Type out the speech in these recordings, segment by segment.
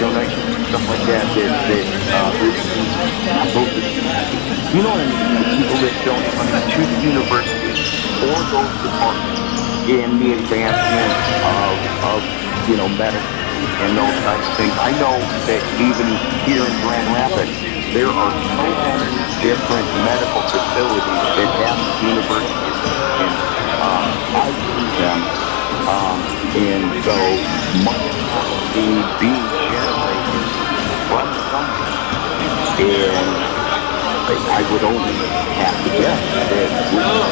donations and stuff like that, you know what I mean, the people that donate money to the university or those departments in the advancement of medicine and those types of things. I know that even here in Grand Rapids, there are so many different medical facilities that have universities, and I see them, and so money is being generated from something, and I would only have to guess that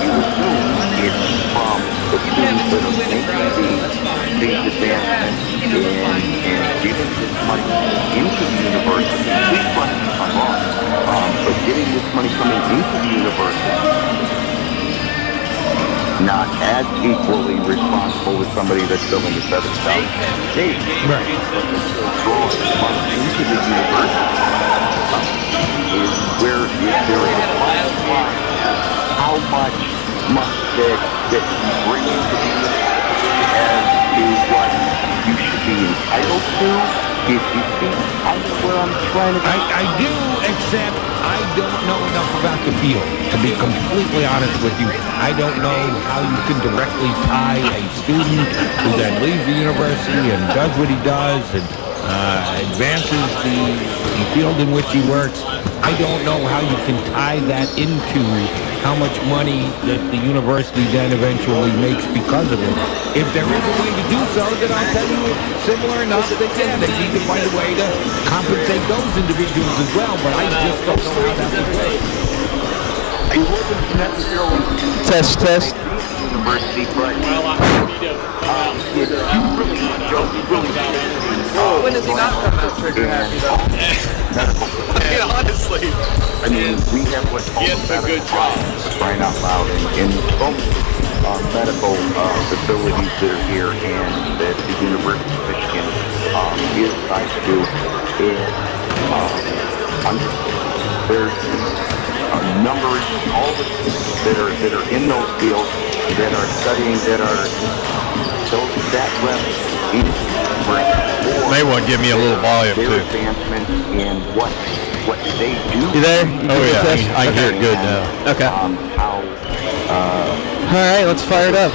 you assume it's from the students that are making these advancements and giving this money into the university. Please correct me if I'm wrong, but getting this money coming into the university, not as equally responsible as somebody that's filling the 7,000 state, but drawing money into the university. Is where is there a fine line how much money that you bring into the university as to what you should be entitled to? If you see, I know where I'm trying to go. I do, except I don't know enough about the field, to be completely honest with you. I don't know how you can directly tie a student who then leaves the university and does what he does and advances the field in which he works. I don't know how you can tie that into how much money that the university then eventually makes because of it. If there is a way to do so, then I'll tell you it's similar enough that, yeah, they need to find a way to compensate those individuals as well, but I just don't know how that would work. It wasn't necessarily Test. University, but when does he not come out trigger happy though? Yeah, honestly. I mean, we have what's called medical problems, crying out loud, and so many medical facilities that are here and that the University of Michigan is trying to do is there's a number of all the students that are in those fields that are studying, that are those that may want to give me a little volume too. Advancement in what they do. You there? Oh yeah, I can hear it good now. Okay. All right, let's fire it up.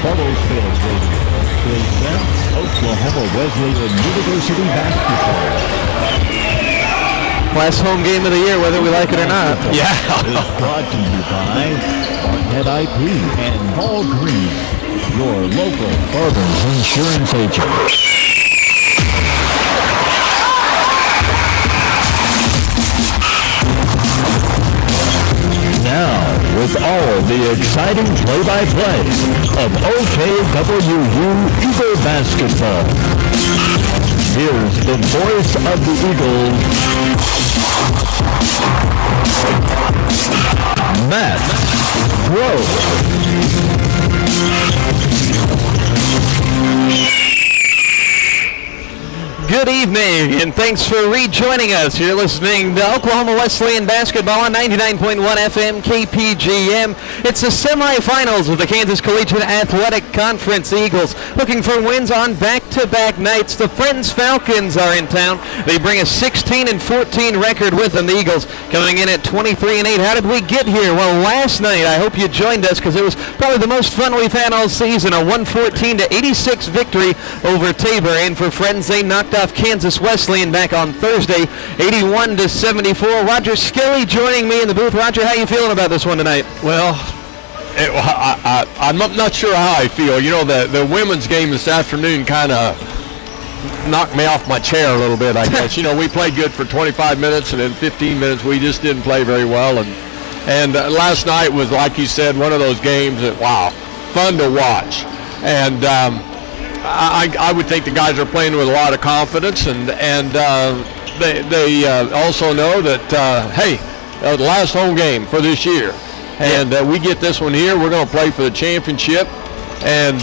Fellowsville Radio presents Oklahoma Wesleyan University basketball. Last home game of the year, whether we like it or not. Yeah. Is brought to you by Barnett IP and Paul Green, your local Farmers Insurance agent. Now, with all the exciting play-by-play of OKWU Eagle basketball, here's the voice of the Eagles, Matt Rowe. Good evening, and thanks for rejoining us. You're listening to Oklahoma Wesleyan basketball on 99.1 FM KPGM. It's the semifinals of the Kansas Collegiate Athletic Conference. Eagles looking for wins on back-to-back nights. The Friends Falcons are in town. They bring a 16-14 record with them. The Eagles coming in at 23-8. How did we get here? Well, last night, I hope you joined us because it was probably the most fun we've had all season. A 114-86 victory over Tabor. And for Friends, they knocked off Kansas Wesleyan back on Thursday, 81-74. Roger Skilly joining me in the booth. Roger, how you feeling about this one tonight? Well, I'm not sure how I feel. You know, the women's game this afternoon kind of knocked me off my chair a little bit, I guess. You know, we played good for 25 minutes, and in 15 minutes we just didn't play very well. And last night was, like you said, one of those games that, wow, fun to watch. And I would think the guys are playing with a lot of confidence, and they also know that, hey, the last home game for this year. And we get this one here, we're going to play for the championship, and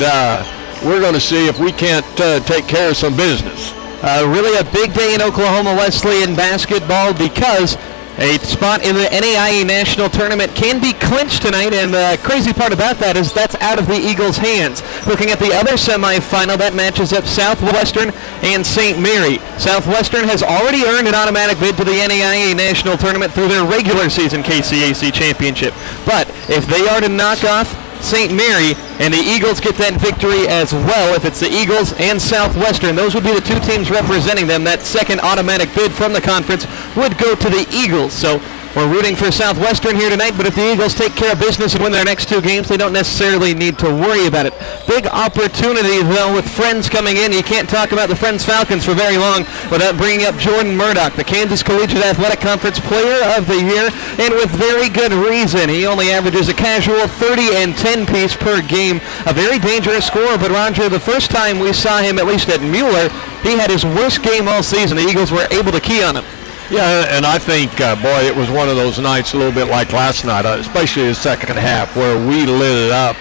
we're going to see if we can't take care of some business. Really a big day in Oklahoma Wesleyan basketball because A spot in the NAIA National Tournament can be clinched tonight, and the crazy part about that is that's out of the Eagles' hands. Looking at the other semifinal, that matches up Southwestern and St. Mary. Southwestern has already earned an automatic bid to the NAIA National Tournament through their regular season KCAC championship. But if they are to knock off St. Mary and the Eagles get that victory as well, if it's the Eagles and Southwestern, those would be the two teams representing them. That second automatic bid from the conference would go to the Eagles. So we're rooting for Southwestern here tonight, but if the Eagles take care of business and win their next two games, they don't necessarily need to worry about it. Big opportunity, though, with Friends coming in. You can't talk about the Friends Falcons for very long without bringing up Jordan Murdoch, the Kansas Collegiate Athletic Conference Player of the Year, and with very good reason. He only averages a casual 30 and 10 piece per game. A very dangerous scorer, but Roger, the first time we saw him, at least at Mueller, he had his worst game all season. The Eagles were able to key on him. Yeah, and I think, boy, it was one of those nights a little bit like last night, especially the second half, where we lit it up,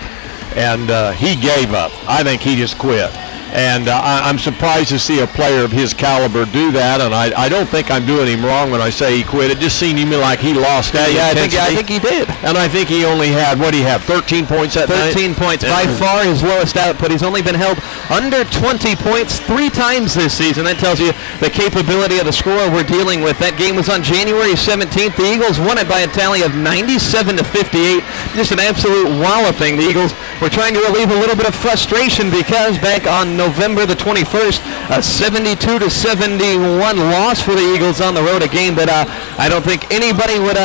and he gave up. I think he just quit. And I'm surprised to see a player of his caliber do that, and I don't think I'm doing him wrong when I say he quit. It just seemed to me like he lost that. Yeah, I think he did. And I think he only had, what did he have, 13 points that night? 13 points, by far his lowest output. He's only been held under 20 points 3 times this season. That tells you the capability of the scorer we're dealing with. That game was on January 17th. The Eagles won it by a tally of 97-58. Just an absolute walloping. The Eagles were trying to relieve a little bit of frustration because back on November the 21st, a 72-71 loss for the Eagles on the road, a game that I don't think anybody would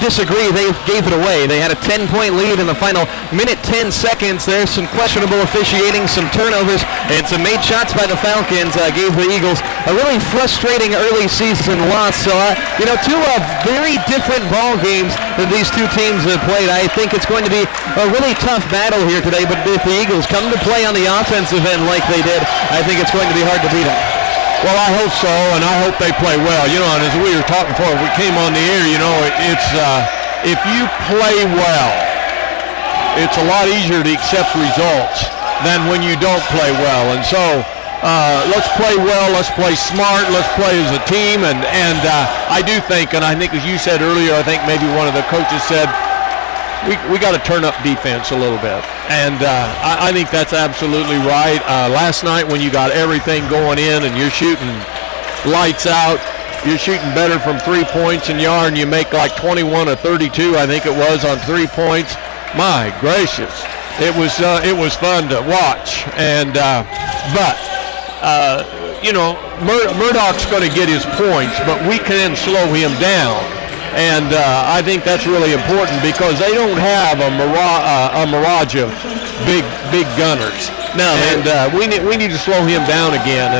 disagree. They gave it away. They had a 10-point lead in the final minute 10 seconds. There's some questionable officiating, some turnovers, and some made shots by the Falcons gave the Eagles a really frustrating early season loss. So, two very different ball games that these two teams have played. I think it's going to be a really tough battle here today, but if the Eagles come to play on the offensive end like they did, I think it's going to be hard to beat them. Well, I hope so, and I hope they play well. And as we were talking before we came on the air, it's if you play well, it's a lot easier to accept results than when you don't play well. And so let's play well, let's play smart, let's play as a team. And I do think, and I think as you said earlier, I think maybe one of the coaches said, we got to turn up defense a little bit. And I think that's absolutely right. Last night when you got everything going in and you're shooting lights out, you're shooting better from 3 points and you make like 21 or 32, I think it was, on 3 points. My gracious, it was fun to watch. And Murdoch's going to get his points, but we can slow him down. And I think that's really important because they don't have a mirage of big gunners. No, and we need to slow him down again.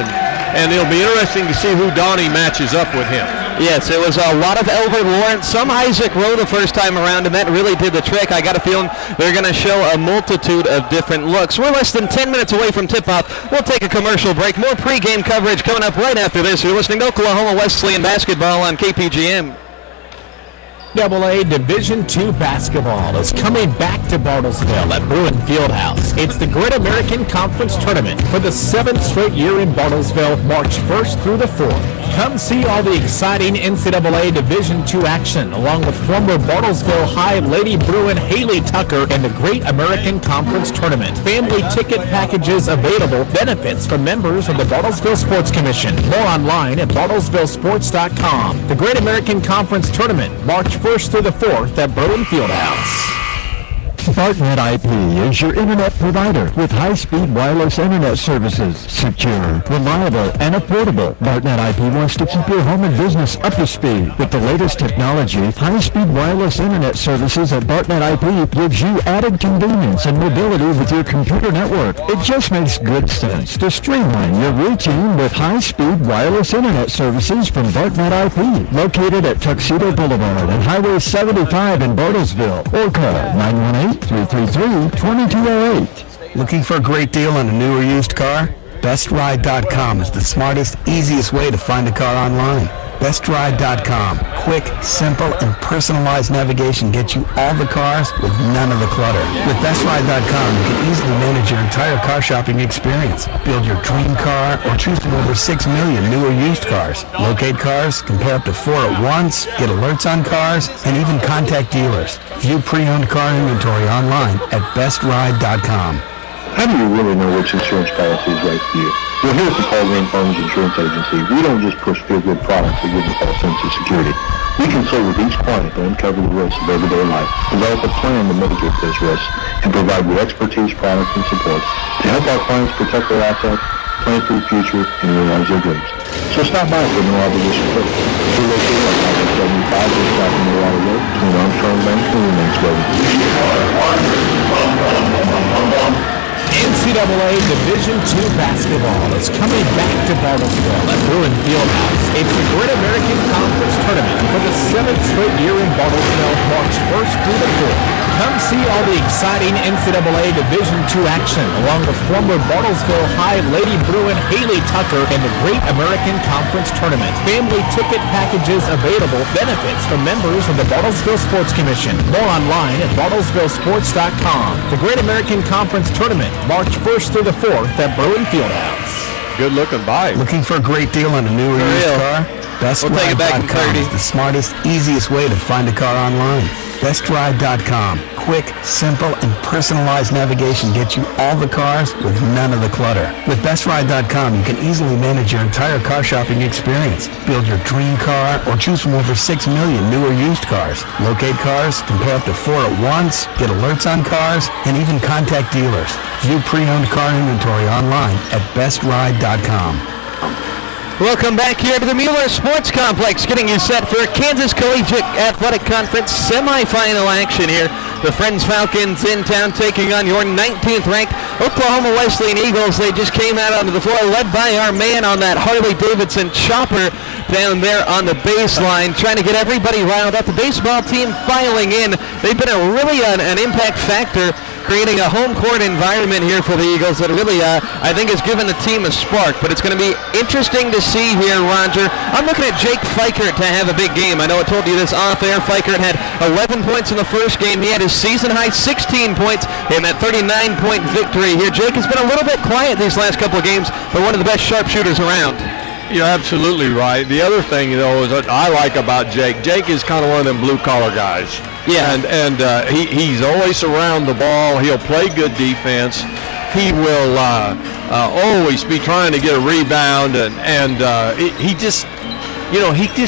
And it'll be interesting to see who Donnie matches up with him. Yes, it was a lot of Elbert Lawrence, some Isaac Rowe the first time around, and that really did the trick. I got a feeling they're going to show a multitude of different looks. We're less than 10 minutes away from tip-off. We'll take a commercial break. More pregame coverage coming up right after this. You're listening to Oklahoma Wesleyan Basketball on KPGM. AA Division II basketball is coming back to Bartlesville at Bruin Fieldhouse. It's the Great American Conference Tournament for the 7th straight year in Bartlesville, March 1st through the 4th. Come see all the exciting NCAA Division II action, along with former Bartlesville High Lady Bruin Haley Tucker in the Great American Conference Tournament. Family ticket packages available. Benefits for members of the Bartlesville Sports Commission. More online at bartlesvillesports.com. The Great American Conference Tournament, March 1st through the 4th at Bruin Fieldhouse. Bartnet IP is your internet provider with high-speed wireless internet services. Secure, reliable, and affordable. Bartnet IP wants to keep your home and business up to speed. With the latest technology, high-speed wireless internet services at Bartnet IP gives you added convenience and mobility with your computer network. It just makes good sense to streamline your routine with high-speed wireless internet services from Bartnet IP, located at Tuxedo Boulevard and Highway 75 in Bartlesville, or call 918-333-2208. Looking for a great deal on a new or used car? BestRide.com is the smartest, easiest way to find a car online. BestRide.com. Quick, simple, and personalized navigation gets you all the cars with none of the clutter. With BestRide.com, you can easily manage your entire car shopping experience. Build your dream car or choose from over 6 million new or used cars. Locate cars, compare up to 4 at once, get alerts on cars, and even contact dealers. View pre-owned car inventory online at BestRide.com. How do you really know which insurance policy is right for you? Well, here's the Pregame Farmers Insurance Agency. We don't just push feel-good products that give you a false sense of security. We consult with each client to uncover the risks of everyday life, develop a plan to mitigate those risks, and provide with expertise, products, and support to help our clients protect their assets, plan for the future, and realize their dreams. So stop by for no obligation quote. We're located at 75 East South Water Road between Armstrong Bank and Remains Road. NCAA Division II basketball is coming back to Bartlesville at Bruin Fieldhouse. It's the Great American Conference Tournament for the 7th straight year in Bartlesville, March 1st through the 4th. Come see all the exciting NCAA Division II action along with former Bartlesville High Lady Bruin Haley Tucker in the Great American Conference Tournament. Family ticket packages available. Benefits from members of the Bartlesville Sports Commission. More online at bartlesvillesports.com. The Great American Conference Tournament, March 1st through the 4th at Bruin Fieldhouse. Good looking bike. Looking for a great deal on a new or used car? We'll take it back in 30. is the smartest, easiest way to find a car online. BestRide.com. Quick, simple, and personalized navigation gets you all the cars with none of the clutter. With BestRide.com, you can easily manage your entire car shopping experience. Build your dream car or choose from over 6 million new or used cars. Locate cars, compare up to 4 at once, get alerts on cars, and even contact dealers. View pre-owned car inventory online at BestRide.com. Welcome back here to the Mueller Sports Complex, getting you set for Kansas Collegiate Athletic Conference semifinal action here. The Friends Falcons in town taking on your 19th ranked Oklahoma Wesleyan Eagles. They just came out onto the floor led by our man on that Harley-Davidson chopper down there on the baseline, trying to get everybody riled up. The baseball team filing in. They've been an impact factor, creating a home court environment here for the Eagles that really, I think, has given the team a spark. But it's going to be interesting to see here, Roger. I'm looking at Jake Fikert to have a big game. I know I told you this off air. Fikert had 11 points in the first game. He had his season-high 16 points in that 39-point victory here. Jake has been a little bit quiet these last couple of games, but one of the best sharpshooters around. You're absolutely right. The other thing, is that I like about Jake is kind of one of them blue-collar guys. Yeah. And he's always around the ball. He'll play good defense. He will always be trying to get a rebound, and he just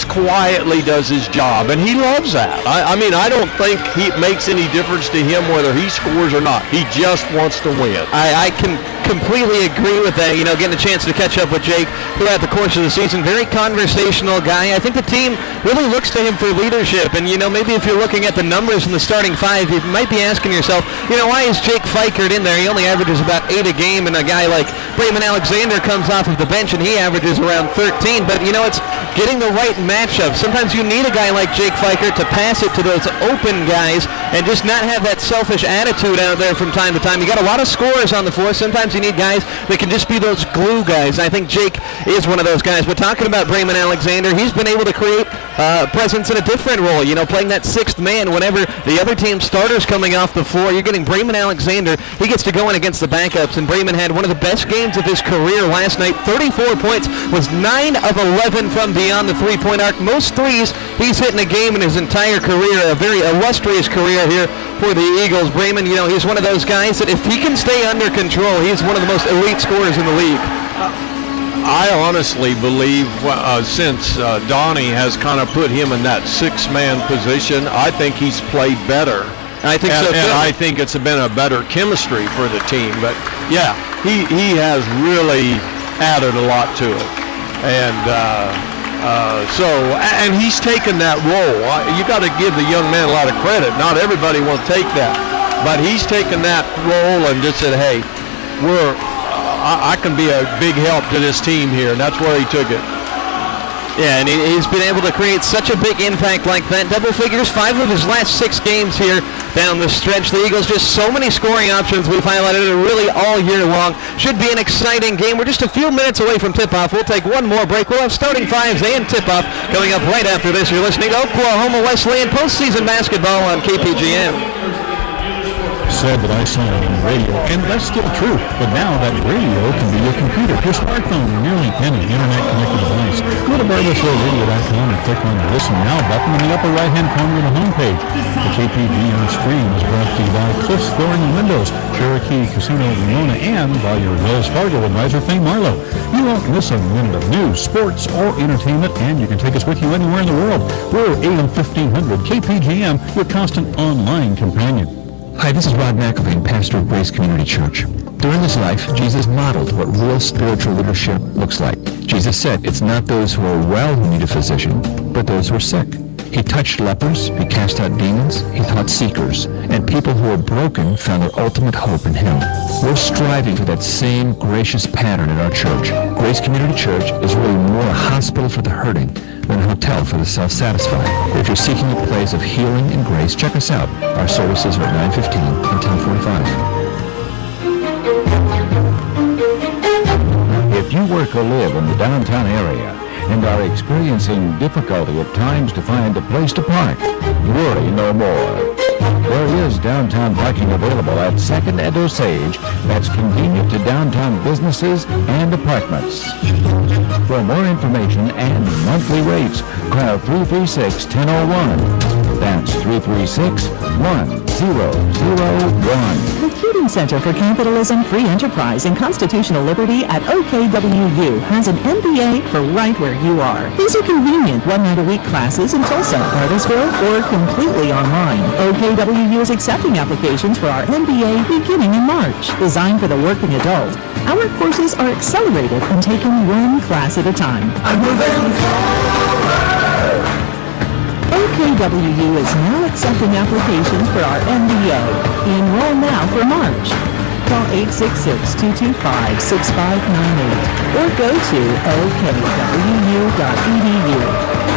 quietly does his job, and he loves that. I mean, I don't think it makes any difference to him whether he scores or not. He just wants to win. I can completely agree with that. Getting a chance to catch up with Jake throughout the course of the season. Very conversational guy. I think the team really looks to him for leadership. And, maybe if you're looking at the numbers in the starting five, you might be asking yourself, why is Jake Fikert in there? He only averages about 8 a game, and a guy like Brayman Alexander comes off of the bench, and he averages around 13. But, it's getting the right matchup. Sometimes you need a guy like Jake Fikert to pass it to those open guys and just not have that selfish attitude out there from time to time. You got a lot of scorers on the floor. Sometimes you need guys that can just be those glue guys. I think Jake is one of those guys. But talking about Brayman Alexander, he's been able to create presence in a different role, playing that sixth man whenever the other team's starters coming off the floor. You're getting Brayman Alexander. He gets to go in against the backups, and Brayman had one of the best games of his career last night. 34 points, was 9 of 11 from beyond the three-point arc. Most threes he's hit in a game in his entire career. A very illustrious career here for the Eagles. Brayman, he's one of those guys that if he can stay under control, he's one of the most elite scorers in the league. I honestly believe since Donnie has kind of put him in that six-man position, I think he's played better. I think so too. And I think it's been a better chemistry for the team. But yeah, he has really added a lot to it. And and he's taken that role. You got to give the young man a lot of credit. Not everybody will take that, but he's taken that role and just said, "Hey, I can be a big help to this team here," and that's where he took it. Yeah, and he's been able to create such a big impact like that. Double figures, 5 of his last 6 games here down the stretch. The Eagles just so many scoring options. We've highlighted it really all year long. Should be an exciting game. We're just a few minutes away from tip-off. We'll take one more break. We'll have starting fives and tip-off coming up right after this. You're listening to Oklahoma Wesleyan postseason basketball on KPGM. Said that I saw it on the radio, and that's still true. But now that radio can be your computer, your smartphone, or nearly any internet-connected device. Go to BarbaShowRadio.com and click on the Listen Now button in the upper right-hand corner of the homepage. The KPGM stream is brought to you by Cliffs Flooring and Windows, Cherokee Casino Ramona, and by your Wells Fargo advisor, Faye Marlowe. You won't miss a minute of news, sports, or entertainment, and you can take us with you anywhere in the world. We're AM 1500 KPGM, your constant online companion. Hi, this is Rod McElvain, pastor of Grace Community Church. During his life, Jesus modeled what real spiritual leadership looks like. Jesus said, it's not those who are well who need a physician, but those who are sick. He touched lepers, he cast out demons, he taught seekers, and people who are broken found their ultimate hope in him. We're striving for that same gracious pattern at our church. Grace Community Church is really more a hospital for the hurting than a hotel for the self-satisfied. If you're seeking a place of healing and grace, check us out. Our services are at 9:15 and 10:45. If you work or live in the downtown area and are experiencing difficulty at times to find a place to park, worry no more. There is downtown parking available at 2nd and Osage that's convenient to downtown businesses and apartments. For more information and monthly rates, call 336-1001. That's 336-1001. The Keating Center for Capitalism, Free Enterprise, and Constitutional Liberty at OKWU has an MBA for right where you are. These are convenient one-night-a-week classes in Tulsa, Cartersville, or completely online. OKWU is accepting applications for our MBA beginning in March. Designed for the working adult, our courses are accelerated and taken one class at a time. OKWU is now accepting applications for our MBA. Enroll now for March. Call 866-225-6598 or go to okwu.edu.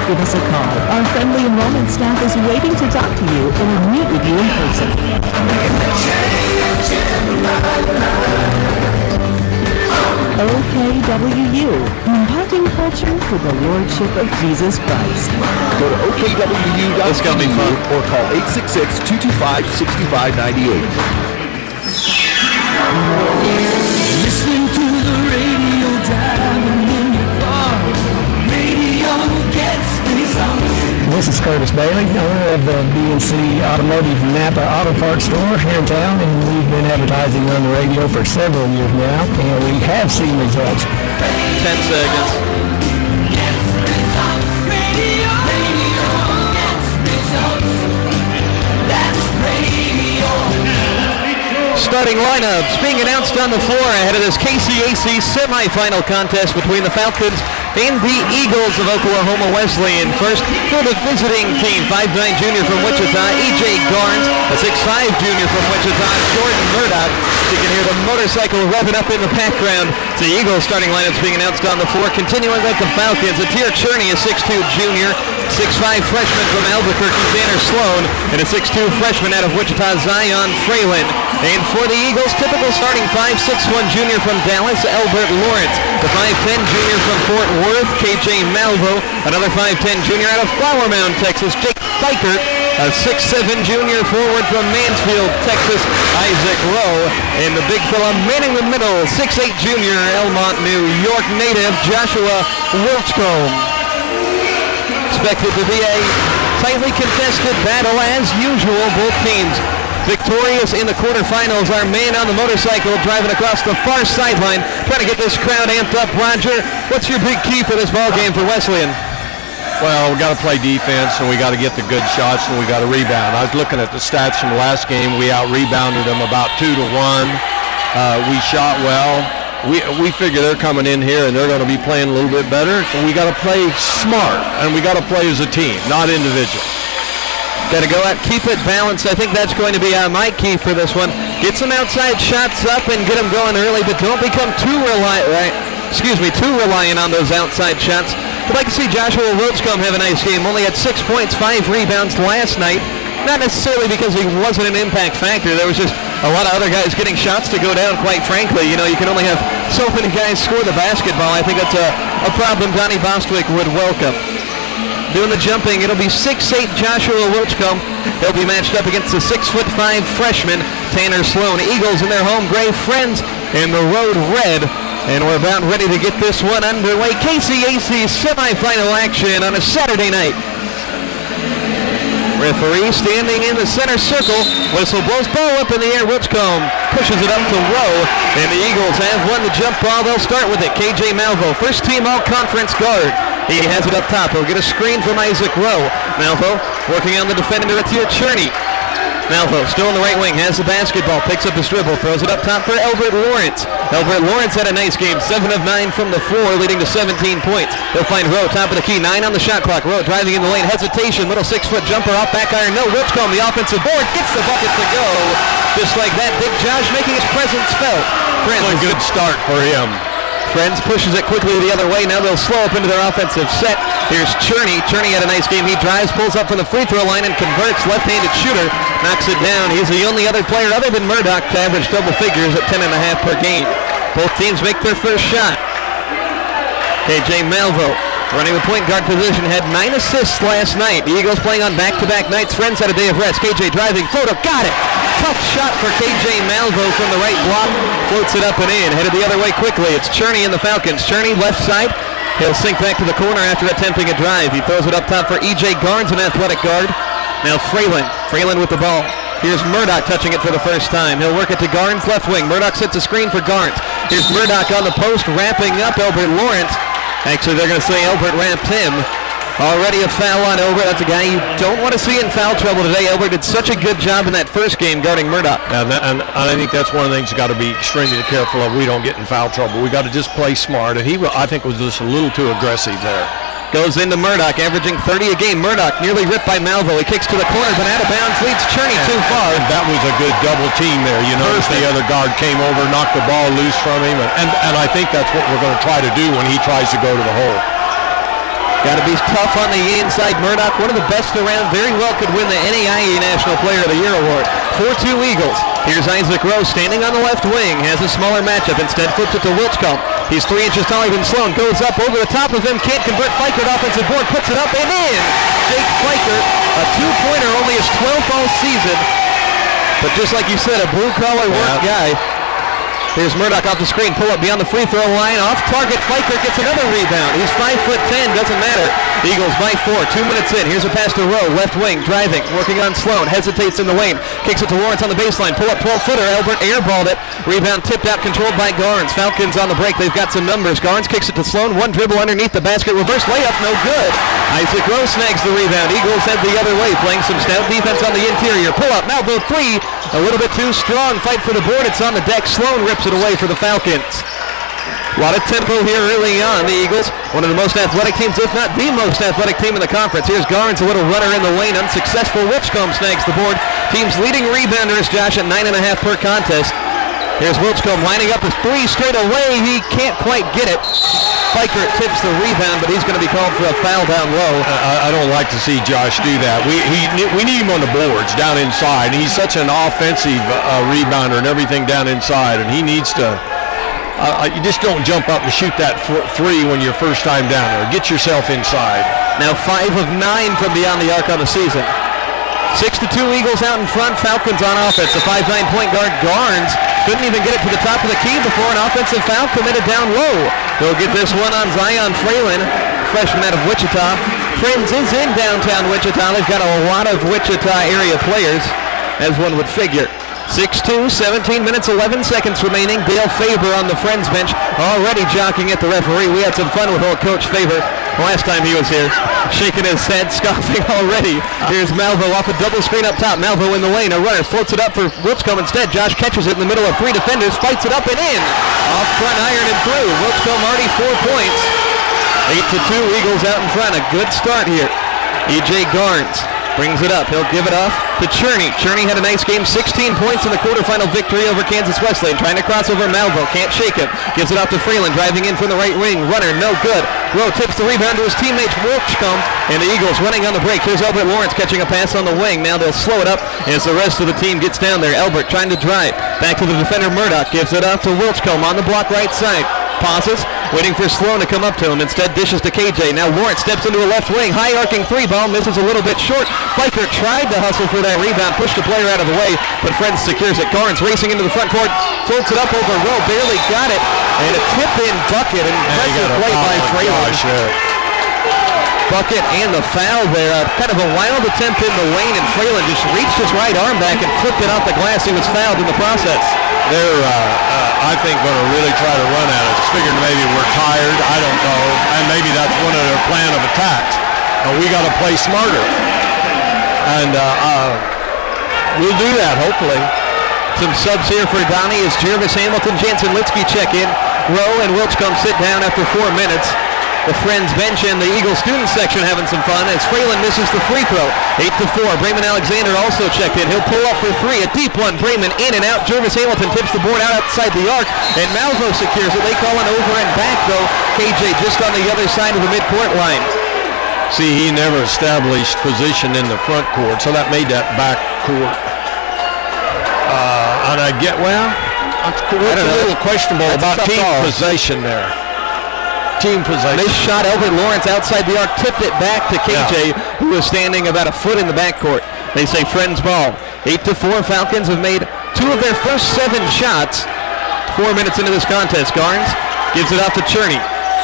Give us a call. Our friendly enrollment staff is waiting to talk to you and will meet with you in person. OKWU, imparting culture with the Lordship of Jesus Christ. Go to OKWU.edu It's gonna be fun. or call 866-225-6598. Listening to the radio, driving in your car. Radio gets me some. This is Curtis Bailey, owner of the B&C Automotive Napa Auto Parts store here in town, and we've been advertising on the radio for several years now, and we have seen results. 10 seconds. Starting lineups being announced on the floor ahead of this KCAC semifinal contest between the Falcons and the Eagles of Oklahoma Wesleyan. First for the visiting team, 5'9" junior from Wichita, E.J. Garnes, a 6'5" junior from Wichita, Jordan Murdoch. You can hear the motorcycle revving up in the background. The Eagles starting lineups being announced on the floor. Continuing with the Falcons, Atir Cherney, a 6'2" junior, 6'5" freshman from Albuquerque, Tanner Sloan, and a 6'2" freshman out of Wichita, Zion Fralin. And for the Eagles, typical starting 5, 6'1" junior from Dallas, Albert Lawrence. The 5'10" junior from Fort Worth, KJ Malvo. Another 5'10" junior out of Flower Mound, Texas, Jake Bikert. A 6'7" junior forward from Mansfield, Texas, Isaac Rowe. And the big fella manning the middle, 6'8" junior, Elmont, New York native, Joshua Wilchcombe. Expected to be a tightly contested battle as usual, both teams victorious in the quarterfinals. Our man on the motorcycle driving across the far sideline, trying to get this crowd amped up. Roger, what's your big key for this ball game for Wesleyan? Well, we got to play defense, and we got to get the good shots, and we got to rebound. I was looking at the stats from the last game. We out-rebounded them about 2-1. We shot well. We figure they're coming in here, and they're going to be playing a little bit better. And we got to play smart, and we got to play as a team, not individual. Got to go out, keep it balanced. I think that's going to be my key for this one. Get some outside shots up and get them going early, but don't become too reliant on those outside shots. We'd like to see Joshua Wilchcombe have a nice game. Only had 6 points, 5 rebounds last night. Not necessarily because he wasn't an impact factor. There was just a lot of other guys getting shots to go down, quite frankly. You know, you can only have so many guys score the basketball. I think that's a problem Donnie Bostwick would welcome. Doing the jumping, it'll be 6'8" Joshua Wilchcombe. They'll be matched up against the 6'5" freshman, Tanner Sloan. Eagles in their home gray, Friends in the road red. And we're about ready to get this one underway. KCAC semifinal action on a Saturday night. Referee standing in the center circle. Whistle blows, ball up in the air. Wilchcombe pushes it up to Rowe. And the Eagles have won the jump ball. They'll start with it. KJ Malvo, first team all-conference guard. He has it up top. He'll get a screen from Isaac Rowe. Malvo working on the defender. It's here, Cherney. Malvo still in the right wing, has the basketball, picks up his dribble, throws it up top for Elbert Lawrence. Elbert Lawrence had a nice game, 7 of 9 from the floor, leading to 17 points. They'll find Rowe, top of the key, 9 on the shot clock. Rowe driving in the lane, hesitation, little 6-foot jumper off back iron. No, Wilchcombe, the offensive board, gets the bucket to go. Just like that, Big Josh making his presence felt. Friends, a good start for him. Friends pushes it quickly the other way. Now they'll slow up into their offensive set. Here's Cherney. Cherney had a nice game. He drives, pulls up from the free throw line and converts. Left-handed shooter, knocks it down. He's the only other player other than Murdoch to average double figures at 10.5 per game. Both teams make their first shot. KJ Malvo running the point guard position, had 9 assists last night. The Eagles playing on back-to-back nights. Friends had a day of rest. KJ driving, photo, got it! Tough shot for KJ Malvo from the right block. Floats it up and in. Headed the other way quickly. It's Cherney in the Falcons. Cherney left side. He'll sink back to the corner after attempting a drive. He throws it up top for E.J. Garnes, an athletic guard. Now Fralin with the ball. Here's Murdoch touching it for the first time. He'll work it to Garnes, left wing. Murdoch sets a screen for Garnes. Here's Murdoch on the post, wrapping up Elbert Lawrence. Actually, they're going to say Elbert wrapped him. Already a foul on Elbert. That's a guy you don't want to see in foul trouble today. Elbert did such a good job in that first game guarding Murdoch. And I think that's one of the things you got to be extremely careful of. We don't get in foul trouble. We got to just play smart. And he, I think, was just a little too aggressive there. Goes into Murdoch, averaging 30 a game. Murdoch nearly ripped by Malvo. He kicks to the corner, but out of bounds, leads Cherney too far. And that was a good double team there. You notice the other guard came over, knocked the ball loose from him. And I think that's what we're going to try to do when he tries to go to the hole. Got to be tough on the inside. Murdoch, one of the best around, very well could win the NAIA National Player of the Year award. 4-2 Eagles. Here's Isaac Rowe standing on the left wing. Has a smaller matchup. Instead flips it to Wilchcombe. He's 3 inches taller than Sloan. Goes up over the top of him. Can't convert. Fleichert offensive board. Puts it up and in. Jake Fleichert, a 2-pointer, only his 12th all season. But just like you said, a blue-collar work guy. Here's Murdoch off the screen, pull up beyond the free throw line, off target, Fleichert gets another rebound. He's 5'10", doesn't matter. Eagles by 4, 2 minutes in. Here's a pass to Rowe, left wing, driving, working on Sloan, hesitates in the lane, kicks it to Lawrence on the baseline, pull up 12-footer, Elbert airballed it, rebound tipped out, controlled by Garnes. Falcons on the break, they've got some numbers. Garnes kicks it to Sloan, one dribble underneath the basket, reverse layup, no good. Isaac Rowe snags the rebound. Eagles head the other way, playing some stout defense on the interior. Pull up, Malvo 3, a little bit too strong, fight for the board, it's on the deck. Sloan rips it away for the Falcons. A lot of tempo here early on. The Eagles, one of the most athletic teams, if not the most athletic team in the conference. Here's Garnes, a little runner in the lane, unsuccessful. Wilchcombe snags the board. Team's leading rebounders, Josh, at 9.5 per contest. Here's Wilchcombe lining up his 3 straight away. He can't quite get it. Fleichert tips the rebound, but he's going to be called for a foul down low. I don't like to see Josh do that. We need him on the boards down inside. He's such an offensive rebounder and everything down inside, and he needs to. You just don't jump up and shoot that 3 when you're first time down there. Get yourself inside. Now 5 of 9 from beyond the arc on the season. 6-2 Eagles out in front. Falcons on offense. The 5'9" point guard Garnes couldn't even get it to the top of the key before an offensive foul committed down low. They'll get this one on Zion Fralin, freshman out of Wichita. Friends is in downtown Wichita. They've got a lot of Wichita area players, as one would figure. 6-2, 17 minutes, 11 seconds remaining. Dale Faber on the Friends bench, already jockeying at the referee. We had some fun with old Coach Faber last time he was here, shaking his head, scoffing already. Here's Malvo off a double screen up top. Malvo in the lane, a runner, floats it up for Wilchcombe instead. Josh catches it in the middle of 3 defenders, fights it up and in. Off front iron and through. Wilchcombe already 4 points. 8-2, Eagles out in front. A good start here. E.J. Garnes brings it up. He'll give it off to Cherney. Cherney had a nice game, 16 points in the quarterfinal victory over Kansas Wesleyan. Trying to cross over Malvo, can't shake him. Gives it off to Fralin, driving in from the right wing. Runner, no good. Rowe tips the rebound to his teammate Wilchcomb, and the Eagles running on the break. Here's Albert Lawrence catching a pass on the wing. Now they'll slow it up as the rest of the team gets down there. Albert trying to drive. Back to the defender Murdoch. Gives it up to Wilchcomb on the block right side. Pauses, waiting for Sloan to come up to him. Instead, dishes to KJ. Now Lawrence steps into a left wing. High arcing three ball. Misses a little bit short. Fiker tried to hustle for that rebound. Pushed the player out of the way, but Friends secures it. Garnes racing into the front court. Floats it up over Rowe. Barely got it. And a tip-in bucket. And impressive play by Fralin. Bucket and the foul there. Kind of a wild attempt in the lane, and Fralin just reached his right arm back and flipped it off the glass. He was fouled in the process. They're, I think, going to really try to run at us. Figured maybe we're tired. I don't know. And maybe that's one of their plan of attacks. We got to play smarter. And we'll do that, hopefully. Some subs here for Donnie as Jervis Hamilton, Jansen Litsky check in. Rowe and Wilchcomb sit down after 4 minutes. The Friends bench and the Eagles student section having some fun as Fralin misses the free throw. 8-4. Brayman Alexander also checked in. He'll pull up for three. A deep one. Brayman in and out. Jervis Hamilton tips the board out outside the arc, and Malvo secures it. They call an over and back, though. KJ just on the other side of the midcourt line. See, he never established position in the front court, so that made that back court. And I get, well, it's a little questionable about team possession there. Team possession. Nice shot. Albert Lawrence outside the arc tipped it back to KJ, who was standing about a foot in the backcourt. They say Friends ball. 8-4. Falcons have made 2 of their first 7 shots. 4 minutes into this contest. Garnes gives it off to Cherney.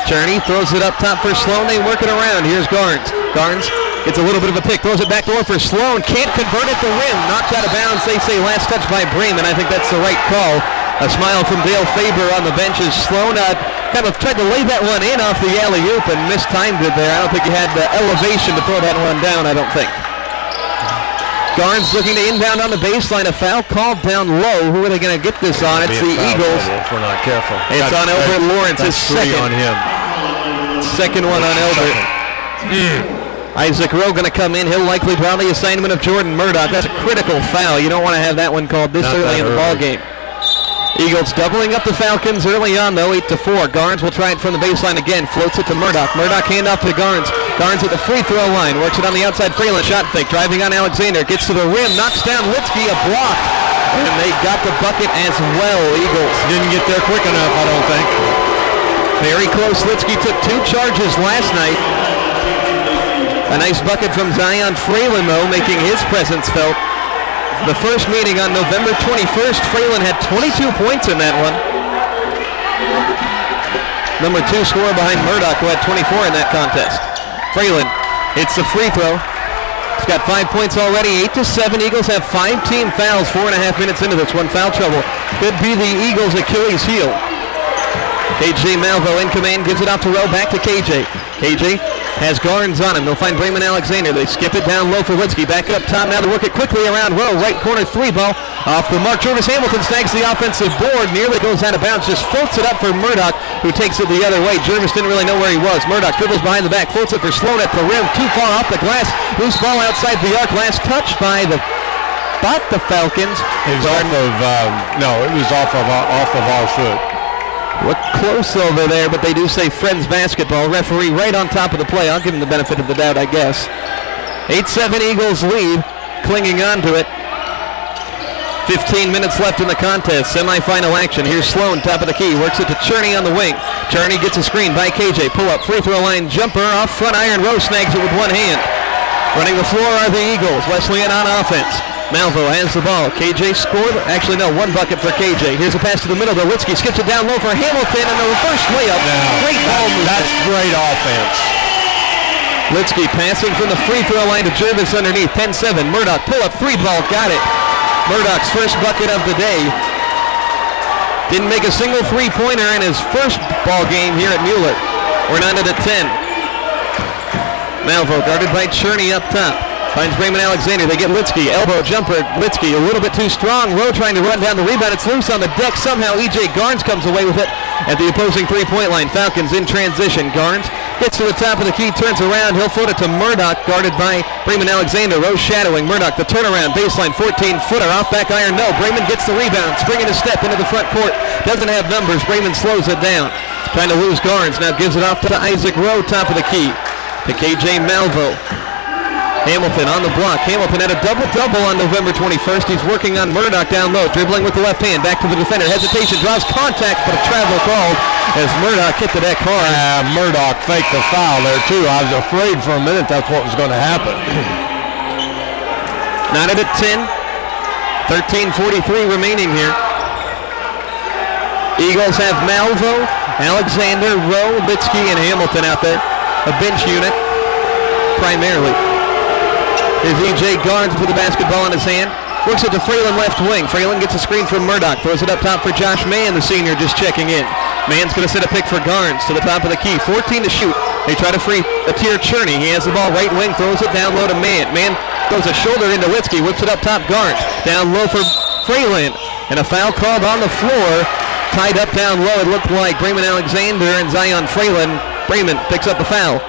Cherney throws it up top for Sloan. They work it around. Here's Garnes. Garnes gets a little bit of a pick. Throws it back door for Sloan. Can't convert at the rim. Knocked out of bounds. They say last touch by Brayman. I think that's the right call. A smile from Dale Faber on the bench as Sloan kind of tried to lay that one in off the alley-oop and mistimed it there. I don't think he had the elevation to throw that one down, I don't think. Garnes looking to inbound on the baseline. A foul called down low. Who are they going to get this on? It's the Eagles. If we're not careful. It's on Albert Lawrence. His second. On him. Second one on Albert. Isaac Rowe going to come in. He'll likely draw the assignment of Jordan Murdoch. That's a critical foul. You don't want to have that one called this early in the ball game. Eagles doubling up the Falcons early on, though, 8-4. Garnes will try it from the baseline again. Floats it to Murdoch. Murdoch handoff to Garnes. Garnes at the free throw line. Works it on the outside. Fralin shot fake. Driving on Alexander. Gets to the rim. Knocks down Litsky. A block. And they got the bucket as well. Eagles didn't get there quick enough, I don't think. Very close. Litsky took 2 charges last night. A nice bucket from Zion Fralin, though, making his presence felt. The first meeting on November 21st, Fralin had 22 points in that one. Number 2 scorer behind Murdoch, who had 24 in that contest. Fralin hits the free throw. He's got 5 points already, 8-7. Eagles have 5 team fouls, 4.5 minutes into this one. Foul trouble could be the Eagles' Achilles heel. KJ Malvo in command, gives it off to Rowe, back to KJ. KJ has Garnes on him. They'll find Brayman Alexander. They skip it down low for Litsky. Back up top now to work it quickly around Rowe. Right corner 3 ball off the mark. Jervis Hamilton snags the offensive board. Nearly goes out of bounds. Just floats it up for Murdoch, who takes it the other way. Jervis didn't really know where he was. Murdoch dribbles behind the back. Floats it for Sloan at the rim. Too far off the glass. Loose ball outside the arc. Last touch by the Falcons. It was off of our foot. Look close over there, but they do say Friends basketball. Referee right on top of the play. I'll give him the benefit of the doubt, I guess. 8-7 Eagles lead, clinging on to it. 15 minutes left in the contest. Semifinal action. Here's Sloan, top of the key. Works it to Cherney on the wing. Cherney gets a screen by KJ. Pull up, free throw line jumper off front iron. Rowe snags it with one hand. Running the floor are the Eagles. Wesleyan on offense. Malvo has the ball. KJ scored. Actually, no, 1 bucket for KJ. Here's a pass to the middle. Litsky skips it down low for Hamilton, and a reverse layup. Great ball movement. That's great offense. Litsky passing from the free throw line to Jervis underneath. 10-7. Murdoch pull up 3 ball. Got it. Murdoch's first bucket of the day. Didn't make a single 3-pointer in his first ball game here at Mueller. We're 9-10. Malvo guarded by Cherney up top. Finds Brayman Alexander. They get Litsky. Elbow jumper. Litsky a little bit too strong. Rowe trying to run down the rebound. It's loose on the deck. Somehow E.J. Garnes comes away with it at the opposing 3-point line. Falcons in transition. Garnes gets to the top of the key, turns around. He'll float it to Murdoch, guarded by Brayman Alexander. Rowe shadowing Murdoch. The turnaround. Baseline 14-footer. Off back iron. No. Brayman gets the rebound. Springing a step into the front court. Doesn't have numbers. Brayman slows it down. Trying to lose Garnes. Now gives it off to Isaac Rowe, top of the key. To KJ Malvo. Hamilton on the block. Hamilton had a double-double on November 21st. He's working on Murdoch down low. Dribbling with the left hand. Back to the defender. Hesitation. Draws contact, but a travel called as Murdoch hit the deck hard. Murdoch faked the foul there, too. I was afraid for a minute that's what was going to happen. Knotted at 10. 13:43 remaining here. Eagles have Malvo, Alexander, Rowe, Litsky, and Hamilton out there. A bench unit, primarily. Here's E.J. Garnes with the basketball in his hand. Works it to Fralin left wing. Fralin gets a screen from Murdoch. Throws it up top for Josh Mann, the senior, just checking in. Mann's going to set a pick for Garnes to the top of the key. 14 to shoot. They try to free Atir Cherney. He has the ball right wing, throws it down low to Mann. Mann throws a shoulder into Litsky, whips it up top, Garnes. Down low for Fralin. And a foul called on the floor. Tied up down low. It looked like Bremen Alexander and Zion Fralin. Bremen picks up the foul.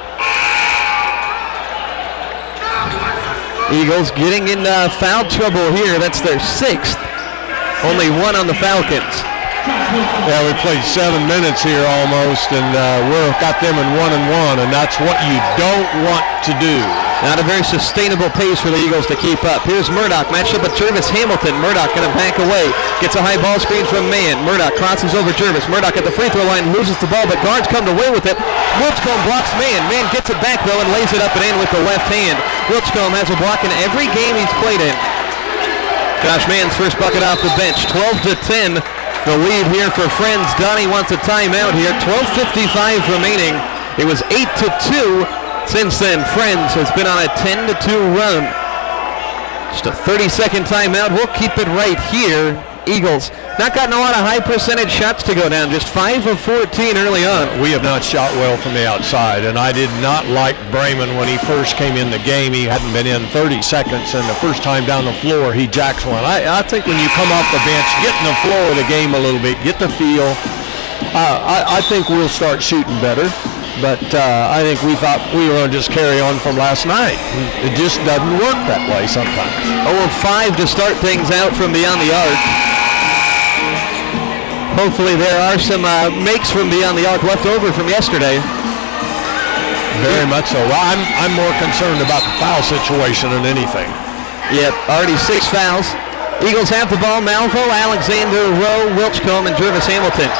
Eagles getting in foul trouble here. That's their 6th. Only 1 on the Falcons. Yeah, we played 7 minutes here almost, and we've got them in 1-1, and that's what you don't want to do. Not a very sustainable pace for the Eagles to keep up. Here's Murdoch, matched up with Jervis Hamilton. Murdoch going to back away. Gets a high ball screen from Mann. Murdoch crosses over Jervis. Murdoch at the free throw line, loses the ball, but Garnes come away with it. Wilchcombe blocks Mann. Mann gets it back, though, and lays it up and in with the left hand. Wilchcombe has a block in every game he's played in. Josh Mann's first bucket off the bench. 12-10. The lead here for Friends. Donnie wants a timeout here. 12:55 remaining. It was 8-2. Since then, Friends has been on a 10-2 run. Just a 30-second timeout. We'll keep it right here. Eagles not gotten a lot of high percentage shots to go down. Just 5 of 14 early on. We have not shot well from the outside, and I did not like Bremen when he first came in the game. He hadn't been in 30 seconds, and the first time down the floor, he jacks one. I think when you come off the bench, get in the floor of the game a little bit, get the feel. I think we'll start shooting better. But I think we thought we were going to just carry on from last night. It just doesn't work that way sometimes. 0-5 to start things out from beyond the arc. Hopefully there are some makes from beyond the arc left over from yesterday. Very much so. Well, I'm more concerned about the foul situation than anything. Yep, already 6 fouls. Eagles have the ball. Malvo, Alexander, Rowe, Wilchcombe, and Jervis Hamilton.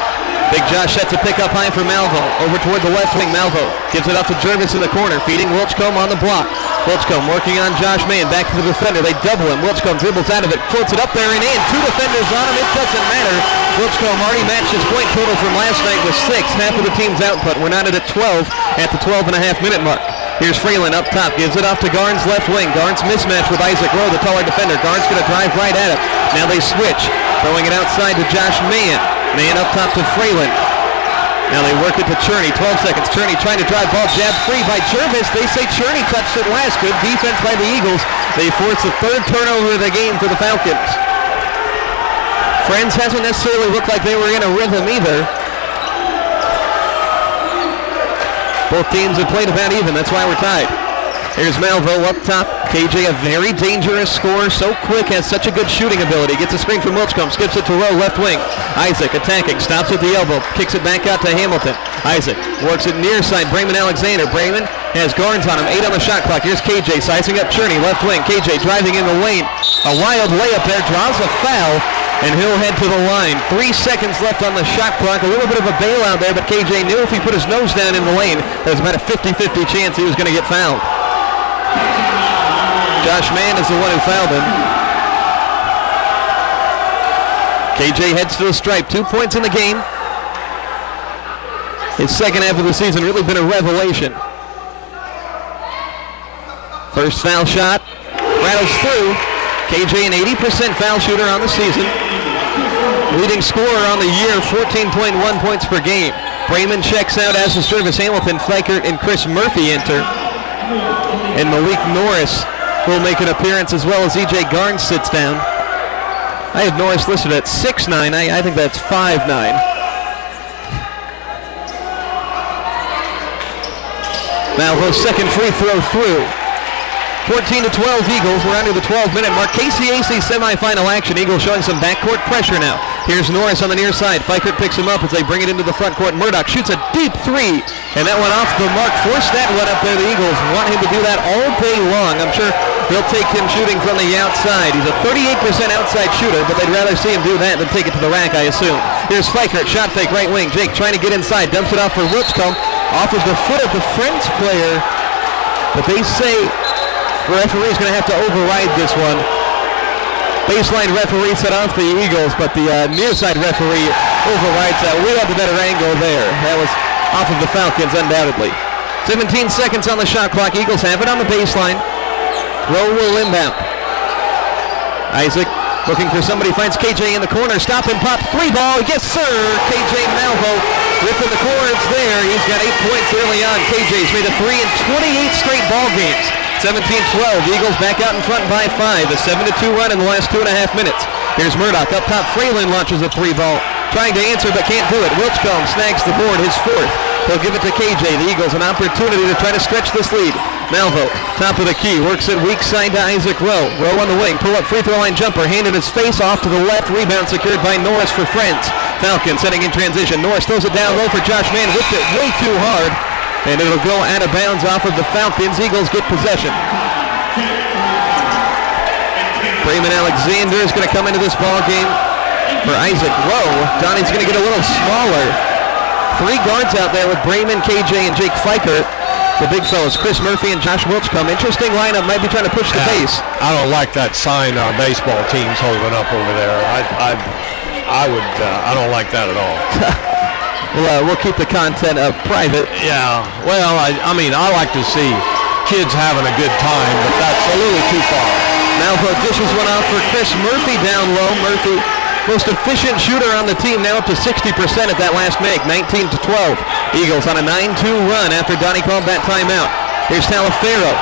Big Josh sets a pick up high for Malvo. Over toward the left wing. Malvo gives it up to Jervis in the corner. Feeding Wilchcombe on the block. Wilchcombe working on Josh Mann. Back to the defender. They double him. Wilchcombe dribbles out of it. Floats it up there and in. 2 defenders on him. It doesn't matter. Wilchcombe already matched his point total from last night with 6. Half of the team's output. We're knotted at 12 at the 12.5-minute mark. Here's Fralin up top. Gives it off to Garnes left wing. Garnes mismatch with Isaac Rowe, the taller defender. Garnes going to drive right at it. Now they switch. Throwing it outside to Josh Mann. Mann up top to Fralin. Now they work it to Cherney. 12 seconds. Cherney trying to drive ball. Jab free by Jervis. They say Cherney touched it last. Good defense by the Eagles. They force the 3rd turnover of the game for the Falcons. Friends hasn't necessarily looked like they were in a rhythm either. Both teams have played about even. That's why we're tied. Here's Malvo up top. KJ, a very dangerous scorer. So quick, has such a good shooting ability. Gets a screen from Wilchcombe. Skips it to Rowe, left wing. Isaac attacking. Stops at the elbow. Kicks it back out to Hamilton. Isaac works it near side. Bremen Alexander. Bremen has Garnes on him. 8 on the shot clock. Here's KJ sizing up Cherney, left wing. KJ driving in the lane. A wild layup there. Draws a foul. And he'll head to the line. 3 seconds left on the shot clock. A little bit of a bailout there, but KJ knew if he put his nose down in the lane, there was about a 50-50 chance he was going to get fouled. Josh Mann is the one who fouled him. KJ heads to the stripe. 2 points in the game. His second half of the season really been a revelation. First foul shot. Rattles through. KJ an 80% foul shooter on the season. Leading scorer on the year, 14.1 points per game. Bremen checks out as does Jervis Hamilton. Fleikert and Chris Murphy enter. And Malik Norris will make an appearance as well as E.J. Garnes sits down. I have Norris listed at 6'9". I think that's 5'9". Malvo's second free throw through. 14-12 Eagles. We're under the 12-minute mark. KCAC semifinal action. Eagles showing some backcourt pressure now. Here's Norris on the near side. Fikert picks him up as they bring it into the front court. Murdoch shoots a deep three, and that went off the mark. Forced that one up there. The Eagles want him to do that all day long. I'm sure they'll take him shooting from the outside. He's a 38% outside shooter, but they'd rather see him do that than take it to the rack, I assume. Here's Fikert, shot fake right wing. Jake trying to get inside, dumps it off for Wilchcomb. Offers the foot of the Friends player, but they say the referee's going to have to override this one. Baseline referee set off the Eagles, but the near side referee overrides that. We had the better angle there. That was off of the Falcons, undoubtedly. 17 seconds on the shot clock. Eagles have it on the baseline. Rowe will inbound. Isaac looking for somebody, finds KJ in the corner. Stop and pop, three ball. Yes, sir. KJ Malvo ripping the cords there. He's got 8 points early on. KJ's made a three in 28 straight ball games. 17-12, Eagles back out in front by 5. A 7-2 run in the last 2.5 minutes. Here's Murdoch up top. Fralin launches a three ball. Trying to answer but can't do it. Wilchcomb snags the board, his fourth. He'll give it to KJ. The Eagles an opportunity to try to stretch this lead. Malvo, top of the key, works it weak side to Isaac Rowe. Rowe on the wing, pull up free throw line jumper, handed his face off to the left. Rebound secured by Norris for Friends. Falcons setting in transition. Norris throws it down low for Josh Mann. Whipped it way too hard. And it'll go out of bounds off of the Falcons. Eagles get possession. Raymond Alexander is going to come into this ball game for Isaac Rowe. Donnie's going to get a little smaller. 3 guards out there with Brayman, KJ, and Jake Fikert. The big fellas, Chris Murphy and Josh Wilchcomb. Interesting lineup, might be trying to push the pace. I don't like that sign our baseball team's holding up over there. I don't like that at all. We'll keep the content private. Yeah, well, I mean, I like to see kids having a good time, but that's a little too far. Malvo dishes one out for Chris Murphy down low. Murphy, most efficient shooter on the team, now up to 60% at that last make, 19-12. Eagles on a 9-2 run after Donnie called that timeout. Here's Talafero.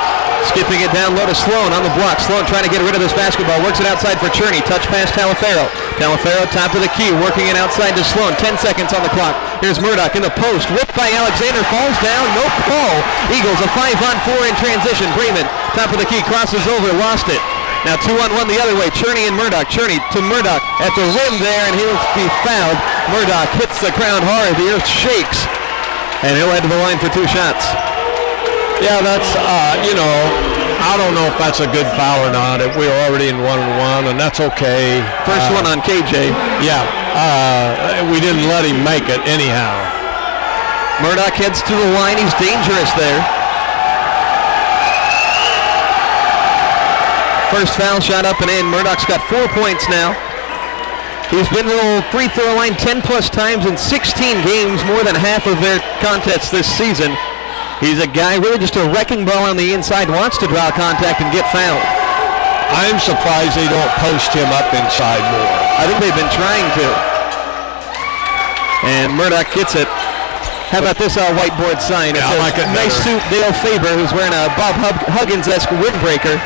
Skipping it down low to Sloan on the block. Sloan trying to get rid of this basketball. Works it outside for Cherney. Touch pass Talafero. Talafero top of the key. Working it outside to Sloan. 10 seconds on the clock. Here's Murdoch in the post. Whipped by Alexander. Falls down. No call. Eagles a 5-on-4 in transition. Bremen top of the key. Crosses over. Lost it. Now 2-on-1 the other way. Cherney and Murdoch. Cherney to Murdoch at the rim there, and he'll be fouled. Murdoch hits the ground hard. The earth shakes. And he'll head to the line for 2 shots. Yeah, that's, I don't know if that's a good foul or not. We're already in 1-1, and that's okay. First one on KJ. Yeah, we didn't let him make it anyhow. Murdoch heads to the line. He's dangerous there. First foul shot up and in. Murdoch's got 4 points now. He's been to the free throw line 10 plus times in 16 games, more than half of their contests this season. He's a guy really just a wrecking ball on the inside, wants to draw contact and get fouled. I'm surprised they don't post him up inside more. I think they've been trying to. And Murdoch gets it. How about this whiteboard sign? It says, like it nice suit, Dale Faber, who's wearing a Bob Huggins-esque windbreaker.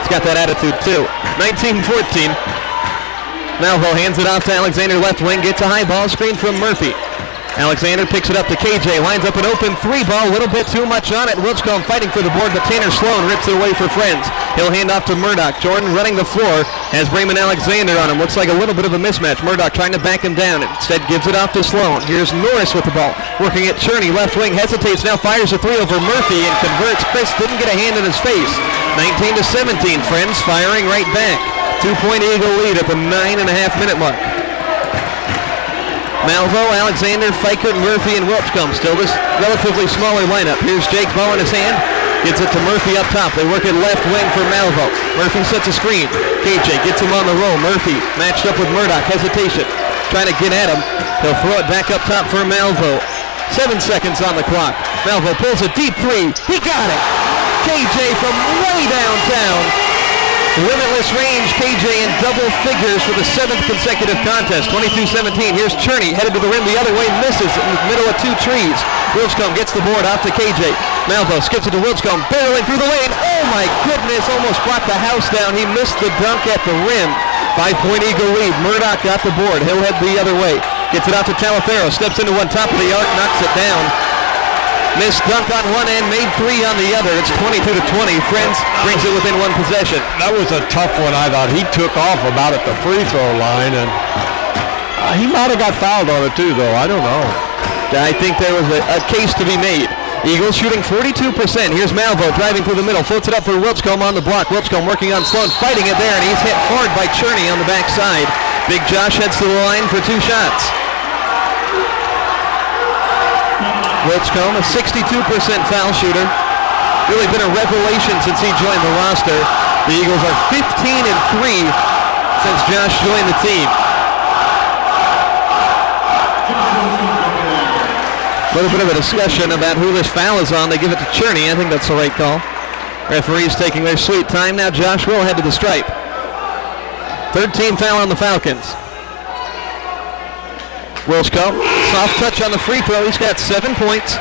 He's got that attitude too. 19-14. Malvo hands it off to Alexander, left wing, gets a high ball screen from Murphy. Alexander picks it up to KJ, lines up an open 3 ball, a little bit too much on it. Wilchcomb fighting for the board, but Tanner Sloan rips it away for Friends. He'll hand off to Murdoch. Jordan running the floor, has Brayman Alexander on him. Looks like a little bit of a mismatch. Murdoch trying to back him down. Instead gives it off to Sloan. Here's Norris with the ball, working at Cherney, left wing, hesitates, now fires a 3 over Murphy and converts. Chris didn't get a hand in his face. 19-17, Friends firing right back. 2-point Eagle lead at the 9.5-minute mark. Malvo, Alexander, Fikert, Murphy, and Wilchcomb. Still this relatively smaller lineup. Here's Jake ball in his hand. Gets it to Murphy up top. They work it left wing for Malvo. Murphy sets a screen. KJ gets him on the roll. Murphy matched up with Murdoch. Hesitation. Trying to get at him. He'll throw it back up top for Malvo. 7 seconds on the clock. Malvo pulls a deep 3. He got it. KJ from way downtown. Limitless range, KJ in double figures for the 7th consecutive contest. 22-17. Here's Cherney headed to the rim the other way, misses in the middle of 2 trees. Wilchcomb gets the board off to KJ. Malvo skips it to Wilchcomb, barreling through the lane. Oh my goodness, almost brought the house down. He missed the dunk at the rim. 5-point Eagle lead. Murdoch got the board. He'll head the other way. Gets it out to Talafero. Steps into one, top of the arc, knocks it down. Missed dunk on one end, made three on the other. It's 22-20. Friends brings it within one possession. That was a tough one, I thought. He took off about at the free throw line, and he might have got fouled on it too, though. I don't know. I think there was a case to be made. Eagles shooting 42%. Here's Malvo driving through the middle. Floats it up for Wilchcomb on the block. Wilchcomb working on Sloan, fighting it there, and he's hit hard by Cherney on the backside. Big Josh heads to the line for two shots. Wilchcomb, a 62% foul shooter. Really been a revelation since he joined the roster. The Eagles are 15-3 since Josh joined the team. A little bit of a discussion about who this foul is on. They give it to Cherney. I think that's the right call. Referees taking their sweet time. Now Josh will head to the stripe. Third team foul on the Falcons. Wilchcomb, soft touch on the free throw. He's got 7 points.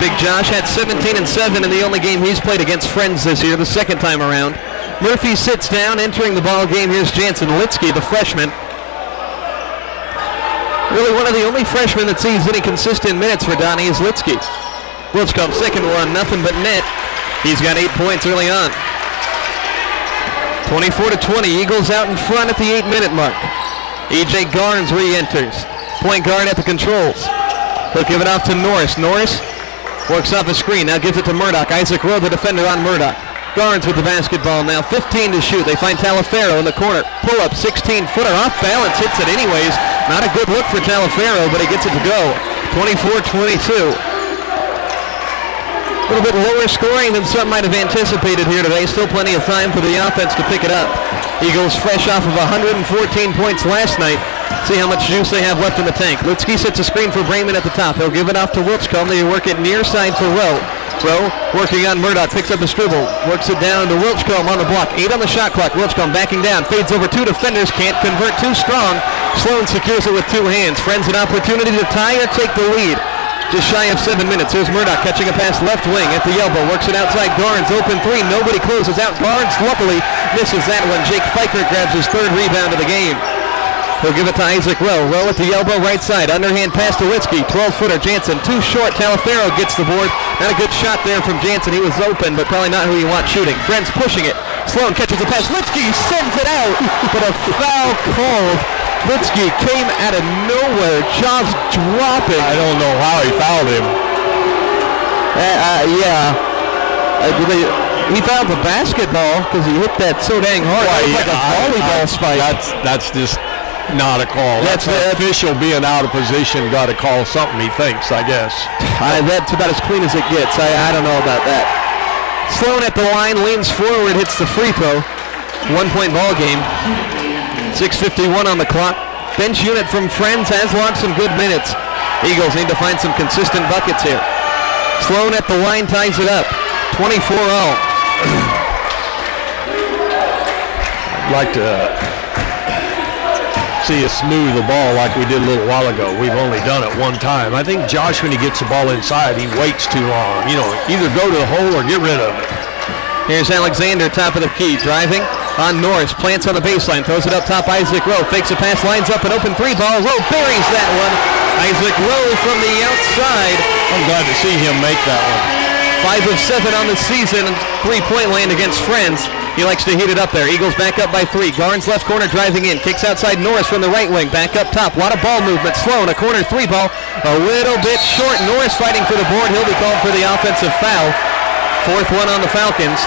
Big Josh had 17 and 7 in the only game he's played against Friends this year, the second time around. Murphy sits down, entering the ball game. Here's Jansen Litsky, the freshman. Really one of the only freshmen that sees any consistent minutes for Donnie is Litsky. Wilchcomb, second one, nothing but net. He's got 8 points early on. 24-20, Eagles out in front at the 8-minute mark. E.J. Garnes re-enters. Point guard at the controls. He'll give it off to Norris. Norris works off the screen, now gives it to Murdoch. Isaac Rowe, the defender on Murdoch. Garnes with the basketball now, 15 to shoot. They find Talafero in the corner. Pull up, 16-footer, off balance, hits it anyways. Not a good look for Talafero, but he gets it to go. 24-22. A little bit lower scoring than some might have anticipated here today. Still plenty of time for the offense to pick it up. Eagles fresh off of 114 points last night. See how much juice they have left in the tank. Litsky sets a screen for Brayman at the top. He'll give it off to Wilchcomb. They work it near side for Rowe. Rowe working on Murdoch, picks up the dribble, works it down to Wilchcomb on the block. 8 on the shot clock. Wilchcomb backing down, fades over 2 defenders, can't convert, too strong. Sloan secures it with 2 hands. Friends an opportunity to tie or take the lead. Just shy of 7 minutes. Here's Murdoch catching a pass left wing at the elbow. Works it outside. Garnes open 3. Nobody closes out. Garnes luckily misses that one. Jake Pfeiffer grabs his 3rd rebound of the game. He'll give it to Isaac Rowe. Rowe at the elbow, right side. Underhand pass to Litsky. 12-footer. Jansen too short. Talafero gets the board. Not a good shot there from Jansen. He was open, but probably not who you want shooting. Friends pushing it. Sloan catches the pass. Litsky sends it out, but a foul called. Litsky came out of nowhere, jaws dropping. I don't know how he fouled him. He fouled the basketball because he hit that so dang hard. It was like a volleyball spike. That's just not a call. That's the official being out of position got to call something, he thinks, I guess. That's about as clean as it gets. I don't know about that. Sloan at the line, leans forward, hits the free throw. 1-point ball game. 6:51 on the clock. Bench unit from Friends has logged some good minutes. Eagles need to find some consistent buckets here. Sloan at the line ties it up. 24 all. I'd like to see us smooth the ball like we did a little while ago. We've only done it one time. I think Josh, when he gets the ball inside, he waits too long. You know, either go to the hole or get rid of it. Here's Alexander, top of the key, driving on Norris, plants on the baseline, throws it up top, Isaac Rowe, fakes a pass, lines up an open 3 ball, Rowe buries that one. Isaac Rowe from the outside. I'm glad to see him make that one. 5 of 7 on the season, 3-point land against Friends. He likes to heat it up there. Eagles back up by 3. Garnes left corner driving in, kicks outside Norris from the right wing, back up top, a lot of ball movement. Sloan, a corner 3 ball, a little bit short. Norris fighting for the board, he'll be called for the offensive foul. 4th one on the Falcons.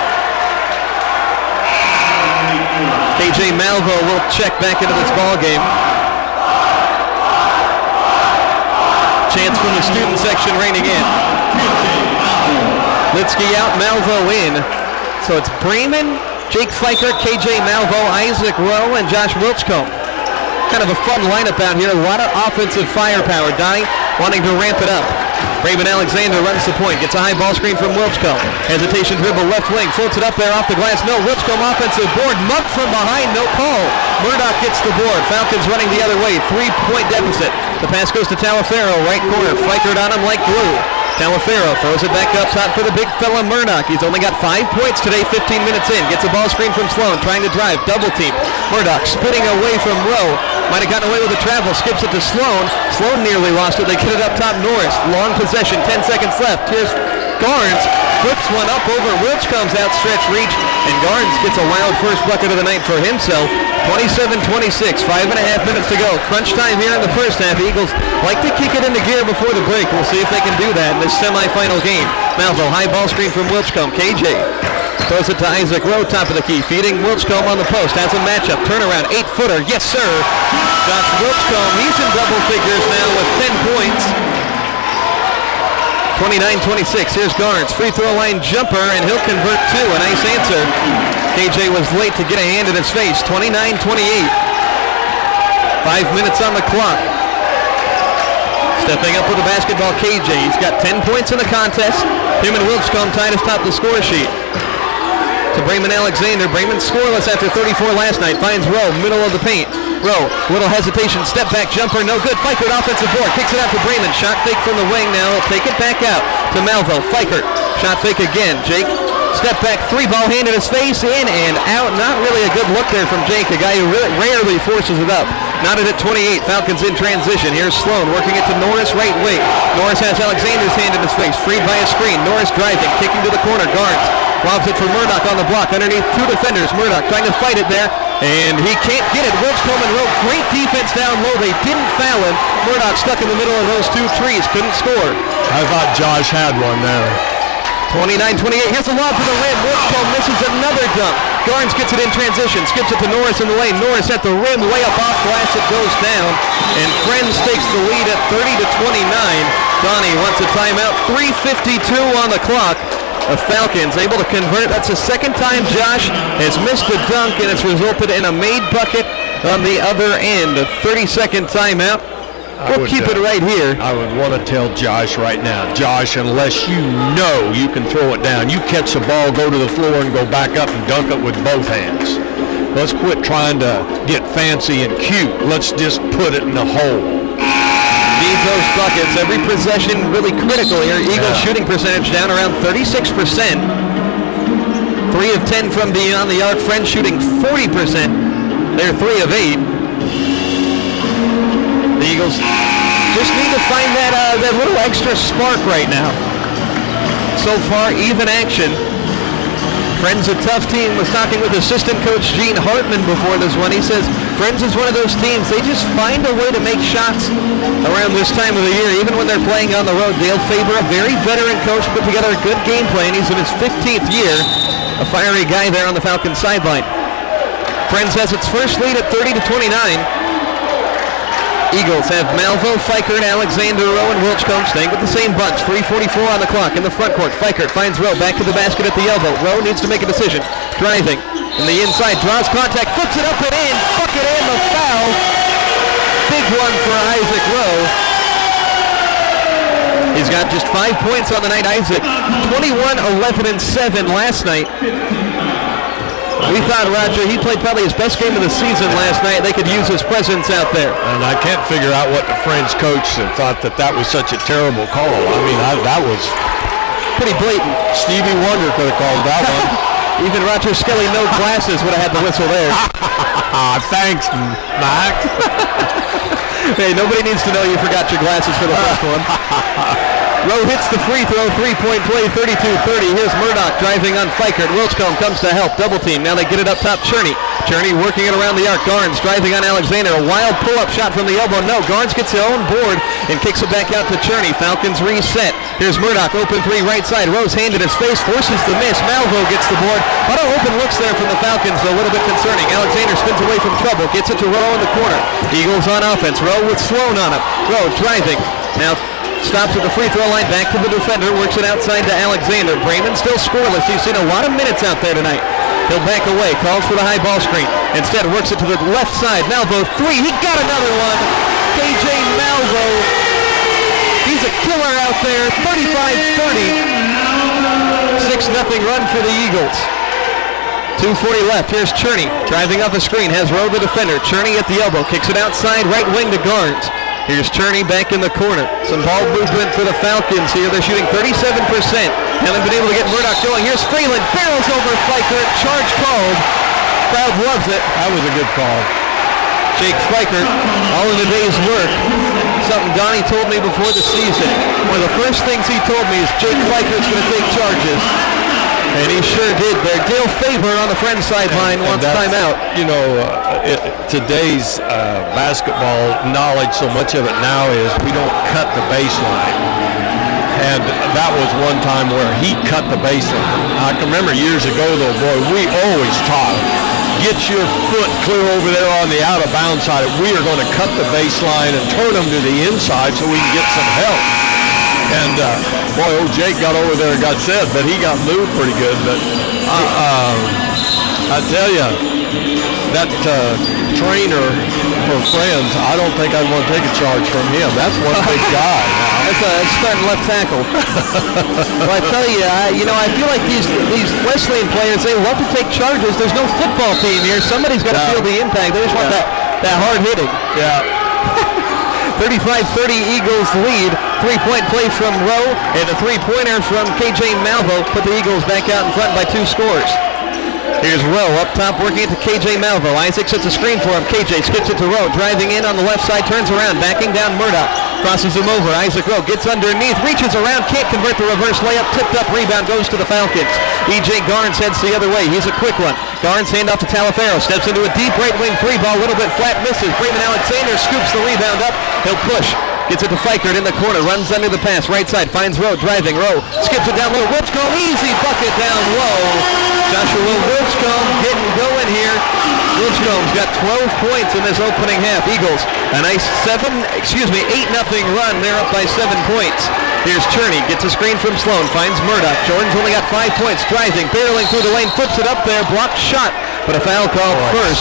KJ Malvo will check back into this ball game. Chance from the student section reining in. Litsky out, Malvo in. So it's Brayman, Jake Pfeiffer, KJ Malvo, Isaac Rowe, and Josh Wilchcomb. Kind of a fun lineup out here. A lot of offensive firepower. Donnie wanting to ramp it up. Brayman Alexander runs the point, gets a high ball screen from Wilchcomb. Hesitation dribble left wing, floats it up there off the glass. No, Wilchcomb offensive board, mugged from behind, no call. Murdoch gets the board. Falcons running the other way, 3-point deficit. The pass goes to Talafero, right corner, Flickered on him like glue. Talafero throws it back up top for the big fella Murdoch. He's only got 5 points today, 15 minutes in. Gets a ball screen from Sloan, trying to drive, double team. Murdoch spinning away from Rowe. Might have gotten away with the travel. Skips it to Sloan. Sloan nearly lost it. They get it up top. Norris. Long possession. 10 seconds left. Here's Garnes. Flips one up over. Wilchcomb's outstretched reach. And Garnes gets a wild first bucket of the night for himself. 27-26. 5.5 minutes to go. Crunch time here in the first half. Eagles like to kick it into gear before the break. We'll see if they can do that in this semifinal game. Malvo, high ball screen from Wilchcomb. KJ throws it to Isaac Rowe, top of the key. Feeding Wilchcomb on the post. Has a matchup. Turnaround. 8-footer. Yes, sir. Josh Wilchcomb. He's in double figures now with 10 points. 29-26. Here's Garnes. Free throw line jumper, and he'll convert two. A nice answer. KJ was late to get a hand in his face. 29-28. 5 minutes on the clock. Stepping up with the basketball, KJ. He's got 10 points in the contest. Him and Wilchcomb tied atop the score sheet. To Brayman Alexander. Brayman scoreless after 34 last night. Finds Rowe, middle of the paint. Rowe, little hesitation, step back jumper, no good. Fikert offensive board, kicks it out to Brayman. Shot fake from the wing now. He'll take it back out to Malvo. Fikert, shot fake again. Jake, step back, three ball, hand in his face, in and out. Not really a good look there from Jake, a guy who really rarely forces it up. Knotted at 28, Falcons in transition. Here's Sloan working it to Norris, right wing. Norris has Alexander's hand in his face, freed by a screen. Norris driving, kicking to the corner, Garnes. Lobs it for Murdoch on the block, underneath two defenders. Murdoch trying to fight it there, and he can't get it. Wilchcomb and Rowe, great defense down low. They didn't foul him. Murdoch stuck in the middle of those two trees, couldn't score. I thought Josh had one there. 29-28, here's a lob to the rim. Wilchcomb misses another dunk. Garnes gets it in transition, skips it to Norris in the lane. Norris at the rim, way up off glass, it goes down. And Friends takes the lead at 30-29. Donnie wants a timeout, 3:52 on the clock. The Falcons able to convert. That's the second time Josh has missed a dunk, and it's resulted in a made bucket on the other end. A 30-second timeout. We'll keep it right here. I would want to tell Josh right now, Josh, unless you know you can throw it down, you catch the ball, go to the floor, and go back up and dunk it with both hands. Let's quit trying to get fancy and cute. Let's just put it in the hole. Need those buckets. Every possession really critical here. Eagles shooting percentage down around 36%. 3 of 10 from beyond the arc. Friends shooting 40%. They're 3 of 8. The Eagles just need to find that little extra spark right now. So far, even action. Friends a tough team. Was talking with assistant coach Gene Hartman before this one. He says Friends is one of those teams, they just find a way to make shots around this time of the year, even when they're playing on the road. Dale Faber, a very veteran coach, put together a good game plan. He's in his 15th year. A fiery guy there on the Falcons sideline. Friends has its first lead at 30-29. Eagles have Malvo, Fikert, Alexander, Rowe, and Wilchcomb staying with the same bunch. 3:44 on the clock in the front court. Fikert finds Rowe back to the basket at the elbow. Rowe needs to make a decision. Driving in the inside, draws contact, flips it up and in. Bucket in, the foul. Big one for Isaac Rowe. He's got just 5 points on the night. Isaac, 21, 11, and 7 last night. We thought, Roger, he played probably his best game of the season last night. They could use his presence out there. And I can't figure out what the Friends coach thought that was such a terrible call. I mean, that was pretty blatant. Stevie Wonder could have called that one. Even Roger Skelly, no glasses, would have had the whistle there. Thanks, Mac. Hey, nobody needs to know you forgot your glasses for the first one. Rowe hits the free throw, three-point play, 32-30. Here's Murdoch driving on Fikert. Wilchcomb comes to help, double team. Now they get it up top, Cherney. Cherney working it around the arc. Garnes driving on Alexander. A wild pull-up shot from the elbow. No, Garnes gets his own board and kicks it back out to Cherney. Falcons reset. Here's Murdoch, open three, right side. Rowe's hand in his face, forces the miss. Malvo gets the board. A lot of open looks there from the Falcons, though a little bit concerning. Alexander spins away from trouble, gets it to Rowe in the corner. Eagles on offense. Rowe with Sloan on him. Rowe driving. Now stops at the free throw line, back to the defender, works it outside to Alexander. Brayman still scoreless. He's seen a lot of minutes out there tonight. He'll back away, calls for the high ball screen. Instead works it to the left side. Malvo, three, he got another one. KJ Malvo, he's a killer out there, 35-30. 6-0 run for the Eagles. 2:40 left, here's Cherney, driving off a screen, has Rowe the defender. Cherney at the elbow, kicks it outside, right wing to Garnes. Here's Cherney back in the corner. Some ball movement for the Falcons here. They're shooting 37%. Haven't been able to get Murdoch going. Here's Freeland, barrels over Fikert, charge called. Crowd loves it. That was a good call. Jake Feichert, all in a day's work. Something Donnie told me before the season. One of the first things he told me is Jake Feichert's going to take charges. And he sure did there. Dale Faber on the Friends sideline wants timeout. You know, today's basketball knowledge, so much of it now is we don't cut the baseline. And that was one time where he cut the baseline. I can remember years ago, though, boy, we always taught him, get your foot clear over there on the out-of-bounds side. We are going to cut the baseline and turn them to the inside so we can get some help. And, boy, old Jake got over there and got set, but he got moved pretty good. But I tell you, that trainer for Friends, I don't think I'd want to take a charge from him. That's one big guy. That's a starting left tackle. Well, I tell you, I feel like these Wesleyan players, they love to take charges. There's no football team here. Somebody's got to feel the impact. They just want that hard hitting. Yeah. 35-30 Eagles lead. 3-point play from Rowe and a 3-pointer from KJ Malvo put the Eagles back out in front by 2 scores. Here's Rowe up top working it to KJ Malvo. Isaac sets a screen for him. KJ skips it to Rowe. Driving in on the left side, turns around, backing down Murdoch. Crosses him over. Isaac Rowe gets underneath, reaches around, can't convert the reverse layup. Tipped up, rebound goes to the Falcons. E.J. Garnes heads the other way. He's a quick one. Garnes hand off to Talifero. Steps into a deep right wing 3 ball. A little bit flat, misses. Brayman Alexander scoops the rebound up. He'll push. Gets it to Feichert in the corner. Runs under the pass. Right side. Finds Rowe. Driving. Rowe skips it down low. Wilchcombe. Easy bucket down low. Joshua Wilchcombe getting going here. Wilchcombe's got 12 points in this opening half. Eagles a nice 8-0 run. They're up by 7 points. Here's Cherney. Gets a screen from Sloan. Finds Murdoch. Jordan's only got 5 points. Driving. Barreling through the lane. Flips it up there. Blocked shot. But a foul call first.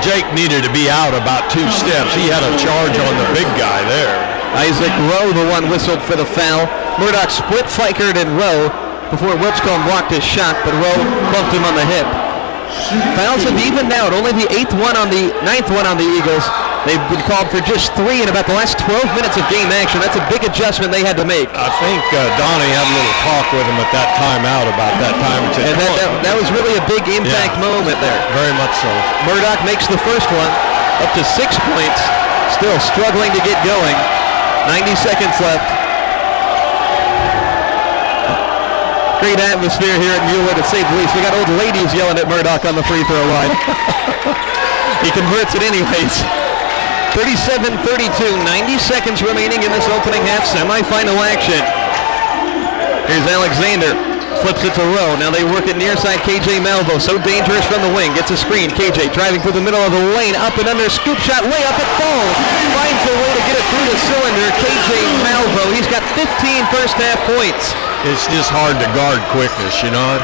Jake needed to be out about 2 steps. He had a charge on the big guy there. Isaac Rowe, the one whistled for the foul. Murdoch split Feichert and Rowe before Wilchcombe blocked his shot, but Rowe bumped him on the hip. Fouls have evened out. Only the 9th one on the Eagles. They've been called for just 3 in about the last 12 minutes of game action. That's a big adjustment they had to make. I think Donnie had a little talk with him at that timeout about that time. And that was really a big impact moment there. Very much so. Murdoch makes the first one, up to 6 points. Still struggling to get going. 90 seconds left. Great atmosphere here at Mueller, to say the least. We got old ladies yelling at Murdoch on the free throw line. He converts it anyways. 37-32, 90 seconds remaining in this opening half semifinal action. Here's Alexander, flips it to Rowe. Now they work it near side. KJ Malvo, so dangerous from the wing, gets a screen. KJ driving through the middle of the lane, up and under, scoop shot, way up, it falls. Finds a way to get it through the cylinder. KJ Malvo, he's got 15 first half points. It's just hard to guard quickness, you know.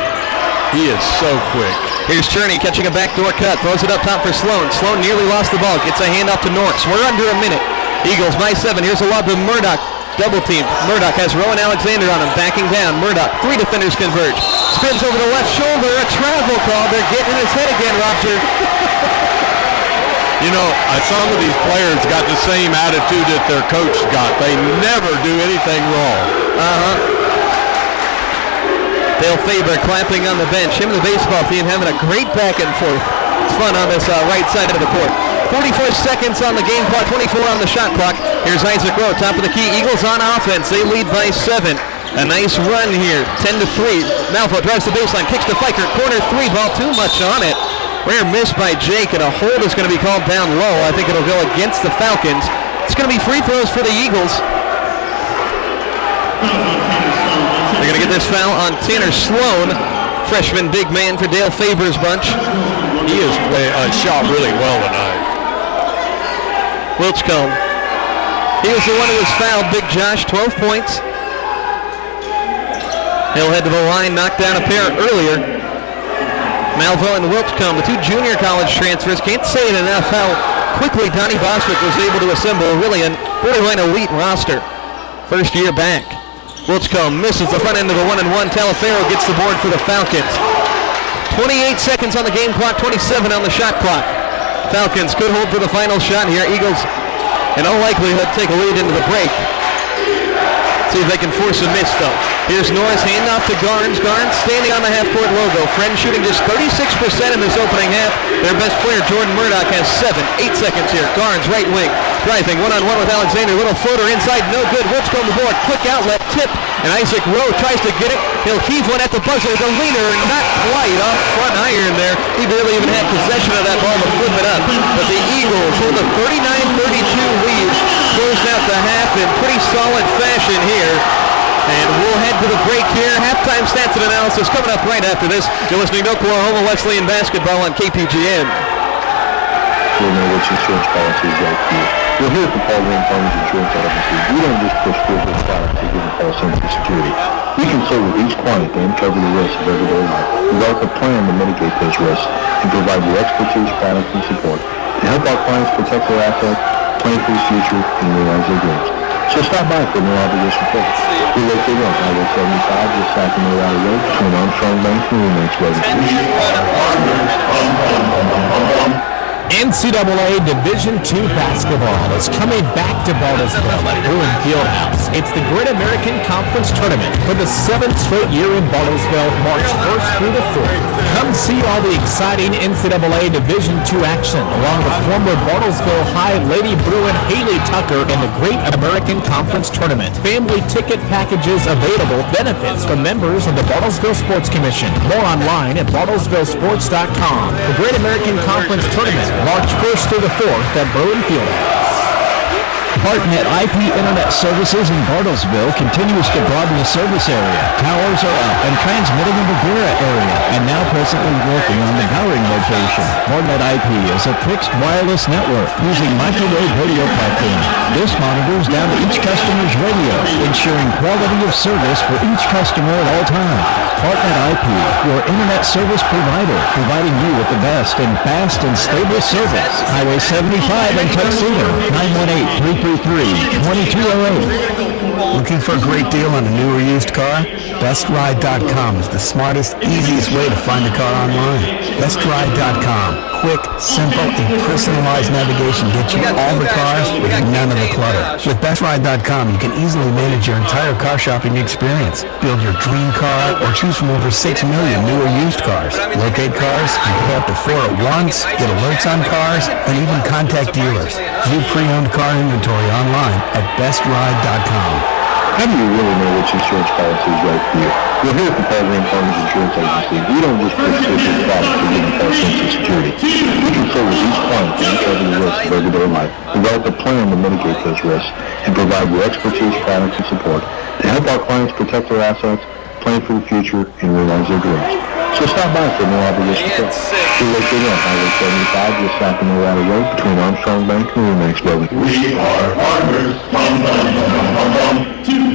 He is so quick. Here's Cherney catching a backdoor cut. Throws it up top for Sloan. Sloan nearly lost the ball. Gets a handoff to Norris. We're under a minute. Eagles by 7. Here's a lob to Murdoch. Double team. Murdoch has Rowan Alexander on him. Backing down. Murdoch. 3 defenders converge. Spins over the left shoulder. A travel call. They're getting in his head again, Roger. You know, some of these players got the same attitude that their coach got. They never do anything wrong. Dale Faber clapping on the bench. Him and the baseball team having a great back and forth. It's fun on this right side of the court. 44 seconds on the game clock, 24 on the shot clock. Here's Isaac Rowe, top of the key. Eagles on offense. They lead by 7. A nice run here, 10-3. Malvo drives the baseline, kicks to Feichert. Corner 3 ball, too much on it. Rare miss by Jake, and a hold is going to be called down low. I think it'll go against the Falcons. It's going to be free throws for the Eagles. They're going to get this foul on Tanner Sloan, freshman big man for Dale Faber's bunch. He has shot really well tonight. Wilchcombe. He was the one who was fouled, Big Josh, 12 points. He'll head to the line, knocked down a pair earlier. Malvo and Wilchcombe, the 2 junior college transfers. Can't say it enough how quickly Donnie Bostwick was able to assemble really an borderline elite roster. First year back. Wilchcombe misses the front end of the 1-and-1. Talifero gets the board for the Falcons. 28 seconds on the game clock, 27 on the shot clock. Falcons could hold for the final shot here. Eagles, in all likelihood, take a lead into the break. See if they can force a miss, though. Here's Norris, hand off to Garnes. Garnes standing on the half-court logo. Friends shooting just 36% in this opening half. Their best player, Jordan Murdoch, has 8 seconds here. Garnes, right wing, driving one-on-one with Alexander. Little floater inside, no good. Woods on the board. Quick outlet, tip, and Isaac Rowe tries to get it. He'll heave one at the buzzer. The leaner, not quite off front iron there. He barely even had possession of that ball to flip it up. But the Eagles hold a 39-32 lead. Closed out the half in pretty solid fashion here. And we'll head to the break here. Halftime stats and analysis coming up right after this. You're listening to Oklahoma Wesleyan basketball on KPGM. We'll know which insurance policy is right for you. We're here at the Pregame Farmers Insurance Agency. We don't just push physical products to give a false sense of security. We consult with each client to uncover the risks of everyday life, develop a plan to mitigate those risks, and provide the expertise, products, and support to help our clients protect their assets, plan for the future, and realize their dreams. So stop by for no obligation quote. We're located on Highway 75, just south of Colorado Road, between Armstrong Bank and Remax Road. NCAA Division II basketball is coming back to Bartlesville at Bruin Fieldhouse. It's the Great American Conference Tournament for the 7th straight year in Bartlesville, March 1st through the 4th. Come see all the exciting NCAA Division II action along with former Bartlesville High Lady Bruin Haley Tucker in the Great American Conference Tournament. Family ticket packages available. Benefits from members of the Bartlesville Sports Commission. More online at bartlesvillesports.com. The Great American Conference Tournament, March 1st through the 4th at Bruin Fieldhouse. Partnet IP Internet Services in Bartlesville continues to broaden the service area. Towers are up and transmitting in the Vera area, and now presently working on the Gowring location. Partnet IP is a fixed wireless network using microwave radio platform. This monitors down to each customer's radio, ensuring quality of service for each customer at all times. Partnet IP, your internet service provider, providing you with the best in fast and stable service. Highway 75 in Tuxedo, 918-333-2208. Looking for a great deal on a new or used car? BestRide.com is the smartest, easiest way to find a car online. BestRide.com. Quick, simple, and personalized navigation gets you all the cars with none of the clutter. With BestRide.com, you can easily manage your entire car shopping experience. Build your dream car or choose from over 6 million new or used cars. Locate cars, compare up to 4 at once, get alerts on cars, and even contact dealers. View pre-owned car inventory online at BestRide.com. How do you really know which insurance policy is right for you? We're here at the Pregame Farmers Insurance Agency. We don't just push physical products to give a false sense of security. We consult with each client to uncover the risks of everyday life, develop a plan to mitigate those risks, and provide the expertise, products, and support to help our clients protect their assets, plan for the future, and realize their dreams. So stop by for no obligation quote. We're located on Highway 75, just south of Colorado Road, between Armstrong Bank and Remax Road. We are farmers.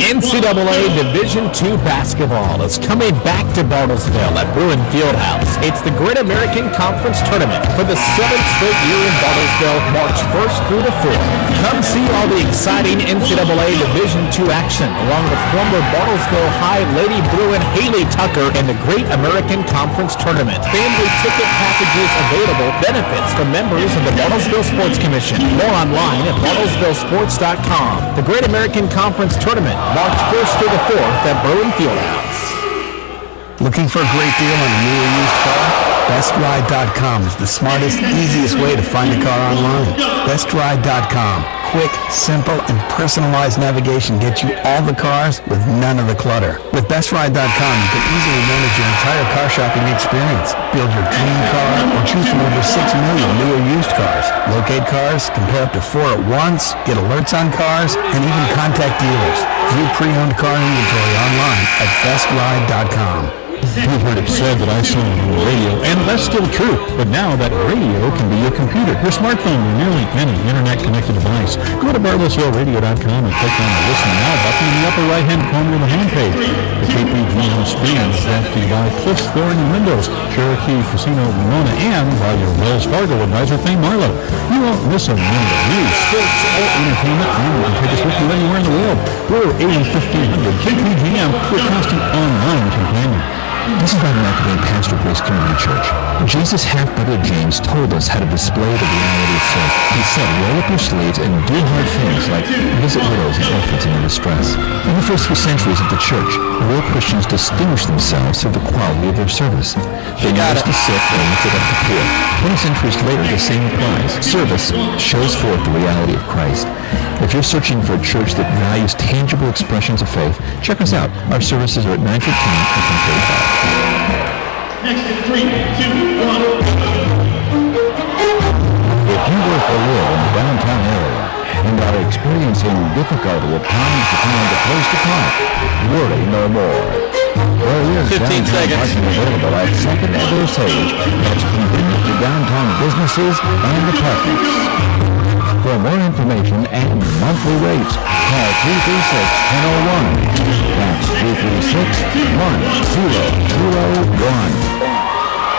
NCAA Division II basketball is coming back to Bartlesville at Bruin Fieldhouse. It's the Great American Conference Tournament for the 7th straight year in Bartlesville, March 1st through the 4th. Come see all the exciting NCAA Division II action along with former Bartlesville High Lady Bruin Haley Tucker in the Great American Conference Tournament. Family ticket packages available. Benefits from members of the Bartlesville Sports Commission. More online at bartlesvillesports.com. The Great American Conference Tournament, March 1st through the 4th at Bruin Fieldhouse. Looking for a great deal on a new or used car? BestRide.com is the smartest, easiest way to find a car online. BestRide.com. Quick, simple, and personalized navigation gets you all the cars with none of the clutter. With BestRide.com, you can easily manage your entire car shopping experience. Build your dream car or choose from over 6 million new or used cars. Locate cars, compare up to 4 at once, get alerts on cars, and even contact dealers. View pre-owned car inventory online at BestRide.com. You've heard it said that I saw on the radio, and that's still true. But now that radio can be your computer, your smartphone, or nearly any internet-connected device. Go to BartlesvilleRadio.com and click on the Listen Now button in the upper right-hand corner of the homepage. The KPGM stream is brought to you by Cliffs Flooring and Windows, Cherokee Casino, Winona, and by your Wells Fargo advisor, Thane Marlowe. You won't miss a minute of news, sports, or entertainment, and you can take us with you anywhere in the world. We're AM 1500 KPGM, your constant online companion. This is Brother Mark of pastor of Grace Community Church. Jesus' half-brother James told us how to display the reality of faith. He said, roll up your sleeves and do hard things like visit widows and orphans in their distress. In the first few centuries of the church, real Christians distinguished themselves through the quality of their service. They nursed the sick and lifted up the poor. 20 centuries later, the same applies. Service shows forth the reality of Christ. If you're searching for a church that values tangible expressions of faith, check us out. Our services are at 9:15 and 10:45. Next in 3, 2, 1. If you work or live in the downtown area and are experiencing difficulty at times to find a place to park, worry no more. There is 15 seconds. Parking available at 2nd and Osage that's convenient to downtown businesses and apartments. For more information and monthly rates, call 336-1001. That's 336-1001.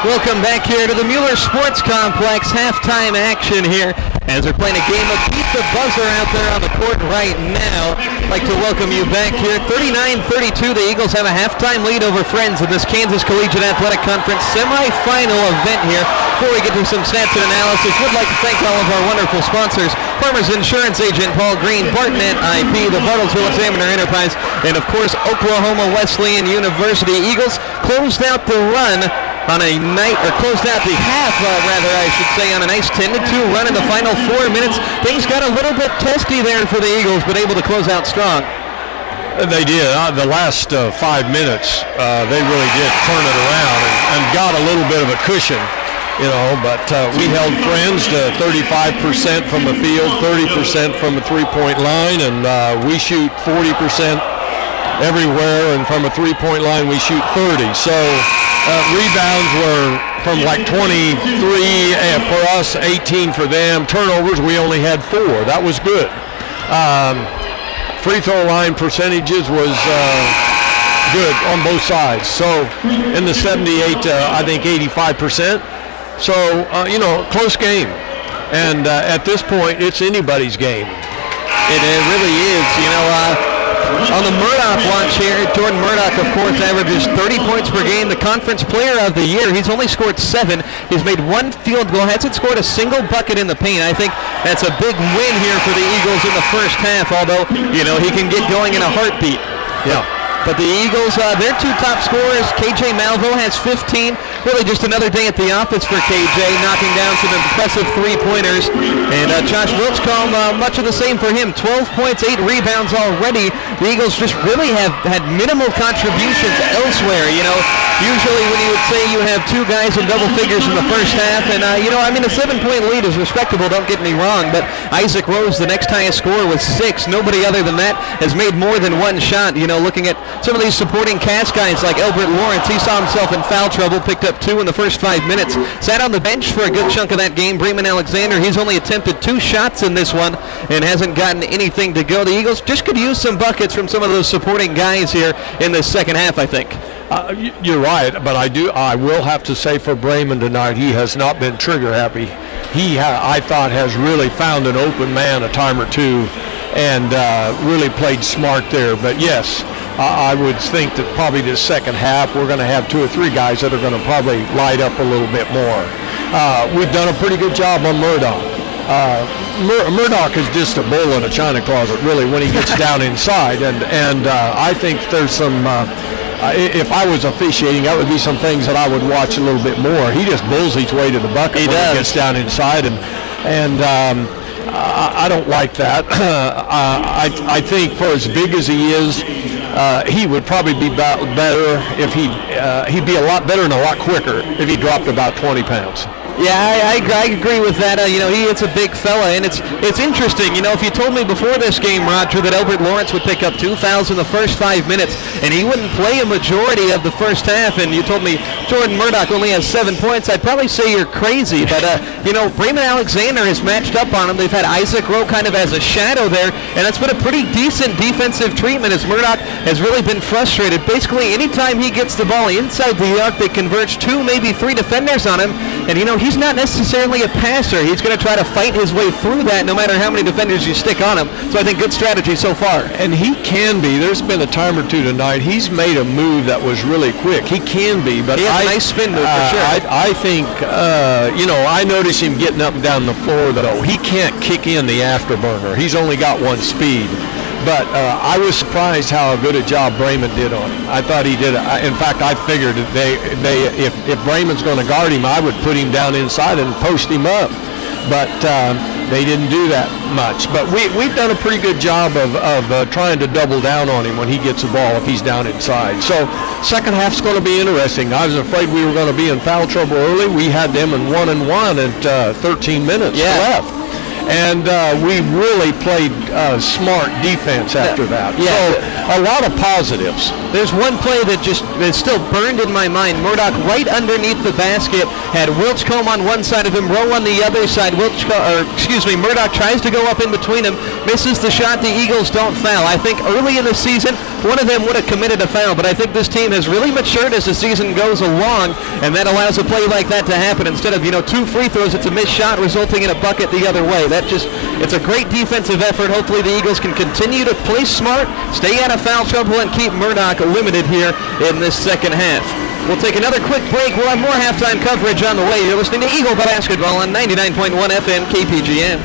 Welcome back here to the Mueller Sports Complex. Halftime action here as we're playing a game of Beat the Buzzer out there on the court right now. I'd like to welcome you back here. 39-32, the Eagles have a halftime lead over Friends in this Kansas Collegiate Athletic Conference semifinal event here. Before we get to some stats and analysis, we'd like to thank all of our wonderful sponsors, Farmers Insurance Agent Paul Green, Bartnet IP, the Bartlesville Examiner Enterprise, and of course Oklahoma Wesleyan University. Eagles closed out the run on a night, or closed out the half, I should say, on a nice 10-2 run in the final 4 minutes. Things got a little bit testy there for the Eagles, but able to close out strong. They did. The last 5 minutes, they really did turn it around and got a little bit of a cushion, but we held Friends to 35% from the field, 30% from the three-point line, and we shoot 40% everywhere, and from a three-point line we shoot 30. So rebounds were from like 23 for us, 18 for them. Turnovers, we only had 4. That was good. Free throw line percentages was good on both sides. So in the 78 I think 85%. So, close game. And at this point, it's anybody's game. It really is, on the Murdoch launch here, Jordan Murdoch, of course, averages 30 points per game, the conference player of the year. He's only scored 7. He's made 1 field goal, hasn't scored a single bucket in the paint. I think that's a big win here for the Eagles in the first half, although, he can get going in a heartbeat. Yeah. But the Eagles, their 2 top scorers, KJ Malvo has 15. Really just another day at the office for KJ, knocking down some impressive 3-pointers. And Josh Wilchcomb, much of the same for him. 12 points, 8 rebounds already. The Eagles just really have had minimal contributions elsewhere. Usually when you would say you have 2 guys in double figures in the first half, and a 7-point lead is respectable, don't get me wrong, but Isaac Rose, the next highest scorer, with 6. Nobody other than that has made more than 1 shot. Looking at some of these supporting cast guys like Albert Lawrence, he saw himself in foul trouble, picked up 2 in the first 5 minutes, sat on the bench for a good chunk of that game. Bremen Alexander, he's only attempted 2 shots in this one and hasn't gotten anything to go. The Eagles just could use some buckets from some of those supporting guys here in the second half, I think. You're right, but I will have to say for Bremen tonight, he has not been trigger happy. He, I thought, has really found an open man a time or two and really played smart there. But yes, I would think that probably this second half we're going to have 2 or 3 guys that are going to probably light up a little bit more. We've done a pretty good job on Murdoch. Murdoch is just a bull in a china closet, really, when he gets down inside. And I think there's some, if I was officiating, that would be some things that I would watch a little bit more. He just bulls his way to the bucket when he gets down inside. And I don't like that. I think for as big as he is, he would probably be better if he'd be a lot better and a lot quicker if he dropped about 20 pounds. Yeah, I agree with that. It's a big fella, and it's interesting. If you told me before this game, Roger, that Albert Lawrence would pick up 2 fouls in the first 5 minutes, and he wouldn't play a majority of the first half, and you told me Jordan Murdoch only has 7 points, I'd probably say you're crazy. But, Bremen Alexander has matched up on him. They've had Isaac Rowe kind of as a shadow there, and that's been a pretty decent defensive treatment as Murdoch has really been frustrated. Basically, anytime he gets the ball inside the arc, they converge 2, maybe 3 defenders on him, and, he's not necessarily a passer. He's going to try to fight his way through that no matter how many defenders you stick on him. So I think good strategy so far. And he can be. There's been a time or two tonight. He's made a move that was really quick. He can be, but he has a nice spin move for sure. I think, I notice him getting up and down the floor, though. He can't kick in the afterburner. He's only got one speed. But I was surprised how good a job Brayman did on him. I thought he did. In fact, I figured if Brayman's going to guard him, I would put him down inside and post him up. But they didn't do that much. But we've done a pretty good job of trying to double down on him when he gets the ball if he's down inside. So second half's going to be interesting. I was afraid we were going to be in foul trouble early. We had them in 1-1 at 13 minutes left. And we really played smart defense after that. Yeah. So a lot of positives. There's one play that is still burned in my mind. Murdoch right underneath the basket had Wilchcombe on one side of him, Rowe on the other side. Murdoch tries to go up in between them, misses the shot. The Eagles don't foul. I think early in the season, one of them would have committed a foul, but I think this team has really matured as the season goes along, and that allows a play like that to happen. Instead of 2 free throws, it's a missed shot resulting in a bucket the other way. It's a great defensive effort. Hopefully the Eagles can continue to play smart, stay out of foul trouble, and keep Murdoch limited here in this second half. We'll take another quick break. We'll have more halftime coverage on the way. You're listening to Eagle Basketball on 99.1 FM KPGM.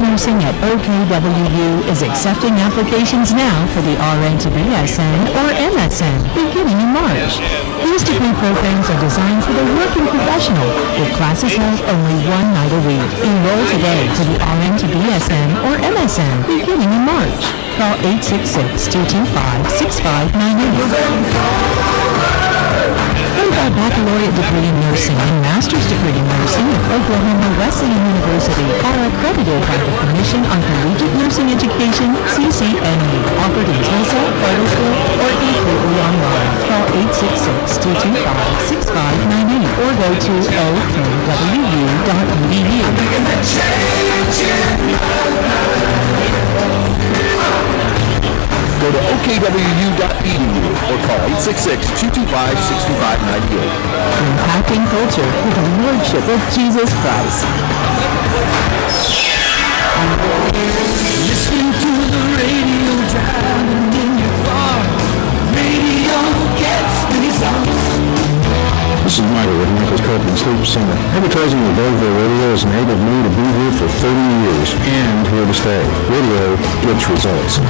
Nursing at OKWU is accepting applications now for the RN to BSN or MSN beginning in March. These degree programs are designed for the working professional with classes held only one night a week. Enroll today to the RN to BSN or MSN beginning in March. Call 866-225-6598. A baccalaureate degree in nursing and master's degree in nursing at Oklahoma Wesleyan University are accredited by the Commission on Collegiate Nursing Education, CCNE, offered in Tulsa, Bartlesville, or completely online. Call 866-225-6598 or go to okwu.edu. Go to OKWU.edu or call 866-225-6598. Impacting culture with the Lordship of Jesus Christ. Listening to the radio, driving in your car. Radio gets results. This is Michael with Michael's Copeland Sleep Center. Advertising with Belleville Radio has enabled me to be here for 30 years and here to stay. Radio gets results.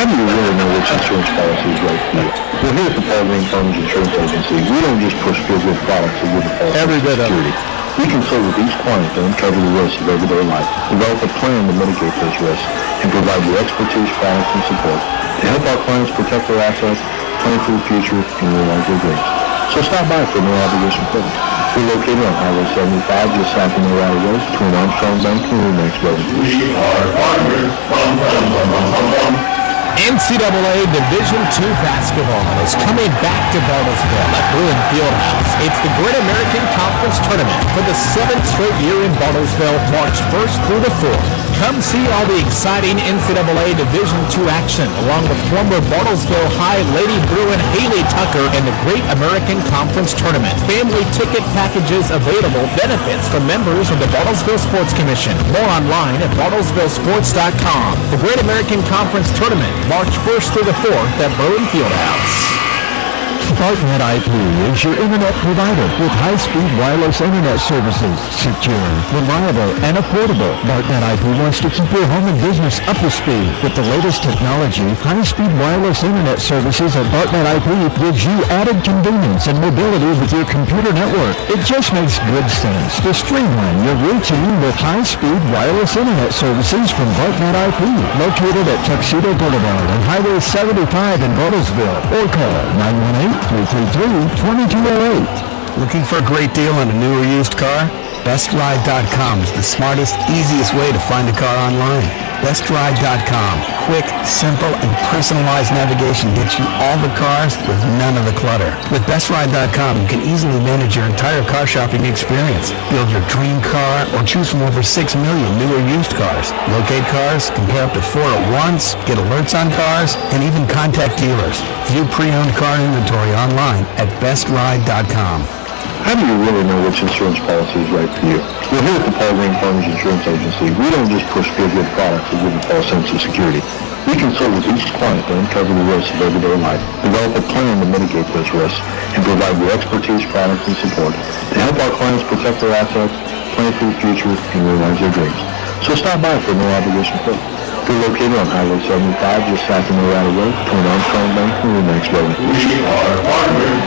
How do you really know which insurance policy is right for you? Well, here at the Pregame Farmers Insurance Agency, we don't just push feel-good products that give the policy every bit of security. We consult with each client to uncover the risks of everyday life, develop a plan to mitigate those risks, and provide the expertise, products, and support to help our clients protect their assets, plan for the future, and realize their dreams. So stop by for no obligation quote. We're located on Highway 75, just south of Nevada Road, between Armstrong Bank and the next building. We are farmers. NCAA Division II basketball is coming back to Bartlesville at Bruin Fieldhouse. It's the Great American Conference Tournament for the 7th straight year in Bartlesville, March 1st through the 4th. Come see all the exciting NCAA Division II action, along with former Bartlesville High Lady Bruin Haley Tucker in the Great American Conference Tournament. Family ticket packages available. Benefits for members of the Bartlesville Sports Commission. More online at bartlesvillesports.com. The Great American Conference Tournament, March 1st through the 4th at Bruin Fieldhouse. Bartnet IP is your internet provider with high-speed wireless internet services. Secure, reliable, and affordable. Bartnet IP wants to keep your home and business up to speed. With the latest technology, high-speed wireless internet services at Bartnet IP gives you added convenience and mobility with your computer network. It just makes good sense to streamline your routine with high-speed wireless internet services from Bartnet IP, located at Tuxedo Boulevard and Highway 75 in Bartlesville, or call 918-333-2208. Looking for a great deal on a new or used car? BestRide.com is the smartest, easiest way to find a car online. BestRide.com. Quick, simple, and personalized navigation gets you all the cars with none of the clutter. With BestRide.com, you can easily manage your entire car shopping experience. Build your dream car or choose from over 6 million new or used cars. Locate cars, compare up to 4 at once, get alerts on cars, and even contact dealers. View pre-owned car inventory online at BestRide.com. How do you really know which insurance policy is right for you? Well, here at the Pregame Farmers Insurance Agency, we don't just push feel-good products that give a false sense of security. We consult with each client to uncover the risks of everyday life, develop a plan to mitigate those risks, and provide the expertise, products, and support to help our clients protect their assets, plan for the future, and realize their dreams. So stop by for no obligation quote. We're located on Highway 75, just south of Morada Road, between Armstrong Bank and the next building. We are partners.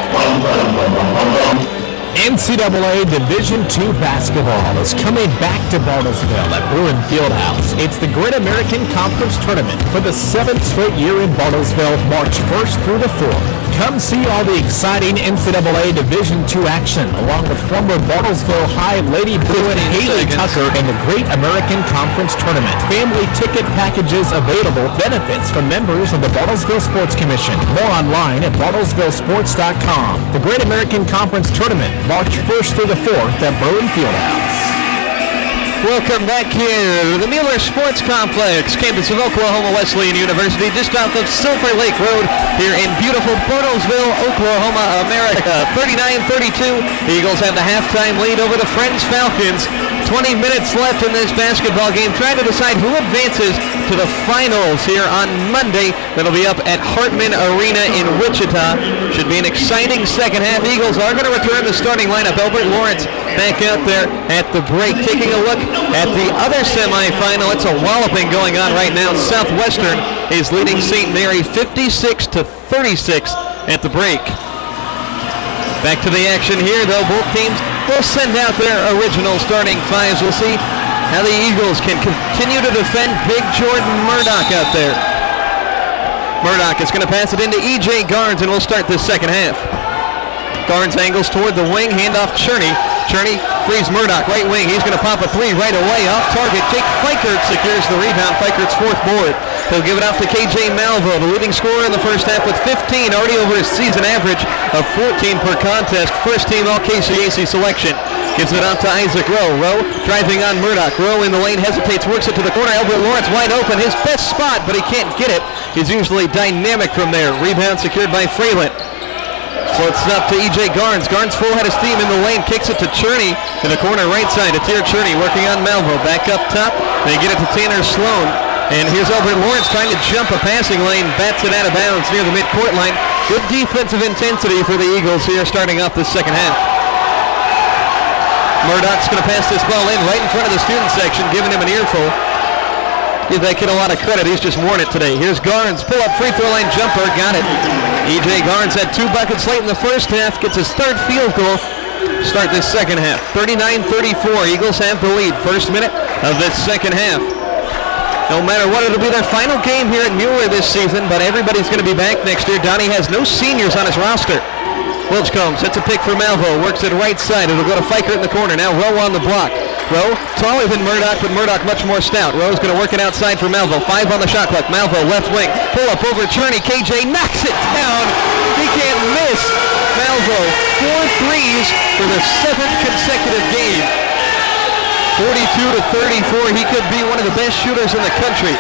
NCAA Division II basketball is coming back to Bartlesville at Bruin Fieldhouse. It's the Great American Conference Tournament for the 7th straight year in Bartlesville, March 1st through the 4th. Come see all the exciting NCAA Division II action, along with former Bartlesville High Lady Bruin Haley Tucker in the Great American Conference Tournament. Family ticket packages available. Benefits from members of the Bartlesville Sports Commission. More online at bartlesvillesports.com. The Great American Conference Tournament, March 1st through the 4th at Bruin Fieldhouse. Welcome back here to the Mueller Sports Complex, campus of Oklahoma Wesleyan University, just off of Silver Lake Road here in beautiful Bartlesville, Oklahoma, America. 39-32. The Eagles have the halftime lead over the Friends Falcons. 20 minutes left in this basketball game, trying to decide who advances to the finals here on Monday. That'll be up at Hartman Arena in Wichita. Should be an exciting second half. Eagles are going to return the starting lineup. Albert Lawrence back out there at the break. Taking a look at the other semifinal. It's a walloping going on right now. Southwestern is leading St. Mary 56-36 at the break. Back to the action here, though. Both teams will send out their original starting fives. We'll see how the Eagles can continue to defend Big Jordan Murdoch out there. Murdoch is going to pass it into E.J. Garnes, and we'll start this second half. Garnes angles toward the wing, handoff Cherney. Cherney frees Murdoch, right wing. He's going to pop a three right away off target. Jake Fikert secures the rebound. Fikert's fourth board. He'll give it off to KJ Malvo, the leading scorer in the first half with 15, already over his season average of 14 per contest. First team all KCAC selection. Gives it off to Isaac Rowe. Rowe driving on Murdoch. Rowe in the lane, hesitates, works it to the corner. Albert Lawrence wide open. His best spot, but he can't get it. He's usually dynamic from there. Rebound secured by Fralin. Floats up to E.J. Garnes. Garnes full head of steam in the lane. Kicks it to Cherney in the corner right side. It's here Cherney working on Malvo. Back up top. They get it to Tanner Sloan. And here's Albert Lawrence trying to jump a passing lane. Bats it out of bounds near the midcourt line. Good defensive intensity for the Eagles here starting off the second half. Murdoch's going to pass this ball in right in front of the student section, giving him an earful. Give that kid a lot of credit. He's just worn it today. Here's Garnes. Pull up free throw line jumper. Got it. E.J. Garnes had 2 buckets late in the first half. Gets his third field goal. Start this second half. 39-34. Eagles have the lead. First minute of this second half. No matter what, it'll be their final game here at Mueller this season, but everybody's going to be back next year. Donnie has no seniors on his roster. Wilchcombe sets a pick for Malvo, works it right side. It'll go to Fikert in the corner. Now Rowe on the block. Rowe taller than Murdoch, but Murdoch much more stout. Rowe's going to work it outside for Malvo. 5 on the shot clock. Malvo left wing. Pull up over Cherney. KJ knocks it down. He can't miss. Malvo 4 threes for the 7th consecutive game. 42-34. He could be one of the best shooters in the country.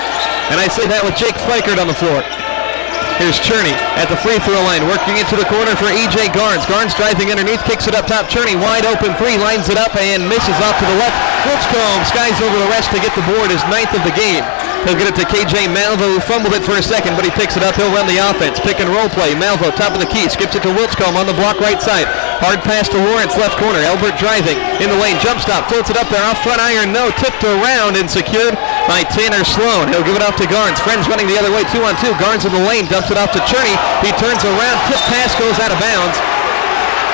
And I say that with Jake Fikert on the floor. Here's Cherney at the free throw line, working into the corner for E.J. Garnes. Garnes driving underneath, kicks it up top. Cherney wide open three, lines it up and misses off to the left. Wilchcombe skies over the rest to get the board, his 9th of the game. He'll get it to KJ Malvo, who fumbled it for a second, but he picks it up. He'll run the offense. Pick and roll play. Malvo, top of the key, skips it to Wilchcombe on the block right side. Hard pass to Lawrence, left corner. Elbert driving in the lane. Jump stop, floats it up there off front iron. No, tipped around and secured by Tanner Sloan. He'll give it off to Garnes. Friends running the other way, 2-on-2. Garnes in the lane, dumps it off to Cherney. He turns around, tip pass goes out of bounds.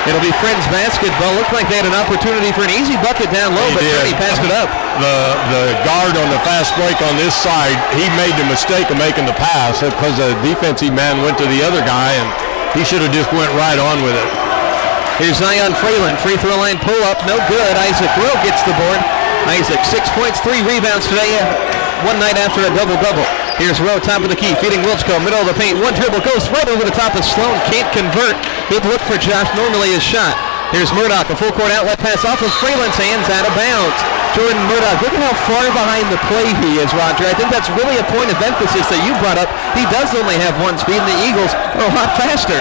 It'll be Friends basketball. Looked like they had an opportunity for an easy bucket down low, but Cherney passed it up. The guard on the fast break on this side, he made the mistake of making the pass because the defensive man went to the other guy, and he should have just went right on with it. Here's Zion Freeland, free throw line pull-up, no good. Isaac Rowe gets the board. Isaac, 6 points, 3 rebounds today, one night after a double-double. Here's Rowe, top of the key, feeding Wilchko, middle of the paint. One dribble, goes right over the top of Sloan, can't convert. Good look for Josh, normally his shot. Here's Murdoch, a full-court outlet pass off of Freeland's hands, out of bounds. Jordan Murdoch, look at how far behind the play he is, Roger. I think that's really a point of emphasis that you brought up. He does only have 1 speed, and the Eagles are a lot faster.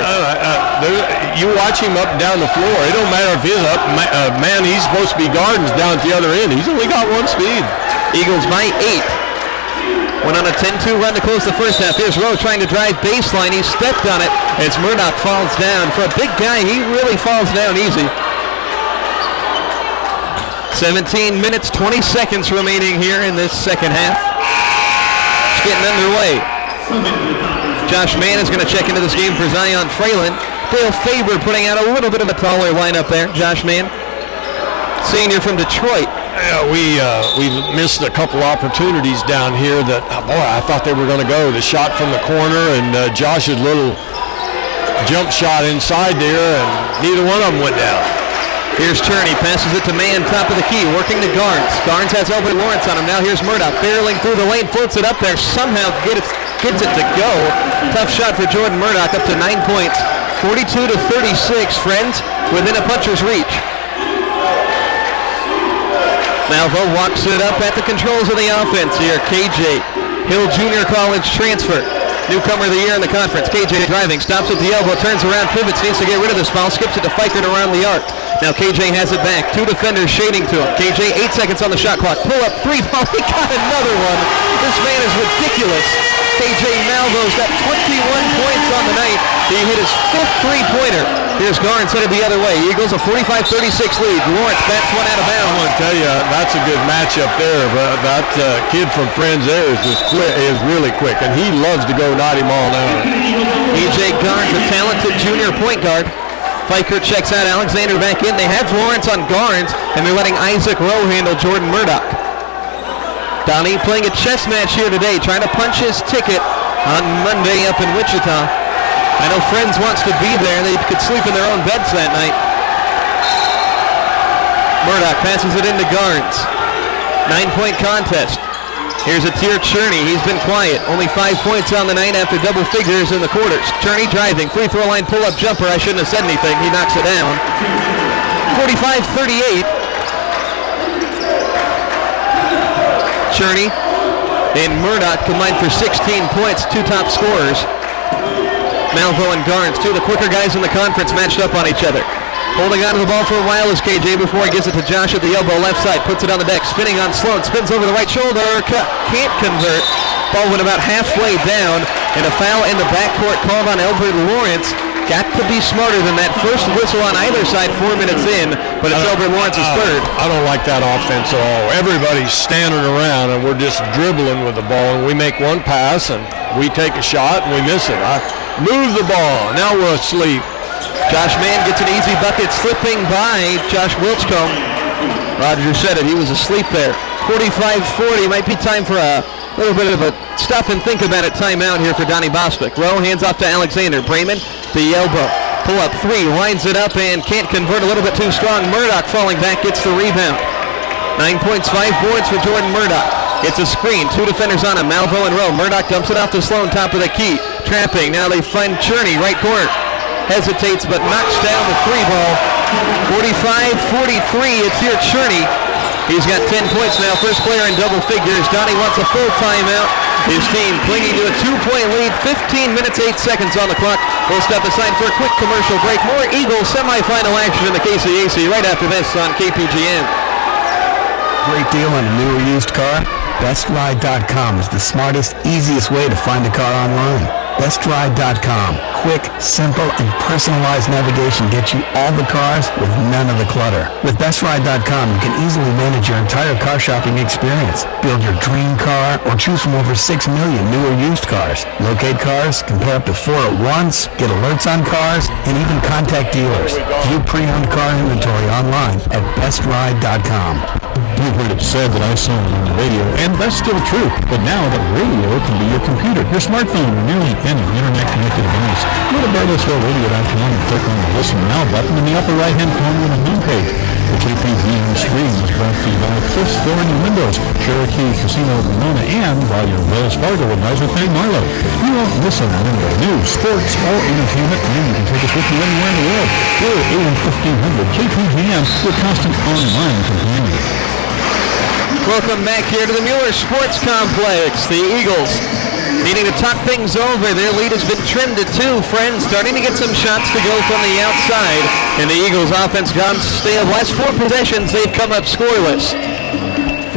You watch him up and down the floor. It don't matter if he's up. Man, he's supposed to be guarding down at the other end. He's only got 1 speed. Eagles by 8. Went on a 10-2 run to close the first half. Here's Rowe trying to drive baseline. He stepped on it as Murdoch falls down. For a big guy, he really falls down easy. 17 minutes, 20 seconds remaining here in this second half. It's getting underway. Josh Mann is going to check into this game for Zion Freeland. Dale Faber putting out a little bit of a taller lineup there. Josh Mann, senior from Detroit. Yeah, we missed a couple opportunities down here that, boy, I thought they were going to go. The shot from the corner and Josh's little jump shot inside there, and neither one of them went down. Here's Cherney, passes it to Mann, top of the key, working to Garnes. Garnes has Elbert Lawrence on him. Now here's Murdoch, barreling through the lane, floats it up there, somehow gets it to go. Tough shot for Jordan Murdoch, up to 9 points. 42-36, friends, within a puncher's reach. Malvo walks it up at the controls of the offense here. KJ, Hill Junior College transfer. Newcomer of the year in the conference. KJ driving, stops at the elbow, turns around, pivots, needs to get rid of this foul, skips it to Fikert around the arc. Now KJ has it back. 2 defenders shading to him. KJ, 8 seconds on the shot clock. Pull up, 3 ball. He got another one. This man is ridiculous. KJ Malvo's got 21 points on the night. He hit his 5th three-pointer. Here's Garnes headed the other way. Eagles a 45-36 lead. Lawrence bats one out of bounds. I want to tell you, that's a good matchup there. But that kid from Friends there is really quick, and he loves to go 90 mile an hour. E.J. Garnes, a talented junior point guard. Fikert checks out Alexander back in. They have Lawrence on Garnes, and they're letting Isaac Rowe handle Jordan Murdoch. Donnie playing a chess match here today, trying to punch his ticket on Monday up in Wichita. I know Friends wants to be there. They could sleep in their own beds that night. Murdoch passes it into Garnes. 9-point contest. Here's a Tier Cherney. He's been quiet. Only 5 points on the night after double figures in the quarters. Cherney driving. Free throw line pull-up jumper. I shouldn't have said anything. He knocks it down. 45-38. Cherney and Murdoch combined for 16 points. 2 top scorers. Malvo and Garnes, 2 of the quicker guys in the conference, matched up on each other. Holding on to the ball for a while is KJ before he gives it to Josh at the elbow, left side, puts it on the deck, spinning on Sloan, spins over the right shoulder, can't convert. Ball went about halfway down, and a foul in the backcourt called on Elbert Lawrence. Got to be smarter than that. First whistle on either side, 4 minutes in, but it's Elbert Lawrence's third. I don't like that offense at all. Everybody's standing around, and we're just dribbling with the ball, and we make one pass, and we take a shot, and we miss it. Move the ball. Now we're asleep. Josh Mann gets an easy bucket, slipping by Josh Wilchcombe. Roger said it. He was asleep there. 45-40. Might be time for a little bit of a stop and think about it timeout here for Donnie Bostic. Rowe hands off to Alexander. Brayman, the elbow. Pull up 3. Lines it up and can't convert. A little bit too strong. Murdoch falling back. Gets the rebound. 9 points, 5 boards for Jordan Murdoch. It's a screen, 2 defenders on him, Malvo and Rowe. Murdoch dumps it off to Sloan, top of the key. Trapping, now they find Cherney, right corner. Hesitates, but knocks down the 3 ball. 45-43, it's here Cherney. He's got 10 points now, first player in double figures. Donnie wants a full timeout. His team clinging to a 2-point lead, 15 minutes, 8 seconds on the clock. We'll step aside for a quick commercial break. More Eagles semifinal action in the KCAC right after this on KPGM. Great deal on a new or used car? BestRide.com is the smartest, easiest way to find a car online. BestRide.com. Quick, simple, and personalized navigation gets you all the cars with none of the clutter. With BestRide.com, you can easily manage your entire car shopping experience. Build your dream car or choose from over 6 million new or used cars. Locate cars, compare up to 4 at once, get alerts on cars, and even contact dealers. View pre-owned car inventory online at BestRide.com. You've heard it said that I saw it on the radio, and that's still true. But now the radio can be your computer, your smartphone, or nearly any internet-connected device. Go to BartlesvilleRadio.com and click on the Listen Now button in the upper right-hand corner of the homepage. The KPGM stream is brought to you by Cliffs Flooring and Windows, Cherokee Casino Winona, and by your Wells Fargo advisor, Penny Marlowe. You won't miss a minute of news, sports, or entertainment, and you can take us with you anywhere in the world. We're AM 1500 KPGM, your constant online companion. Welcome back here to the Mueller Sports Complex. The Eagles needing to talk things over. Their lead has been trimmed to 2, friends. Starting to get some shots to go from the outside. And the Eagles offense gone stale. Last 4 possessions, they've come up scoreless.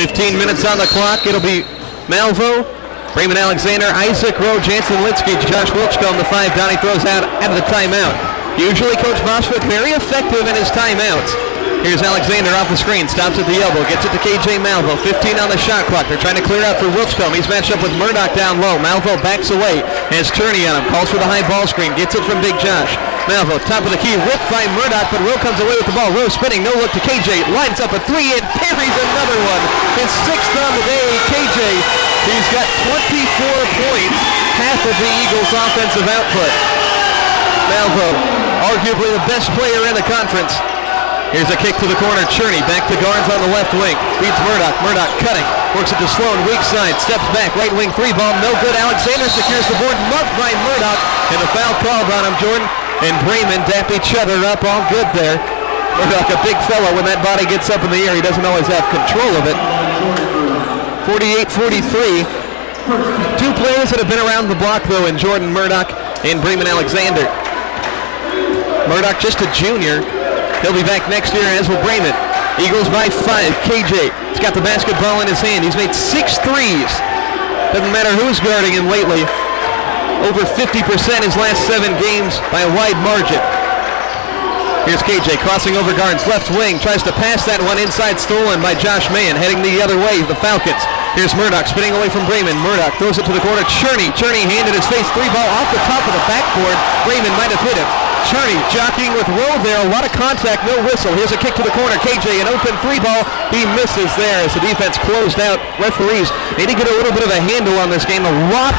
15 minutes on the clock. It'll be Malvo, Raymond Alexander, Isaac Rowe, Jansen Litsky, Josh Wilchcomb, the 5 down. He throws out of the timeout. Usually Coach Boswick very effective in his timeouts. Here's Alexander off the screen, stops at the elbow, gets it to KJ Malvo, 15 on the shot clock. They're trying to clear out for Wilchcomb. He's matched up with Murdoch down low. Malvo backs away, has Turney on him, calls for the high ball screen, gets it from Big Josh. Malvo, top of the key, ripped by Murdoch, but Rowe comes away with the ball. Rowe spinning, no look to KJ, lines up a 3 and parries another one. His 6th on the day. KJ, he's got 24 points, half of the Eagles' offensive output. Malvo, arguably the best player in the conference. Here's a kick to the corner. Cherney back to Garnes on the left wing. Beats Murdoch. Murdoch cutting. Works it to Sloan. Weak side. Steps back. Right wing 3 ball. No good. Alexander secures the board. Mugged by Murdoch. And a foul called on him. Jordan and Brayman dap each other up. All good there. Murdoch, a big fellow. When that body gets up in the air, he doesn't always have control of it. 48-43. 2 players that have been around the block, though, in Jordan Murdoch and Brayman Alexander. Murdoch just a junior. He'll be back next year, as will Brayman. Eagles by 5. KJ, he's got the basketball in his hand. He's made 6 threes. Doesn't matter who's guarding him lately. Over 50% his last 7 games by a wide margin. Here's KJ crossing over Garnes, left wing. Tries to pass that one inside, stolen by Josh Mann. Heading the other way, the Falcons. Here's Murdoch spinning away from Brayman. Murdoch throws it to the corner. Cherney handed his face. 3 ball off the top of the backboard. Brayman might have hit him. Cherney jockeying with Rowe there. A lot of contact, no whistle. Here's a kick to the corner. KJ, an open 3 ball. He misses there as the defense closed out. Referees need to get a little bit of a handle on this game. A lot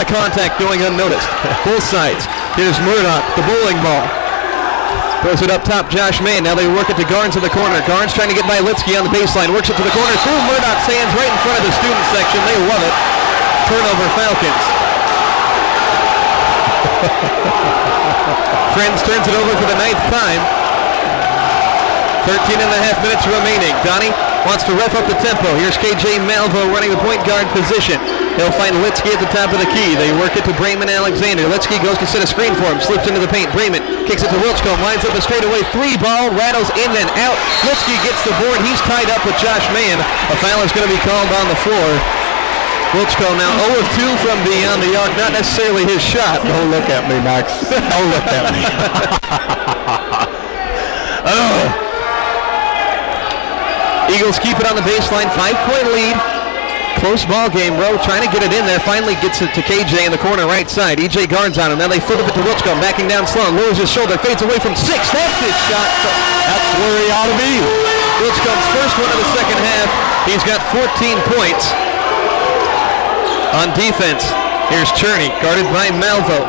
of contact going unnoticed. Both sides. Here's Murdoch, the bowling ball. Throws it up top, Josh Mann. Now they work it to Garnes in the corner. Garnes trying to get by Litsky on the baseline. Works it to the corner through Murdoch's hands right in front of the student section. They love it. Turnover, Falcons. Friends turns it over for the 9th time. 13 and a half minutes remaining. Donnie wants to ref up the tempo. Here's KJ Malvo running the point guard position. He'll find Litsky at the top of the key. They work it to Brayman Alexander. Litsky goes to set a screen for him. Slips into the paint. Brayman kicks it to Wilchcomb. Lines up a straightaway 3 ball. Rattles in and out. Litsky gets the board. He's tied up with Josh Mann. A foul is going to be called on the floor. Wilchcomb now 0 of 2 from beyond the arc. Not necessarily his shot. Don't look at me, Max. Don't look at me. Eagles keep it on the baseline. 5-point lead. Close ball game. Rowe trying to get it in there. Finally gets it to KJ in the corner right side. EJ Garnes on him. Now they flip it to Wilchcomb. Backing down Sloan. Lowers his shoulder. Fades away from 6. That's his shot. That's where he ought to be. Wilchcomb's first one of the second half. He's got 14 points. On defense, here's Cherney, guarded by Malvo.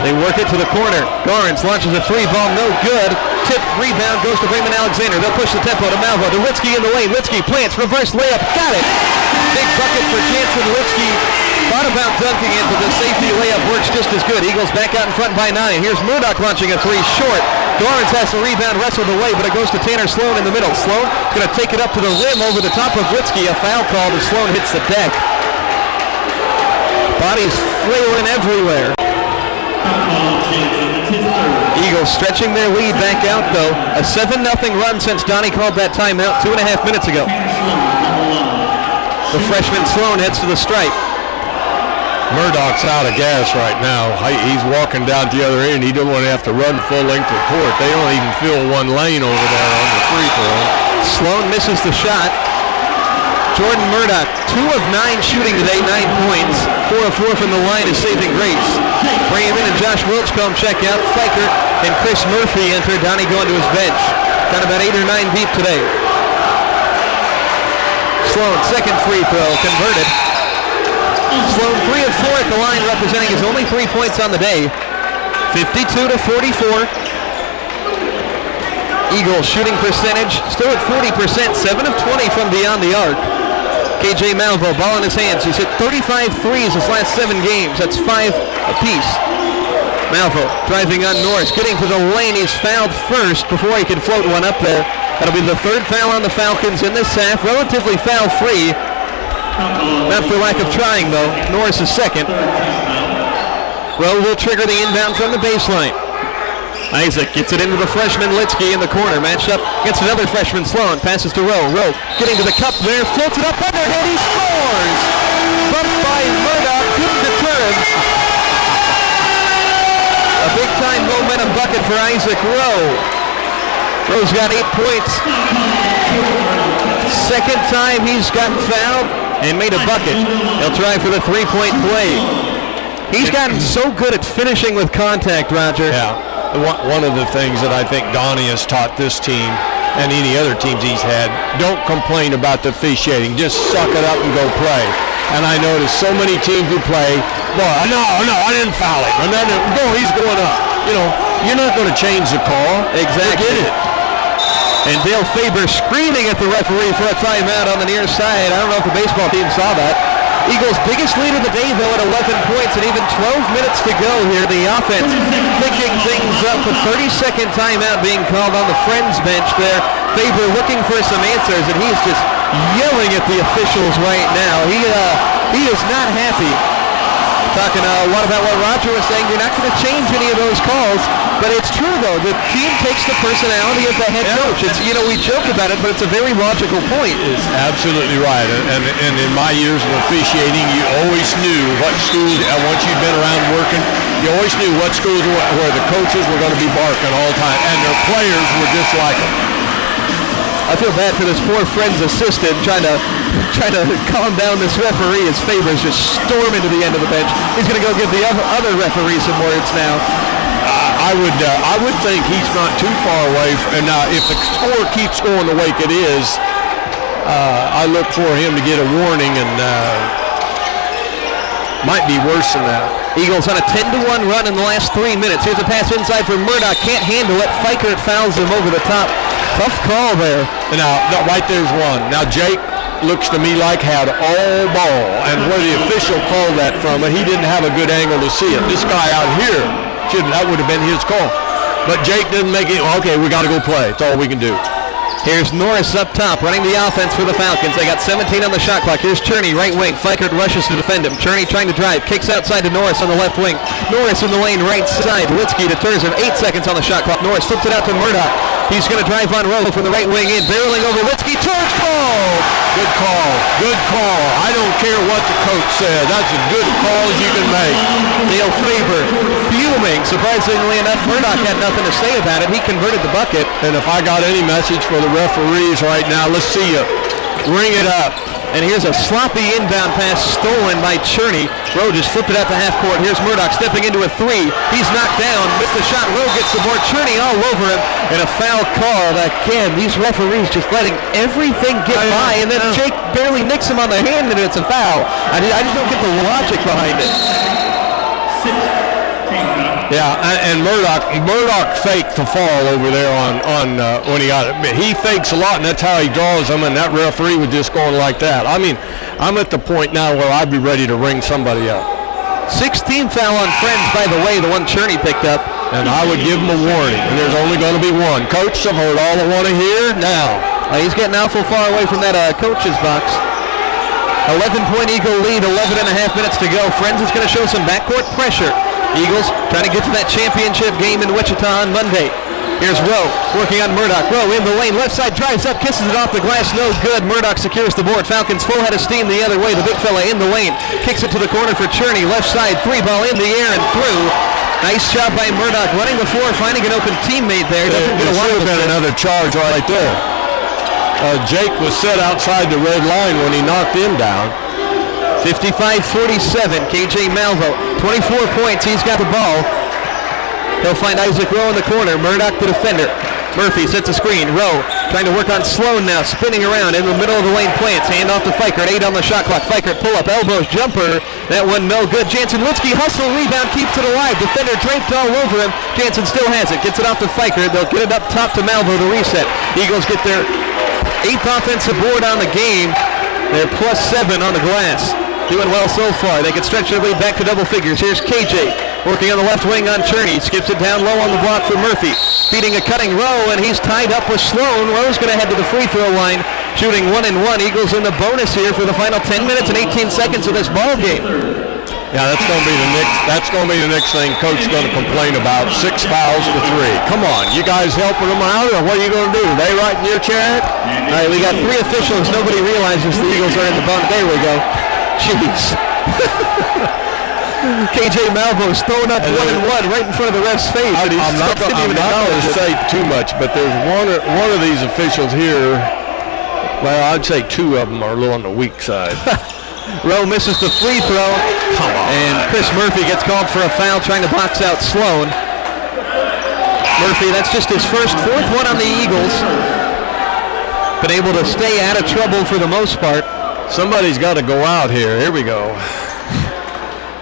They work it to the corner. Garnes launches a 3 ball, no good. Tip, rebound, goes to Brayman Alexander. They'll push the tempo to Malvo. To Litsky in the lane. Litsky plants, reverse layup, got it. Big bucket for Jansen Litsky. Thought about dunking it, but the safety layup works just as good. Eagles back out in front by 9. Here's Murdoch launching a 3 short. Garnes has the rebound, wrestled away, but it goes to Tanner Sloan in the middle. Sloan is going to take it up to the rim over the top of Litsky. A foul called as Sloan hits the deck. Bodies flailing everywhere. Eagles stretching their lead back out, though. A 7-0 run since Donnie called that timeout 2.5 minutes ago. The freshman Sloan heads to the stripe. Murdoch's out of gas right now. He's walking down the other end. He don't want to have to run full length of court. They don't even fill one lane over there on the free throw. Sloan misses the shot. Jordan Murdoch, 2 of 9 shooting today, 9 points. 4 of 4 from the line is saving grace. Brayman and Josh Wilchcomb check out. Fikert and Chris Murphy enter. Donnie going to his bench. Got about 8 or 9 deep today. Sloan, second free throw, converted. Sloan 3 of 4 at the line, representing his only 3 points on the day. 52-44. Eagles shooting percentage still at 40%, 7 of 20 from beyond the arc. KJ Malvo, ball in his hands. He's hit 35 threes his last 7 games. That's 5 apiece. Malvo driving on Norris, getting to the lane. He's fouled first before he can float one up there. That'll be the 3rd foul on the Falcons in this half. Relatively foul-free. Not for lack of trying, though. Norris is second. Rowe will trigger the inbound from the baseline. Isaac gets it into the freshman Litsky in the corner. Matched up against another freshman, Sloan. Passes to Rowe. Rowe getting to the cup there. Floats it up underhand. He scores! Bumped by Murdoch. Couldn't deter him. A big-time momentum bucket for Isaac Rowe. Rowe's got 8 points. Second time he's gotten fouled and made a bucket. He'll try for the 3-point play. He's gotten so good at finishing with contact, Roger. Yeah. One of the things that I think Donnie has taught this team and any other teams he's had, don't complain about the officiating. Just suck it up and go play. And I noticed so many teams who play, boy, no, I didn't foul him. No, he's going up. You know, you're not going to change the call. Exactly. Forget it. And Dale Faber screaming at the referee for a timeout on the near side. I don't know if the baseball team saw that. Eagles' biggest lead of the day, though, at 11 points and even 12 minutes to go here. The offense picking things up. A 30-second timeout being called on the Friends bench there. Faber looking for some answers, and he's just yelling at the officials right now. He is not happy. Talking a lot about what Roger was saying. You're not going to change any of those calls. But it's true, though. The team takes the personality of the head coach. It's, you know, we joke about it, but it's a very logical point. It's absolutely right. And in my years of officiating, you always knew what schools, once you'd been around working, you always knew what schools where the coaches were going to be barking all the time. And their players were just like them. I feel bad for this poor Friends assistant trying to calm down this referee as Faber's just storming to the end of the bench. He's going to go give the other referee some words now. I would think he's not too far away. And if the score keeps going the way it is, I look for him to get a warning, and might be worse than that. Eagles on a 10-1 run in the last 3 minutes. Here's a pass inside for Murdoch. Can't handle it. Fikert fouls him over the top. Tough call there. Now, right there's one. Now, Jake looks to me like had all ball, and where the official called that from, he didn't have a good angle to see it. This guy out here, that would have been his call. But Jake didn't make it. Okay, we got to go play. That's all we can do. Here's Norris up top, running the offense for the Falcons. They got 17 on the shot clock. Here's Cherney, right wing. Fikert rushes to defend him. Cherney trying to drive. Kicks outside to Norris on the left wing. Norris in the lane, right side. Litsky to Turzer. 8 seconds on the shot clock. Norris flips it out to Murdoch. He's going to drive on Rowe from the right wing in. Barreling over Litsky. Charge call! Good call. Good call. I don't care what the coach says. That's as good a call as you can make. Dale Faber fuming. Surprisingly enough, Murdoch had nothing to say about it. He converted the bucket. And if I got any message for the referees right now, let's see you ring it up. And here's a sloppy inbound pass stolen by Cherney. Rowe just flipped it out to half court. Here's Murdoch stepping into a 3. He's knocked down. Missed the shot. Rowe gets the board. Cherney all over him. And a foul call. Again, these referees just letting everything get by. And then Jake barely nicks him on the hand, and it's a foul. I just don't get the logic behind it. Yeah, and Murdoch faked the fall over there on when he got it. He fakes a lot, and that's how he draws them, and that referee was just going like that. I mean, I'm at the point now where I'd be ready to ring somebody up. 16th foul on Friends, by the way, the one Cherney picked up. And I would give him a warning, and there's only going to be one. Coach, I've heard all I want to hear now. He's getting awful far away from that coach's box. 11-point Eagle lead, 11 and a half minutes to go. Friends is going to show some backcourt pressure. Eagles trying to get to that championship game in Wichita on Monday. Here's Rowe working on Murdoch. Rowe in the lane, left side, drives up, kisses it off the glass, no good. Murdoch secures the board. Falcons full head of steam the other way. The big fella in the lane, kicks it to the corner for Cherney. Left side, 3-ball in the air and through. Nice job by Murdoch running the floor, finding an open teammate there. It should have been another charge right there. Jake was set outside the red line when he knocked him down. 55-47, KJ Malvo, 24 points, he's got the ball. He'll find Isaac Rowe in the corner, Murdoch the defender. Murphy sets a screen, Rowe Trying to work on Sloan now, spinning around in the middle of the lane. Plants, hand off to Fikert, 8 on the shot clock. Fikert pull up, elbows, jumper. That one no good. Jansen Litsky hustle, rebound, keeps it alive. Defender draped all over him. Jansen still has it, gets it off to Fikert. They'll get it up top to Malvo to reset. Eagles get their 8th offensive board on the game. They're +7 on the glass. Doing well so far. They can stretch their lead back to double figures. Here's KJ working on the left wing on Cherney. Skips it down low on the block for Murphy. Feeding a cutting Rowe, and he's tied up with Sloan. Rowe's going to head to the free throw line, shooting 1-1. Eagles in the bonus here for the final 10 minutes and 18 seconds of this ball game. Yeah, that's going to be the next thing Coach's going to complain about. 6 fouls to 3. Come on, you guys helping them out, or what are you going to do? They writing your check? All right, we got 3 officials. Nobody realizes the Eagles are in the bonus. There we go. Jeez. KJ Malvo's throwing up 1-1 right in front of the ref's face. I'm not going to say too much, but there's one of these officials here. Well, I'd say 2 of them are a little on the weak side. Rowe misses the free throw. Come on. And Chris Murphy gets called for a foul trying to box out Sloan. Murphy, that's just his fourth one on the Eagles. Been able to stay out of trouble for the most part. Somebody's got to go out here. Here we go.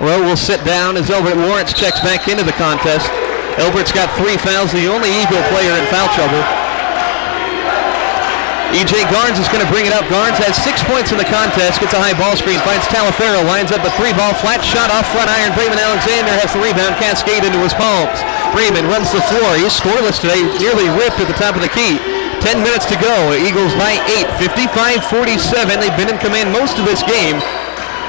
Rowe will sit down as Elbert Lawrence checks back into the contest. Elbert's got 3 fouls, the only Eagle player in foul trouble. E.J. Garnes is going to bring it up. Garnes has 6 points in the contest, gets a high ball screen, finds Talafero, lines up a 3-ball flat shot off front iron. Brayman Alexander has the rebound, cascade into his palms. Brayman runs the floor. He's scoreless today, nearly ripped at the top of the key. 10 minutes to go. Eagles by 8, 55-47. They've been in command most of this game.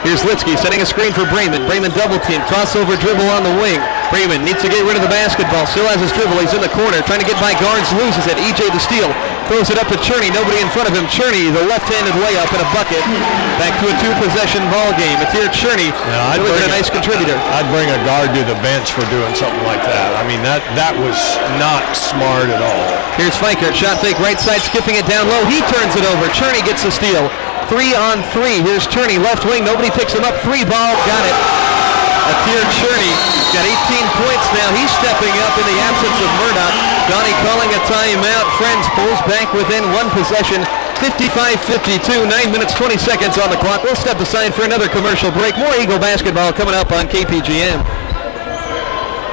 Here's Litsky setting a screen for Brayman. Brayman double team, crossover dribble on the wing. Brayman needs to get rid of the basketball. Still has his dribble. He's in the corner trying to get by Garnes. Loses it. E.J. the steal. Throws it up to Cherney. Nobody in front of him. Cherney, the left-handed layup and a bucket. Back to a 2-possession ball game. It's here Cherney. Yeah, I'd bring a nice contributor. I'd bring a guard to the bench for doing something like that. I mean, that was not smart at all. Here's Fikert. Shot fake right side, skipping it down low. He turns it over. Cherney gets the steal. 3-on-3. Here's Cherney, left wing. Nobody picks him up. 3-ball. Got it. Atir Cherney got 18 points now. He's stepping up in the absence of Murdoch. Donnie calling a timeout. Friends pulls back within 1 possession. 55-52. 9 minutes, 20 seconds on the clock. We'll step aside for another commercial break. More Eagle basketball coming up on KPGM.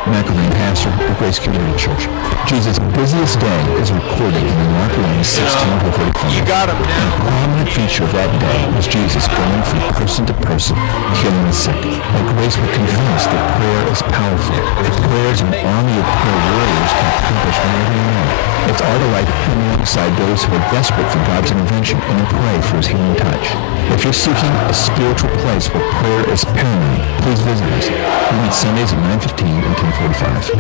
McElvain, pastor of Grace Community Church. Jesus' busiest day is recorded in Mark 16-45. You got him now. A prominent feature of that day was Jesus going from person to person, healing the sick. At Grace, we confess that prayer is powerful. That prayer is an army of prayer warriors can accomplish whatever you want. It's our delight to come alongside those who are desperate for God's intervention and pray for His healing touch. If you're seeking a spiritual place where prayer is paramount, please visit us. We meet Sundays at 9:15 and 10:45.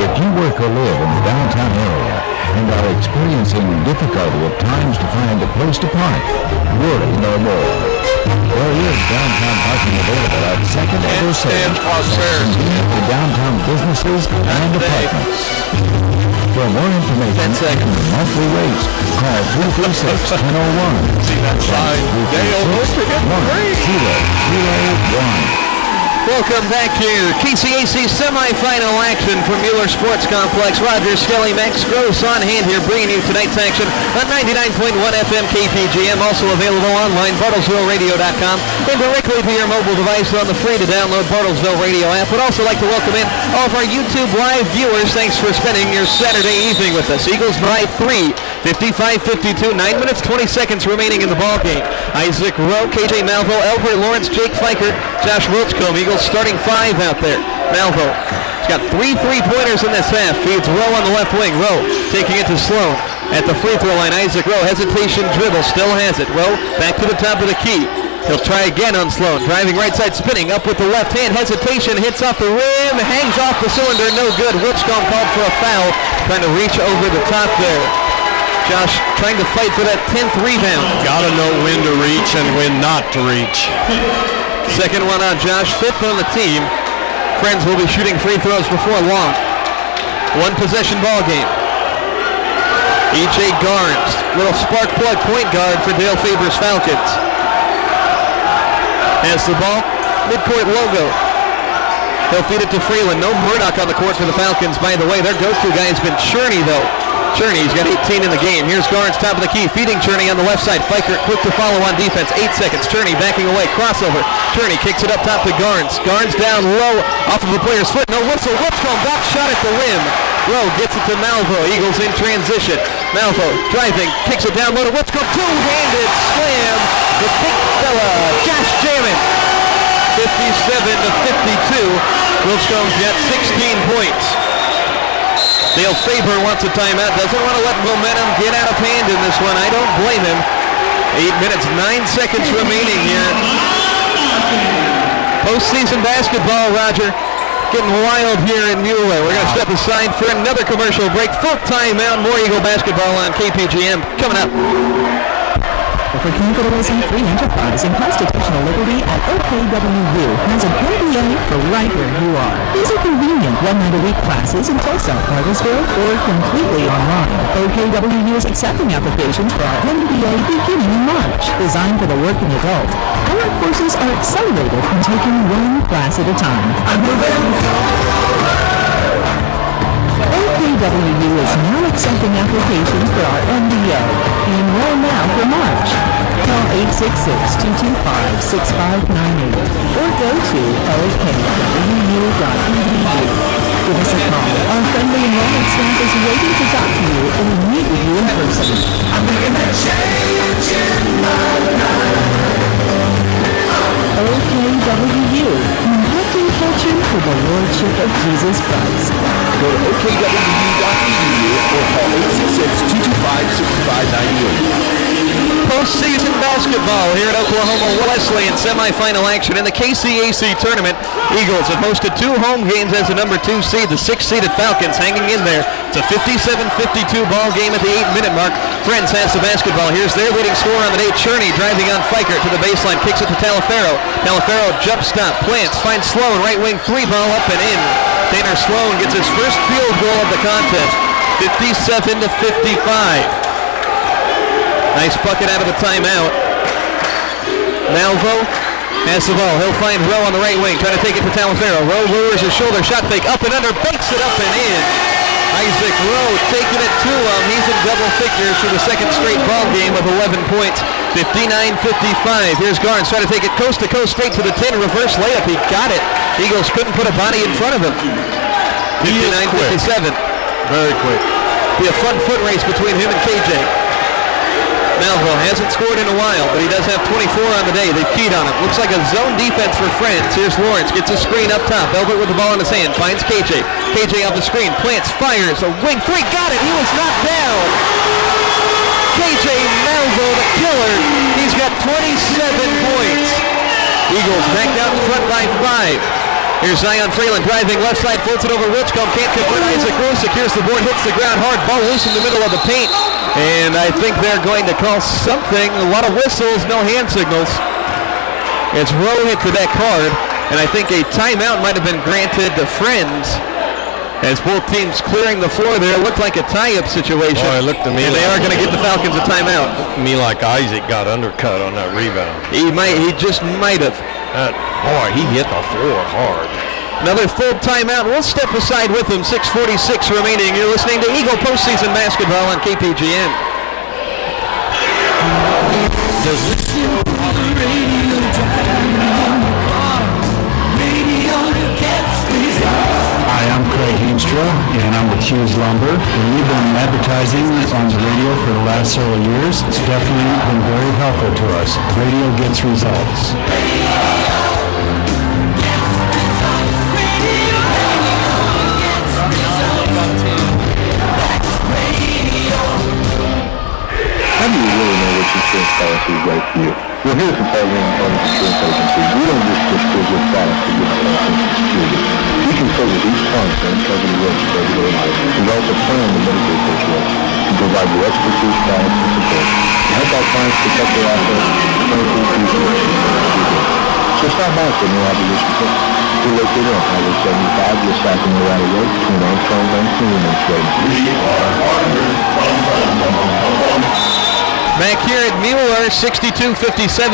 If you work or live in the downtown area and are experiencing difficulty at times to find a place to park, worry no more. There is downtown parking available at 2nd and Osage for downtown businesses and apartments. For more information and monthly rates, call 336-1001. See that sign? Dale Hoster getting 1001. Welcome back here. KCAC semifinal action from Mueller Sports Complex. Roger Skelly, Max Gross on hand here, bringing you tonight's action on 99.1 FM KPGM. Also available online, BartlesvilleRadio.com, and directly to your mobile device on the free-to-download Bartlesville Radio app. Would also like to welcome in all of our YouTube Live viewers. Thanks for spending your Saturday evening with us. Eagles by 3, 55-52, 9 minutes, 20 seconds remaining in the ballgame. Isaac Rowe, KJ Malvo, Albert Lawrence, Jake Fikert, Josh Wilchcombe. Eagles starting 5 out there. Malvo has got 3 3-pointers in this half. Feeds Rowe on the left wing. Rowe taking it to Sloan at the free throw line. Isaac Rowe, hesitation dribble, still has it. Rowe back to the top of the key. He'll try again on Sloan. Driving right side, spinning up with the left hand. Hesitation, hits off the rim, hangs off the cylinder, no good. Wilchcombe called for a foul, trying to reach over the top there. Josh trying to fight for that 10th rebound. Gotta know when to reach and when not to reach. Second one on Josh, 5th on the team. Friends will be shooting free throws before long. 1 possession ball game. E.J. Garnes, little spark plug point guard for Dale Faber's Falcons. Has the ball, midcourt logo. He'll feed it to Freeland. No Murdoch on the court for the Falcons. By the way, their go-to guy has been Cherney, though. Cherney's got 18 in the game. Here's Garnes, top of the key, feeding Cherney on the left side. Fiker quick to follow on defense. 8 seconds. Cherney backing away. Crossover. Cherney kicks it up top to Garnes. Garnes down low off of the player's foot. No whistle. Whipscomb back shot at the rim. Rowe gets it to Malvo. Eagles in transition. Malvo driving, kicks it down low to Whipscomb. Two-handed slam. The big fella, Josh Jamin. 57-52. Whipscomb's got 16 points. Dale Faber wants a timeout. Doesn't want to let momentum get out of hand in this one. I don't blame him. 8 minutes, 9 seconds remaining here. Postseason basketball, Roger. Getting wild here in Mueller. We're going to step aside for another commercial break. Full timeout. More Eagle basketball on KPGM coming up. For capitalism, free enterprise, and constitutional liberty at OKWU has an MBA for right where you are. These are convenient one-night-a-week classes in Tulsa, Cartersville, or completely online. OKWU is accepting applications for our MBA beginning in March. Designed for the working adult, our courses are accelerated and taking one class at a time. OKWU is now accepting applications for our MBA. Enroll now for March. Call 866-225-6598 or go to okwu.edu. Give us a call. Our friendly enrollment staff is waiting to talk to you and will meet with you in person. I'm making that change in my life. OKWU, impacting culture for the Lordship of Jesus Christ. Go to OKWU.edu or call 866-225-6598. Postseason basketball here at Oklahoma Wesleyan semifinal action in the KCAC tournament. Eagles have hosted 2 home games as the number 2 seed. The 6th-seeded Falcons hanging in there. It's a 57-52 ball game at the 8-minute mark. Friends has the basketball. Here's their leading scorer on the day, Cherney, driving on Fiker to the baseline, kicks it to Talafero. Talafero jump stop, plants, finds Sloan, right wing 3 ball up and in. Tanner Sloan gets his first field goal of the contest. 57-55. Nice bucket out of the timeout. Malvo has the ball. He'll find Rowe on the right wing, trying to take it to Talafero. Rowe lowers his shoulder, shot fake, up and under, banks it up and in. Isaac Rowe taking it to him. He's in double figures for the second straight ball game with 11 points. 59-55. Here's Garnes trying to take it coast to coast, straight to the 10. Reverse layup. He got it. Eagles couldn't put a body in front of him. 59-57. Very quick. Be a fun foot race between him and KJ. Malvo hasn't scored in a while, but he does have 24 on the day. They've keyed on him. Looks like a zone defense for Friends. Here's Lawrence, gets a screen up top. Elbert with the ball in his hand, finds KJ. KJ off the screen, plants, fires, a wing 3, got it! He was knocked down! KJ Malvo, the killer, he's got 27 points. Eagles back out in front by 5. Here's Zion Freeland driving left side, floats it over Whipscomb, can't convert. Isaac Rowe secures the board, hits the ground hard, ball loose in the middle of the paint. And I think they're going to call something. A lot of whistles, no hand signals. It's Rowe hit the deck hard, and I think a timeout might have been granted to Friends. As both teams clearing the floor there, it looked like a tie-up situation. Boy, it looked to me and like, they are going to get the Falcons a timeout. Looked to me like Isaac got undercut on that rebound. He just might have. Boy, he hit the floor hard. Another full timeout. We'll step aside with them. 6:46 remaining. You're listening to Eagle postseason basketball on KPGM. Hi, I'm Craig Heemstra, and I'm with Hughes Lumber. And we've been advertising on the radio for the last several years. It's definitely been very helpful to us. Radio gets results. How do you really know which insurance policy is right for you? Well, here's the Pregame Insurance Agency. We don't just push good products to get license and security. We consult with each client to uncover the risks of everyday life, develop a plan to mitigate those risks, and provide the expertise, guidance, and support to help our clients protect their assets, clinical fees, and risks. So stop by for no obligation tips. We're located on Highway 75, just south of Nevada Road, between Armstrong and Union Street. Back here at Mueller, 62-57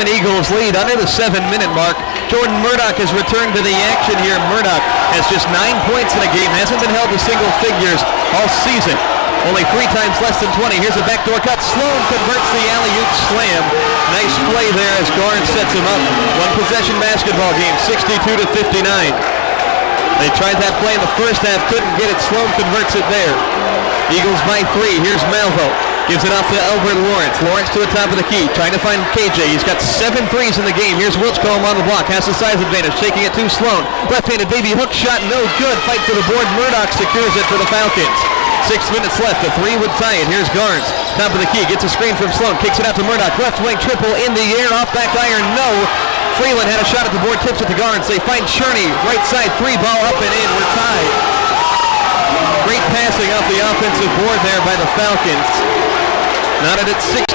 Eagles lead under the 7-minute mark. Jordan Murdoch has returned to the action here. Murdoch has just 9 points in a game, hasn't been held to single figures all season. Only 3 times less than 20. Here's a backdoor cut. Sloan converts the alley-oop slam. Nice play there as Garn sets him up. One possession basketball game, 62-59. They tried that play in the first half, couldn't get it. Sloan converts it there. Eagles by 3. Here's Malvo. Gives it off to Albert Lawrence. Lawrence to the top of the key, trying to find KJ. He's got 7 threes in the game. Here's Wilchcomb on the block. Has the size advantage, taking it to Sloan. Left-handed baby hook shot, no good. Fight for the board. Murdoch secures it for the Falcons. 6 minutes left. A 3 would tie it. Here's Garns. Top of the key. Gets a screen from Sloan. Kicks it out to Murdoch. Left wing triple in the air. Off back iron. No. Freeland had a shot at the board. Tips it to Garns. They find Cherney. Right side. 3 ball up and in. We're tied. Great passing off the offensive board there by the Falcons. Knotted at 62.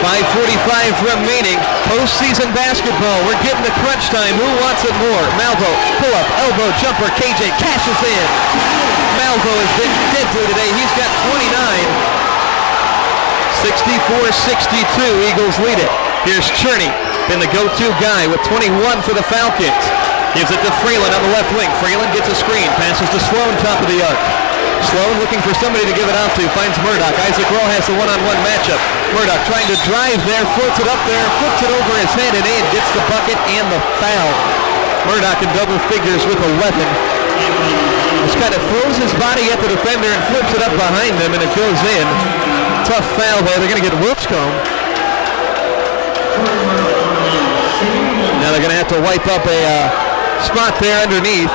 5:45 remaining. Postseason basketball. We're getting to crunch time. Who wants it more? Malvo. Pull up. Elbow jumper. KJ cashes in. Malvo has been deadly today. He's got 29. 64-62. Eagles lead it. Here's Cherney. Been the go-to guy with 21 for the Falcons. Gives it to Freeland on the left wing. Freeland gets a screen. Passes to Sloan, top of the arc. Sloan looking for somebody to give it off to. Finds Murdoch. Isaac Rowe has the one-on-one matchup. Murdoch trying to drive there. Floats it up there. Flips it over his head and in. Gets the bucket and the foul. Murdoch in double figures with 11. Just kind of throws his body at the defender and flips it up behind him, and it goes in. Tough foul there. They're going to get Wilchcomb. Now they're going to have to wipe up a spot there underneath.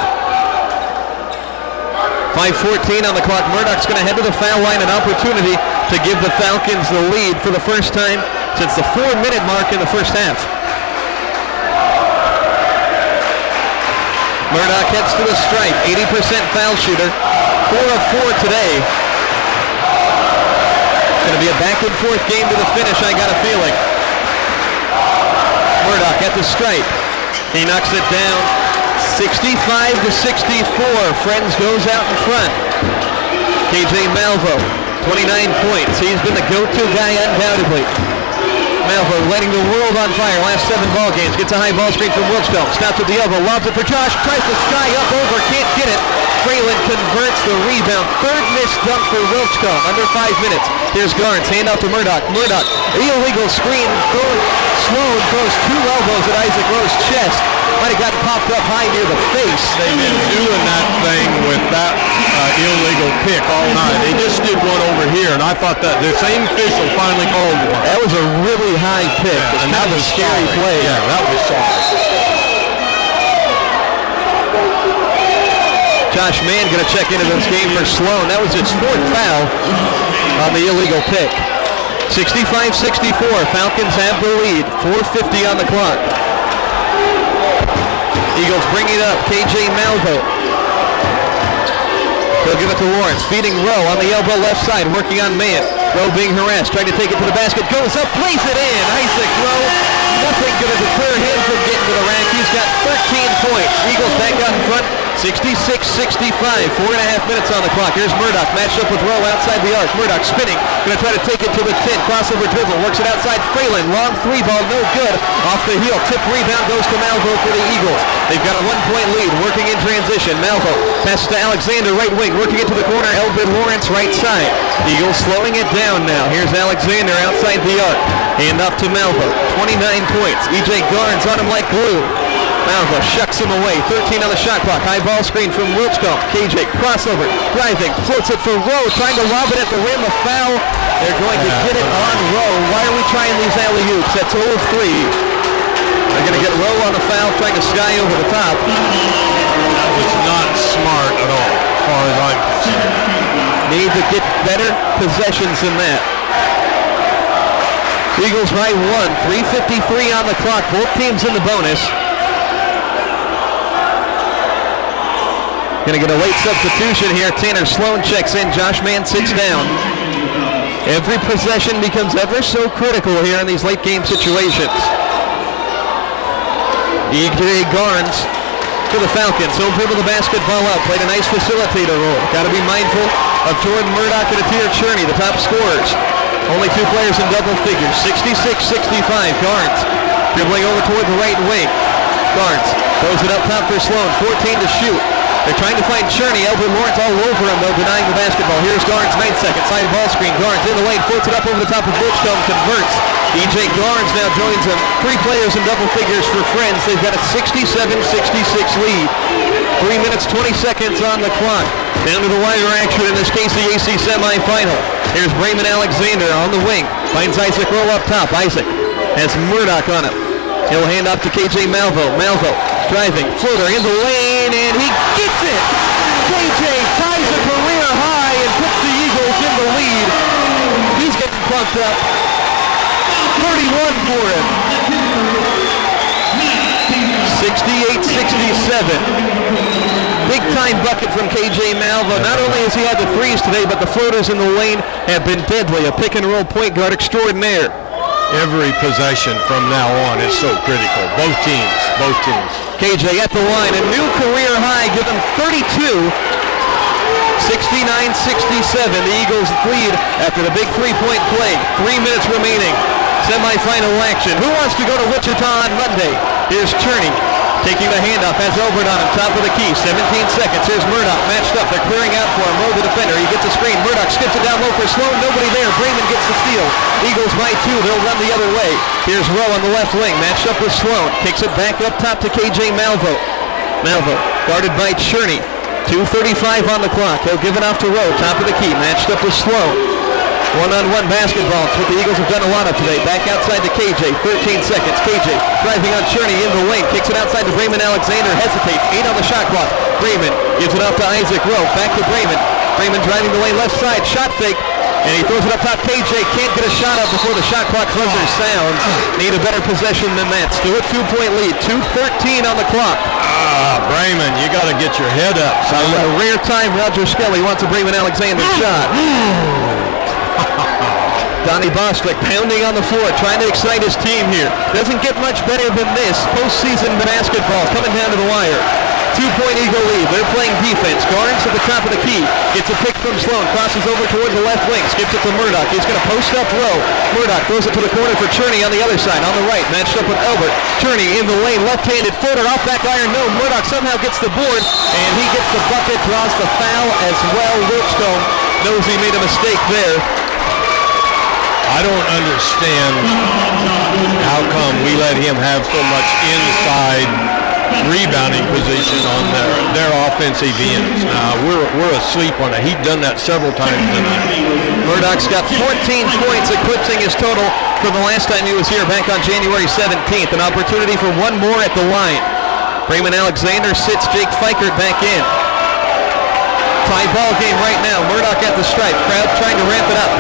5:14 on the clock. Murdoch's going to head to the foul line, an opportunity to give the Falcons the lead for the first time since the 4-minute mark in the first half. Murdoch heads to the stripe, 80% foul shooter, 4 of 4 today. It's going to be a back-and-forth game to the finish, I got a feeling. Murdoch at the stripe. He knocks it down. 65-64. Friends goes out in front. KJ Malvo, 29 points. He's been the go-to guy undoubtedly. Malvo lighting the world on fire. Last 7 ball games. Gets a high ball screen from Wilchcomb. Stops at the elbow. Lobs it for Josh. Tries to sky up over. Can't get it. Freeland converts the rebound. 3rd missed dunk for Wilchcomb. Under 5 minutes. Here's Garns. Hand out to Murdoch. Murdoch. Illegal screen. Sloan throws 2 elbows at Isaac Rowe's chest. Might have gotten popped up high near the face. They've been doing that thing with that illegal pick all night. They just did one over here, and I thought that the same official finally called one. That was a really high pick. Yeah, and that was a scary play. Yeah, that was solid. Josh Mann going to check into this game for Sloan. That was its 4th foul on the illegal pick. 65-64. Falcons have the lead. 4:50 on the clock. Eagles bring it up. KJ Malvo. He'll give it to Lawrence. Feeding Rowe on the elbow left side. Working on Mann. Rowe being harassed. Trying to take it to the basket. Goes up. Plays it in. Isaac Rowe. Nothing going to deter him from getting to the rack. He's got 13 points. Eagles back out in front. 66-65. 4.5 minutes on the clock. Here's Murdoch. Matched up with Rowe outside the arc. Murdoch spinning. Going to try to take it to the 10. Crossover dribble. Works it outside. Freeland. Long 3 ball. No good. Off the heel. Tip rebound goes to Malvo for the Eagles. They've got a 1-point lead. Working in transition. Malvo passes to Alexander. Right wing. Working it to the corner. Elbin Lawrence. Right side. Eagles slowing it down now. Here's Alexander outside the arc. Hand off to Malvo. 29 points. EJ Garns on him like glue. Malvo shucks him away. 13 on the shot clock. High ball screen from Wilchcomb. KJ crossover. Driving. Floats it for Rowe. Trying to lob it at the rim. A foul. They're going to get it on Rowe. Why are we trying these alley-oops? That's 0-3. They're going to get Rowe on the foul. Trying to sky over the top. It's not smart at all, as far as I'm concerned. Need to get better possessions than that. Eagles by 1. 3:53 on the clock. Both teams in the bonus. Going to get a late substitution here. Tanner Sloan checks in. Josh Mann sits down. Every possession becomes ever so critical here in these late game situations. EJ Garns for the Falcons. He'll dribble the basketball up. Played a nice facilitator role. Got to be mindful of Jordan Murdoch and Atir Cherney, the top scorers. Only two players in double figures. 66-65. Garnes dribbling over toward the right wing. Garnes throws it up top for Sloan. 14 to shoot. They're trying to find Cherney. Elbert Lawrence all over him, though, denying the basketball. Here's Garnes, 9 seconds. Side ball screen. Garnes in the lane. Floats it up over the top of Birchcombe. Converts. E.J. Garnes now joins him. Three players in double figures for Friends. They've got a 67-66 lead. 3 minutes, 20 seconds on the clock. Down to the wire action in this KCAC semifinal. Here's Raymond Alexander on the wing. Finds Isaac Rowe up top. Isaac has Murdoch on him. He'll hand off to KJ Malvo. Malvo driving. Floater in the lane, and he gets it! KJ ties a career high and puts the Eagles in the lead. He's getting pumped up. 31 for him. 68-67. Big time bucket from KJ Malvo. Not only has he had the threes today, but the floaters in the lane have been deadly. A pick and roll point guard extraordinaire. Every possession from now on is so critical. Both teams. KJ at the line, a new career high, give them 32. 69-67. The Eagles lead after the big three-point play. 3 minutes remaining. Semifinal action. Who wants to go to Wichita on Monday? Here's Cherney. Taking the handoff, has Elbert on him, top of the key, 17 seconds. Here's Murdoch, matched up. They're clearing out for him. Rowe, the defender. He gets a screen. Murdoch skips it down low for Sloan. Nobody there. Brayman gets the steal. Eagles by 2. They'll run the other way. Here's Rowe on the left wing, matched up with Sloan. Kicks it back up top to KJ Malvo. Malvo, guarded by Cherney. 2:35 on the clock. He'll give it off to Rowe, top of the key, matched up with Sloan. One-on-one basketball. It's what the Eagles have done a lot of today. Back outside to KJ. 13 seconds. KJ driving on Cherney in the lane. Kicks it outside to Raymond Alexander. Hesitates. 8 on the shot clock. Raymond gives it off to Isaac Rowe. Back to Raymond. Raymond driving the lane left side. Shot fake. And he throws it up top. KJ can't get a shot up before the shot clock buzzer sounds. Need a better possession than that. Still a 2-point lead. 2:13 on the clock. Brayman, you got to get your head up. A rare time Roger Skelly wants a Raymond Alexander shot. Donnie Bostwick pounding on the floor, trying to excite his team here. Doesn't get much better than this. Postseason basketball coming down to the wire. 2-point Eagle lead. They're playing defense. Garnes at the top of the key. Gets a pick from Sloan. Crosses over toward the left wing. Skips it to Murdoch. He's going to post up Rowe. Murdoch throws it to the corner for Cherney on the other side. On the right, matched up with Elbert. Cherney in the lane. Left-handed floater off back iron. No. Murdoch somehow gets the board. And he gets the bucket. Draws the foul as well. Wilkstone knows he made a mistake there. I don't understand how come we let him have so much inside rebounding position on their offensive ends. Now, we're asleep on it. He's done that several times tonight. Murdoch's got 14 points, eclipsing his total from the last time he was here back on January 17th. An opportunity for one more at the line. Raymond Alexander sits Jake Fikert back in. Tie ball game right now. Murdoch at the stripe. Crowd trying to ramp it up.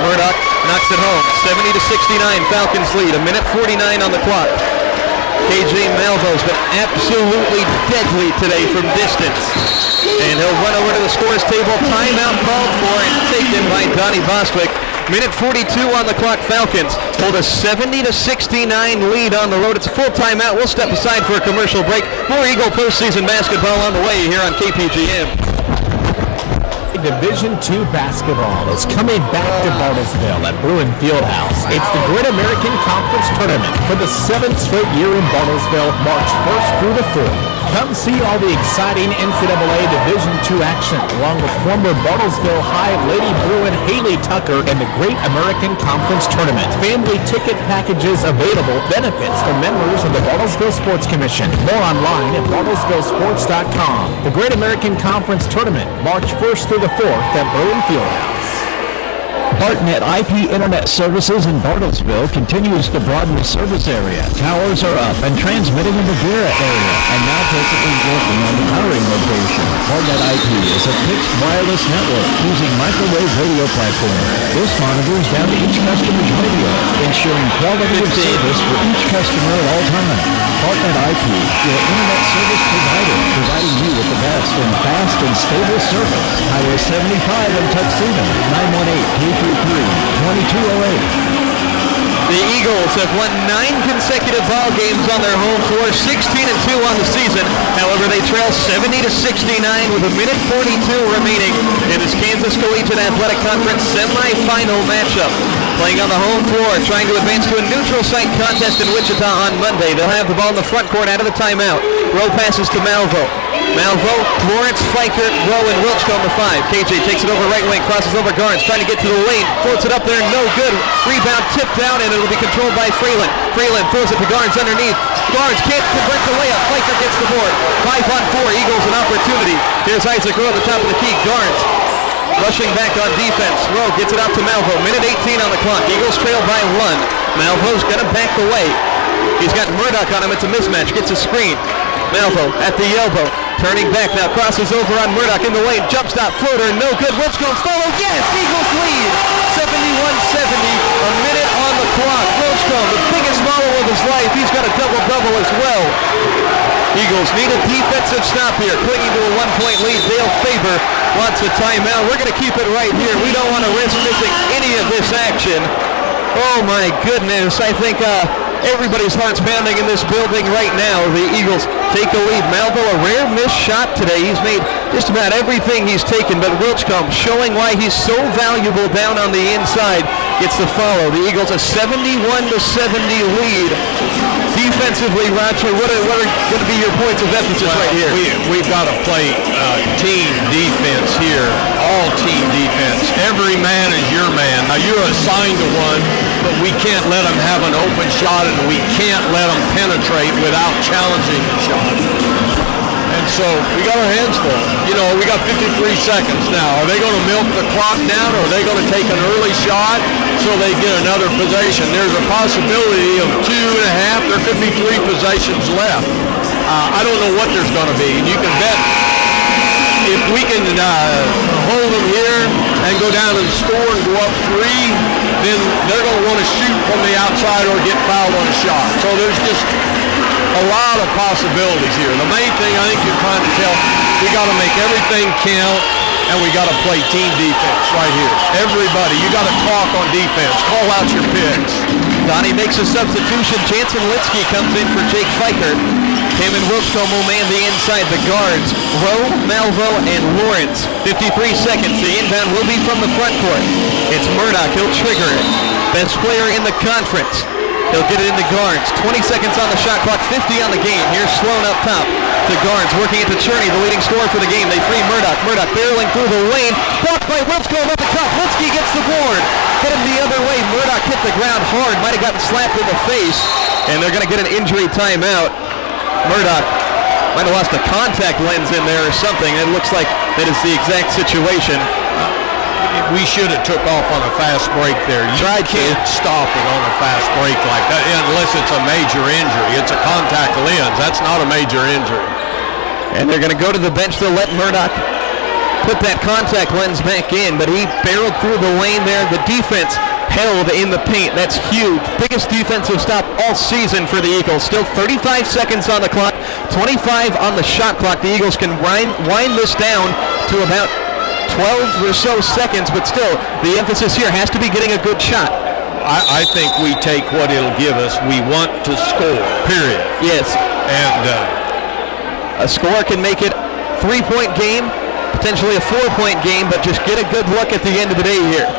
Murdoch knocks it home. 70-69, Falcons lead. 1:49 on the clock. KJ Malvo's been absolutely deadly today from distance. And he'll run over to the scores table. Timeout called for and taken by Donnie Bostwick. 1:42 on the clock. Falcons hold a 70-69 lead on the road. It's a full timeout. We'll step aside for a commercial break. More Eagle postseason basketball on the way here on KPGM. Division II basketball is coming back to Bartlesville at Bruin Fieldhouse. It's the Great American Conference Tournament for the 7th straight year in Bartlesville, March 1st through the 4th. Come see all the exciting NCAA Division II action, along with former Bartlesville High Lady Bruin Haley Tucker and the Great American Conference Tournament. Family ticket packages available. Benefits for members of the Bartlesville Sports Commission. More online at bartlesvillesports.com. The Great American Conference Tournament, March 1st through the 4th at Bruin Fieldhouse. Bartnet IP Internet Services in Bartlesville continues to broaden the service area. Towers are up and transmitting in the Vera area, and now presently working on the powering location. Bartnet IP is a fixed wireless network using microwave radio platform. This monitors down to each customer's radio, ensuring quality of service for each customer at all times. Bartnet IP, your internet service provider, providing you with the best and fast and stable service. Highway 75 in Tuxedo, 918-333-2208. The Eagles have won 9 consecutive ball games on their home floor, 16-2 on the season. However, they trail 70-69 with a minute 42 remaining in this Kansas Collegiate Athletic Conference semifinal matchup. Playing on the home floor, trying to advance to a neutral site contest in Wichita on Monday. They'll have the ball in the front court out of the timeout. Rowe passes to Malvo. Malvo, Lawrence, Fikert, Rowe, and Wilchcombe the 5. KJ takes it over right wing, crosses over Garnes, trying to get to the lane, floats it up there, no good. Rebound tipped down, and it'll be controlled by Freeland. Freeland throws it to Garnes underneath. Garnes can't convert the layup. Fikert gets the board. 5-on-4, Eagles an opportunity. Here's Isaac Rowe at the top of the key. Garnes rushing back on defense. Rowe gets it out to Malvo. Minute 18 on the clock. Eagles trail by 1. Malvo's going to back away. He's got Murdoch on him. It's a mismatch. Gets a screen. Malvo at the elbow. Turning back now. Crosses over on Murdoch in the lane. Jump stop. Floater. No good. Wilchcombe follow. Yes! Eagles lead. 71-70. A minute on the clock. Wilchcombe, the biggest follow of his life. He's got a double-double as well. Eagles need a defensive stop here. Clinging to a 1-point lead. Dale Faber wants a timeout. We're going to keep it right here. We don't want to risk missing any of this action. Oh my goodness. I think everybody's heart's pounding in this building right now. The Eagles take a lead. Malvo, a rare missed shot today. He's made just about everything he's taken, but Wilchcombe showing why he's so valuable down on the inside gets the follow. The Eagles a 71-70 lead. Defensively, Roger, what are going to be your points of emphasis right here? We've got to play team defense here, all team defense. Every man is your man. Now, you're assigned to one, but we can't let them have an open shot, and we can't let them penetrate without challenging the shot. And so we got our hands full. You know, we got 53 seconds now. Are they going to milk the clock down, or are they going to take an early shot so they get another possession? There's a possibility of 2.5. There could be 3 possessions left. I don't know what there's going to be. And you can bet if we can hold them here and go down and score and go up 3, then they're going to want to shoot from the outside or get fouled on a shot. So there's just a lot of possibilities here. The main thing I think you're trying to tell, we got to make everything count, and we got to play team defense right here. Everybody, you got to talk on defense. Call out your picks. Donnie makes a substitution. Jansen Litsky comes in for Jake Fikert. Him and Wilchcombe will man the inside. The guards, Rowe, Malvo, and Lawrence. 53 seconds. The inbound will be from the front court. It's Murdoch. He'll trigger it. Best player in the conference. He'll get it into Garnes. 20 seconds on the shot clock, 50 on the game. Here's Sloan up top to Garnes, working into Cherney, the leading scorer for the game. They free Murdoch. Murdoch barreling through the lane. Blocked by Wilchcombe at the cup. Litsky gets the board. Hit him the other way. Murdoch hit the ground hard. Might have gotten slapped in the face. And they're going to get an injury timeout. Murdoch might have lost a contact lens in there or something. It looks like that is the exact situation. We should have took off on a fast break there. You can't stop it on a fast break like that unless it's a major injury. It's a contact lens. That's not a major injury. And they're going to go to the bench to let Murdoch put that contact lens back in, but he barreled through the lane there. The defense held in the paint. That's huge. Biggest defensive stop all season for the Eagles. Still 35 seconds on the clock, 25 on the shot clock. The Eagles can wind this down to about 12 or so seconds, but still, the emphasis here has to be getting a good shot. I think we take what it'll give us. We want to score, period. Yes. And a score can make it 3-point game, potentially a 4-point game, but just get a good look at the end of the day here.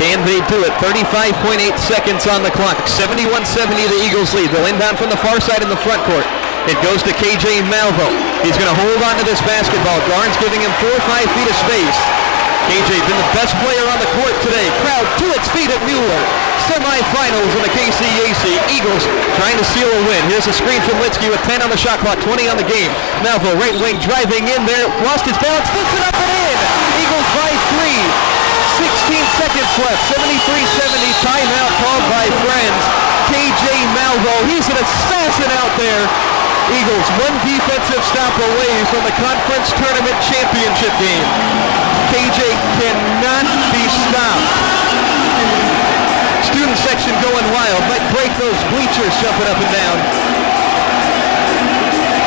Can they do it? 35.8 seconds on the clock. 71-70 the Eagles lead. They'll inbound from the far side in the front court. It goes to KJ Malvo. He's going to hold on to this basketball. Garnes giving him 4 or 5 feet of space. KJ been the best player on the court today. Crowd to its feet at Mueller. Semifinals in the KCAC. Eagles trying to seal a win. Here's a screen from Litsky with 10 on the shot clock, 20 on the game. Malvo, right wing, driving in there. Lost his balance, puts it up and in. Eagles by 3. 16 seconds left. 73-70 timeout called by friends. KJ Malvo, he's an assassin out there. Eagles one defensive stop away from the conference tournament championship game. KJ cannot be stopped. Student section going wild. Might break those bleachers jumping up and down.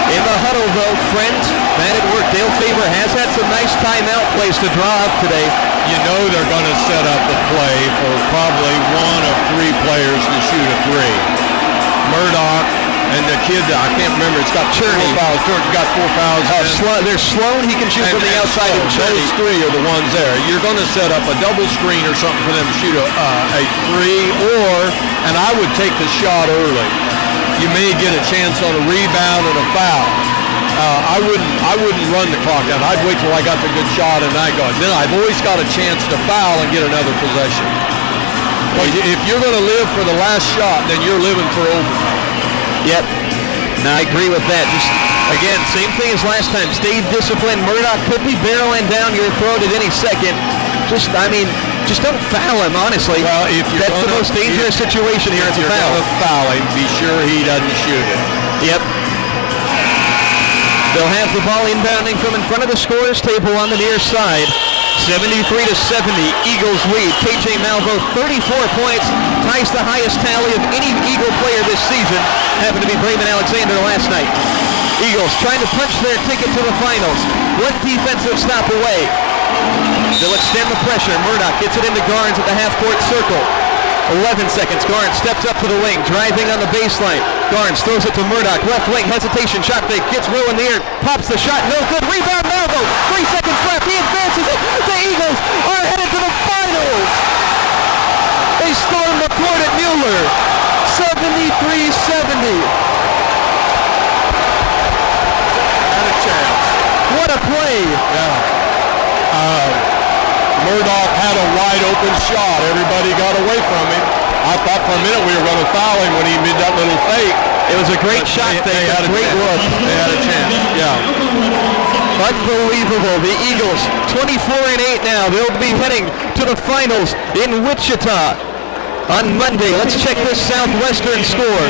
In the huddle, though, friends, man at work. Dale Faber has had some nice timeout plays to draw up today. You know they're going to set up a play for probably one of three players to shoot a three. Murdoch and the kid, I can't remember, it's got Cherney. Got 4 fouls. There's Sloan, he can shoot from the outside. Those three are the ones there. You're going to set up a double screen or something for them to shoot a three, and I would take the shot early. You may get a chance on a rebound and a foul. I wouldn't run the clock down. I'd wait till I got the good shot and I go. Then I've always got a chance to foul and get another possession. But if you're going to live for the last shot, then you're living for overtime. Yep. No, I agree with that. Just, again, same thing as last time. Stay disciplined. Murdoch could be barreling down your throat at any second. Just don't foul him, honestly. Well, that's the most dangerous situation here. It's a foul. If you're going to foul him, be sure he doesn't shoot it. Yep. They'll have the ball inbounding from in front of the scorer's table on the near side. 73-70, Eagles lead. KJ Malvo, 34 points, ties the highest tally of any Eagle player this season. Happened to be Brayman Alexander last night. Eagles trying to punch their ticket to the finals. One defensive stop away. They'll extend the pressure. Murdoch gets it into Garnes at the half-court circle. 11 seconds. Garnes steps up to the wing, driving on the baseline. Garnes throws it to Murdoch. Left wing, hesitation, shot fake. Gets Will in the air, pops the shot, no good. Rebound, Malvo. 3 seconds left. He advances it. The Eagles are headed to the finals. They storm the court at Mueller. 73-70. Not a chance. What a play. Yeah. Murdoch had a wide open shot. Everybody got away from him. I thought for a minute we were going to foul him when he made that little fake. It was a great shot. They had a great look. They had a chance. Yeah. Unbelievable. The Eagles 24-8 now. They'll be heading to the finals in Wichita on Monday. Let's check this Southwestern score.